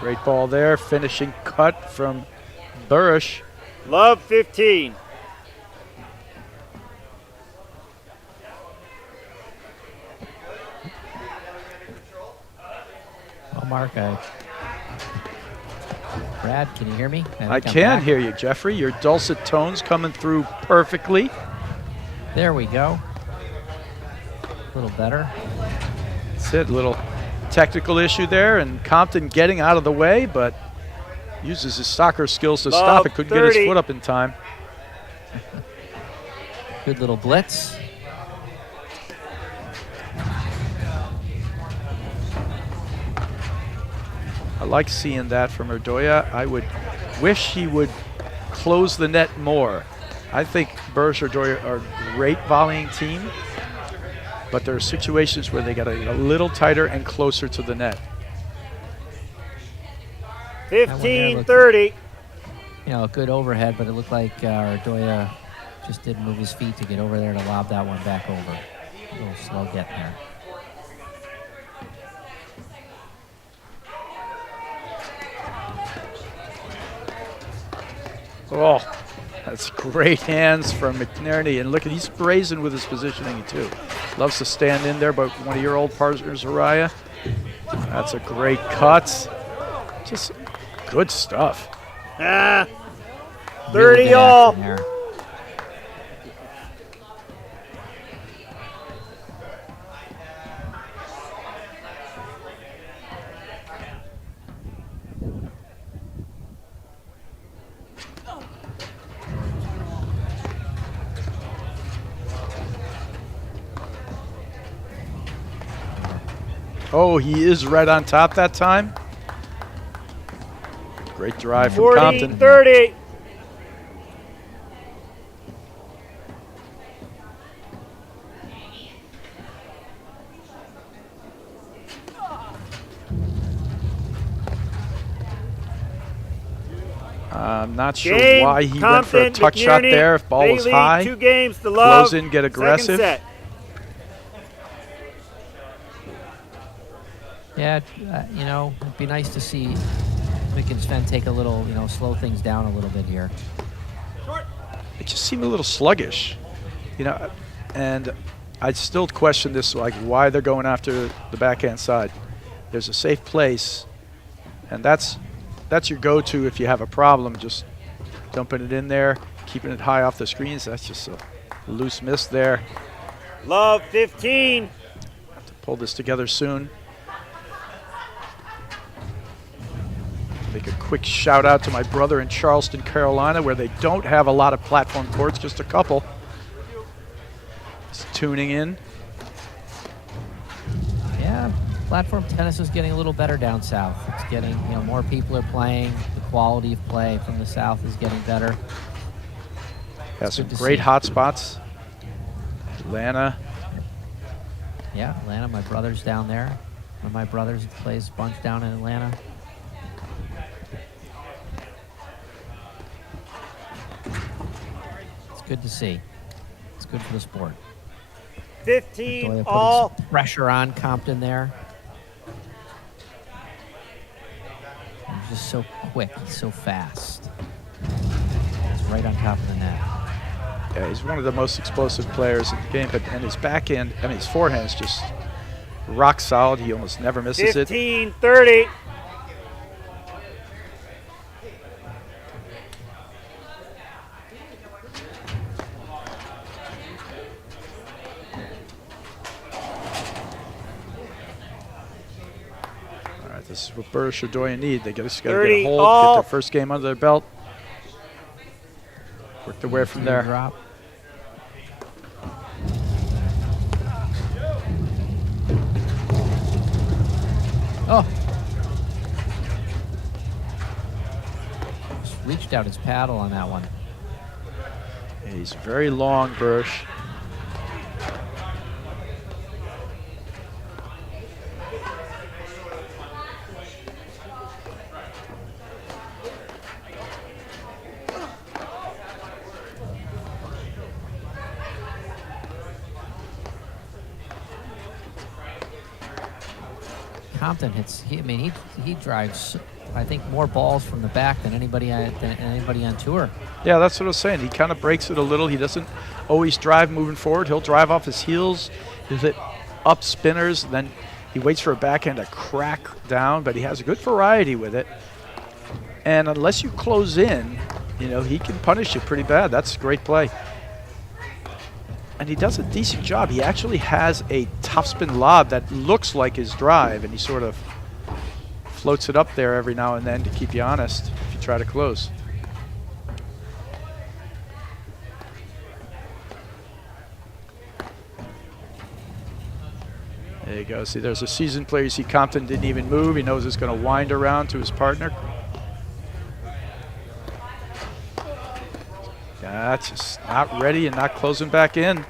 Great ball there, finishing cut from Burrish. Love 15. Oh, Mark, Brad, can you hear me? I think I'm can back. hear you, Jeffrey. Your dulcet tones coming through perfectly. There we go. A little better. That's it, little technical issue there, and Compton getting out of the way, but uses his soccer skills to stop it. Couldn't get his 30. foot up in time. Good little blitz. I like seeing that from Erdoya. I would wish he would close the net more. I think Burrish Erdoya are a great volleying team, but there are situations where they got to get a little tighter and closer to the net. 15-30. You know, a good overhead, but it looked like Erdoya just didn't move his feet to get over there to lob that one back over. A little slow getting there. Oh, that's great hands from McNerney. And look, he's brazen with his positioning too. Loves to stand in there, but one of your old partners, Araya. That's a great cut. Just good stuff. 30 all. Oh, he is right on top that time. Great drive from Compton. 40-30. I'm not sure Game, why he went for a Compton, touch shot McNerney, there. If ball they was lead high, 2 games to love. close in, get aggressive. Second set. Yeah, you know, it'd be nice to see Mick and Sven take a little, you know, slow things down a little bit here. It just seemed a little sluggish, you know, and I still question this, like why they're going after the backhand side. There's a safe place, and that's your go-to if you have a problem, just dumping it in there, keeping it high off the screens. That's just a loose miss there. Love 15. Have to pull this together soon. Make a quick shout out to my brother in Charleston, Carolina, where they don't have a lot of platform courts, just a couple. Just tuning in. Yeah, platform tennis is getting a little better down south. It's getting, you know, more people are playing. The quality of play from the south is getting better. Has some great hot spots. Atlanta. Yeah, Atlanta. My brother's down there. One of my brothers plays a bunch down in Atlanta. It's good to see. It's good for the sport. 15 Putting all. some pressure on Compton there. He's just so quick. He's so fast. He's right on top of the net. Yeah, he's one of the most explosive players in the game, and his backhand, I mean, his forehand is just rock solid. He almost never misses it. 15-30. All right, this is what Burrish Erdoya need. They just got to 30 get a hold, all. get their first game under their belt. Work their way from there. Drop. Oh. stretched out his paddle on that one. He's very long, Bursch. Compton hits. He drives, I think, more balls from the back than anybody on tour. Yeah, that's what I was saying. He kind of breaks it a little. He doesn't always drive moving forward. He'll drive off his heels. He'll hit up spinners. Then he waits for a backhand to crack down, but he has a good variety with it. And unless you close in, he can punish you pretty bad. That's a great play. And he does a decent job. He actually has a topspin lob that looks like his drive, and he sort of floats it up there every now and then to keep you honest if you try to close. There you go. See, there's a seasoned player. You see Compton didn't even move. He knows it's going to wind around to his partner. That's just not ready and not closing back in.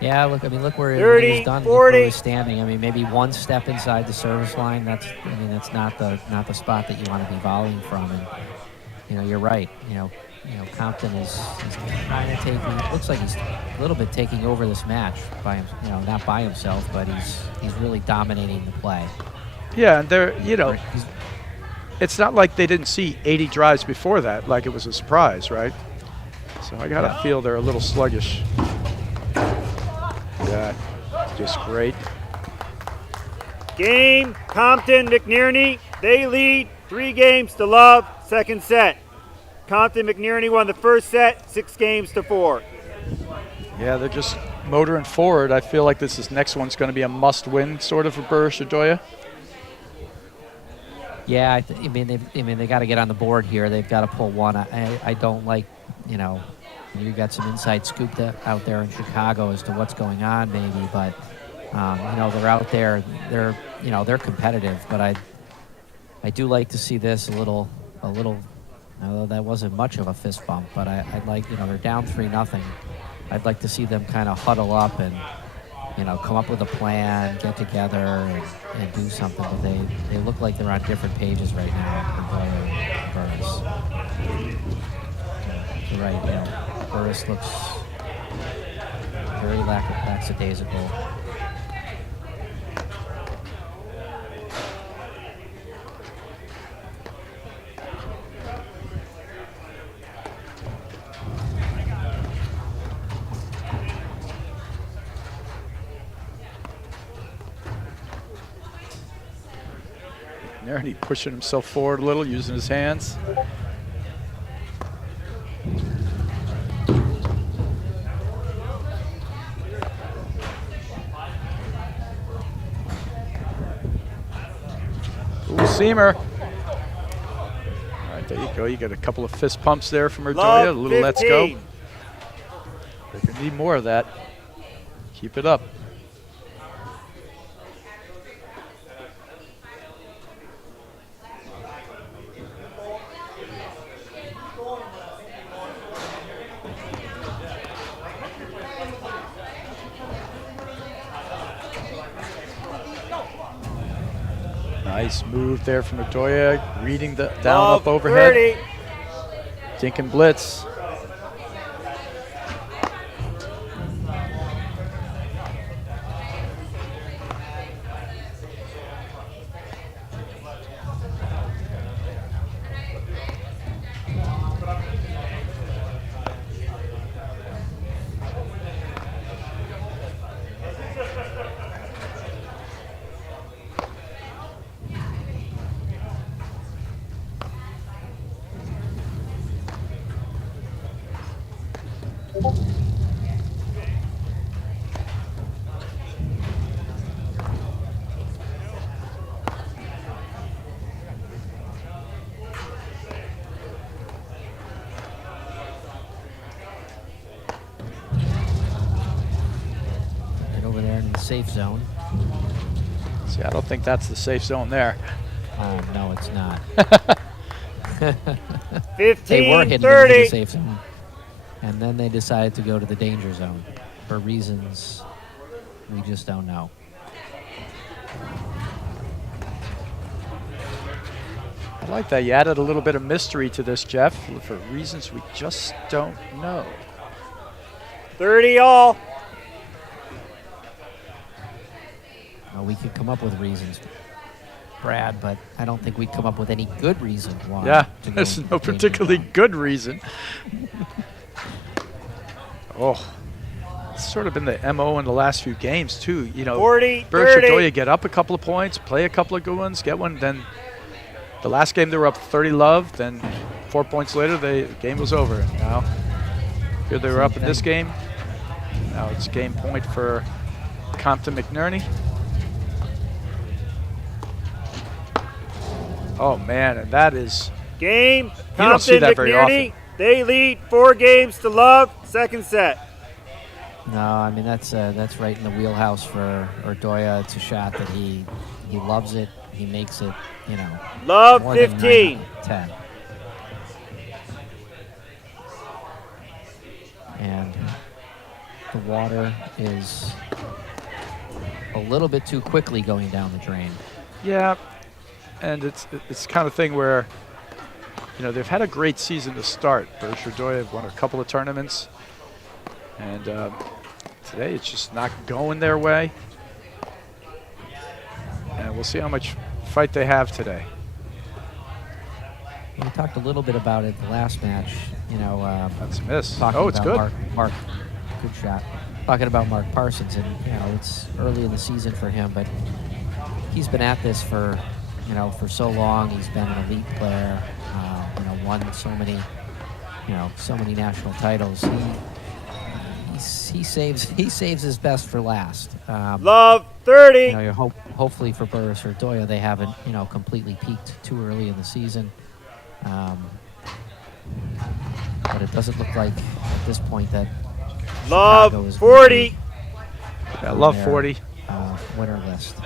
Yeah, look where 30, he was done. 40. Look where he was standing. Maybe one step inside the service line. That's not the spot that you want to be volleying from. And you're right. Compton is kind of taking. Looks like he's a little bit taking over this match by him. Not by himself, but he's really dominating the play. Yeah, and they're it's not like they didn't see 80 drives before that, like it was a surprise, right? So I gotta feel they're a little sluggish. Yeah, just great. Game, Compton, McNerney. They lead 3-0. Second set. Compton, McNerney won the first set, 6-4. Yeah, they're just motoring forward. I feel like this next one's going to be a must-win, sort of, for Bursch Adoya. Yeah, they got to get on the board here. They've got to pull one. I don't like, you got some inside scoop out there in Chicago as to what's going on, maybe, but they're out there. They're competitive, but I do like to see this a little. Although that wasn't much of a fist bump, but I'd like, they're down 3-0. I'd like to see them kind of huddle up and come up with a plan, get together, and do something. But they look like they're on different pages right now. Burris. You're right. Burris looks very lackadaisical. There, and he pushing himself forward a little, using his hands. Ooh, seamer. All right, there you go. You got a couple of fist pumps there from Erdoya. A little 15. Let's go. They're going to need more of that. Keep it up. Nice move there from Erdoya, reading the down up overhead. 30. Dink and blitz. Safe zone. See, I don't think that's the safe zone there. Oh, no, it's not. They were hitting 15-30. into the safe zone, and then they decided to go to the danger zone for reasons we just don't know. I like that. You added a little bit of mystery to this, Jeff, for reasons we just don't know. 30 all. Well, we could come up with reasons, Brad, but I don't think we'd come up with any good reason why. Yeah, to go there's into no the danger particularly zone. good reason. Oh, it's sort of been the MO in the last few games, too. You know, 40, Berkshire 30. Doya get up a couple of points, play a couple of good ones, get one, then the last game they were up 30 love, then 4 points later the game was over. And now here they were up in this game. Now it's game point for Compton McNerney. Oh man, and that is Game. You don't see Compton that very McNerney. often. They lead 4-0. Second set. No, I mean that's right in the wheelhouse for Ordoya. It's a shot that he loves it. He makes it, you know. Love more than 15. 10. And the water is a little bit too quickly going down the drain. Yeah, and it's the kind of thing where, you know, they've had a great season to start. Berkshire Doya have won a couple of tournaments, and today it's just not going their way. And we'll see how much fight they have today. We talked a little bit about it the last match. You know, that's a miss. talking Oh, it's about good. Mark, good shot. Talking about Mark Parsons, and you know, it's early in the season for him, but he's been at this for, you know, for so long. He's been an elite player. You know, won so many national titles. He saves his best for last. Love 30. You know, you hopefully for Burris or Doya, they haven't, you know, completely peaked too early in the season. But it doesn't look like at this point that Love Chicago is 40. Yeah, love their, 40. Winner list.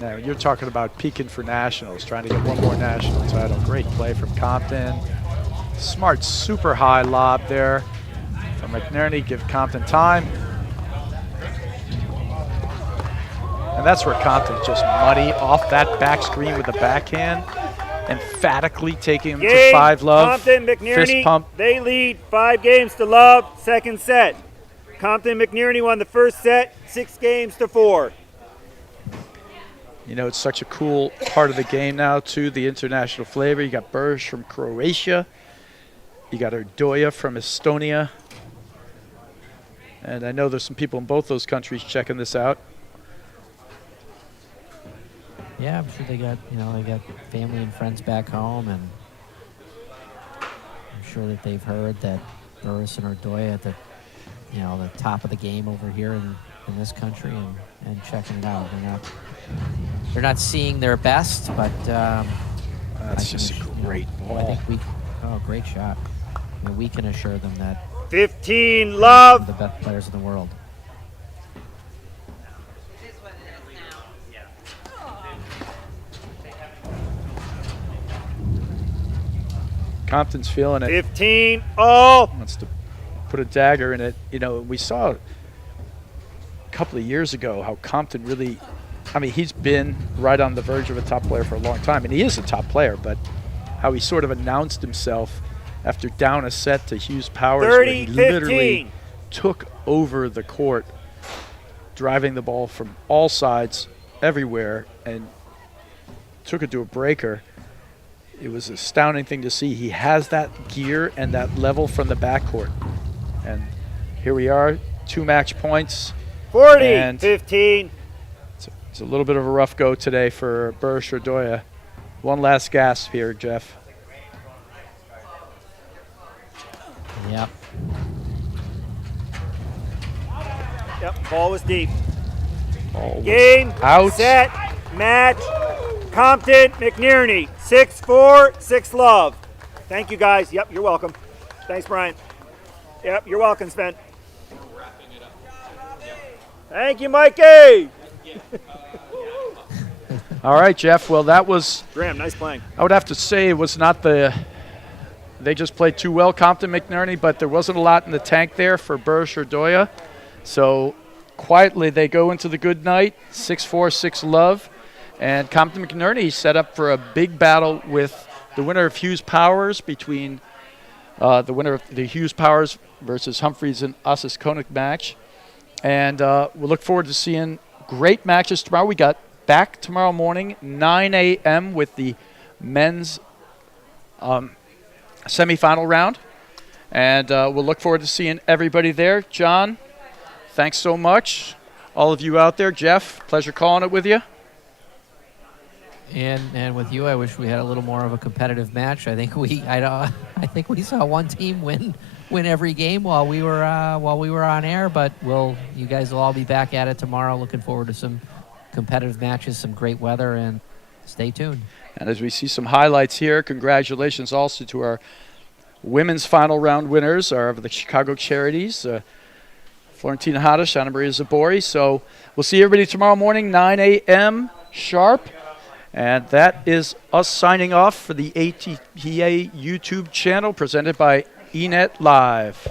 Now, you're talking about peaking for nationals, trying to get one more national title. Great play from Compton. Smart, super high lob there from McNerney. Give Compton time. And that's where Compton's just muddy off that back screen with the backhand. Emphatically taking him to Game. 5 love. Compton Fist McNerney. pump. They lead 5-0. Second set. Compton McNerney won the first set 6-4. You know, it's such a cool part of the game now, too, the international flavor. You got Bursch from Croatia. You got Ordoya from Estonia. And I know there's some people in both those countries checking this out. Yeah, I'm sure they got family and friends back home, and I'm sure that they've heard that Burris and Ordoya at the top of the game over here in this country, and checking it out. They're not seeing their best, but that's just a great ball. I think great shot. I mean, we can assure them that 15 love. the best players in the world. Compton's feeling it. 15 all. Wants to put a dagger in it. You know, we saw a couple of years ago how Compton really, I mean, he's been right on the verge of a top player for a long time, and he is a top player, but how he sort of announced himself after down a set to Hughes Powers, where he 30-15. literally took over the court, driving the ball from all sides, everywhere, and took it to a breaker. It was an astounding thing to see. He has that gear and that level from the backcourt. And here we are, 2 match points. 40-15. It's a little bit of a rough go today for Bursch Ordoya. One last gasp here, Jeff. Yep. Yep, ball was deep. Ball was Game, out. set, match. Compton McNerney, 6-4, 6 love. Thank you, guys. Yep, you're welcome. Thanks, Brian. Yep, you're welcome, Sven. Thank you, Mikey. All right, Jeff. Well, that was. Graham, nice playing. I would have to say it was not the. They just played too well, Compton McNerney, but there wasn't a lot in the tank there for Bursch or Doya. So quietly they go into the good night, 6-4, 6-love. And Compton McNerney set up for a big battle with the winner of Hughes Powers between the winner of the Hughes Powers versus Humphreys and Ossis Koenig match. And we'll look forward to seeing great matches tomorrow. We got back tomorrow morning, 9 a.m. with the men's semifinal round. And we'll look forward to seeing everybody there. John, thanks so much. All of you out there. Jeff, pleasure calling it with you. And with you, I wish we had a little more of a competitive match. I think I think we saw one team win every game while we were on air. But you guys will all be back at it tomorrow. Looking forward to some competitive matches, some great weather, and stay tuned. And as we see some highlights here, congratulations also to our women's final round winners of the Chicago Charities, Florentina Hadish, Anna Maria Zabori. So we'll see everybody tomorrow morning, 9 a.m. sharp. And that is us signing off for the APTA YouTube channel presented by eNet Live.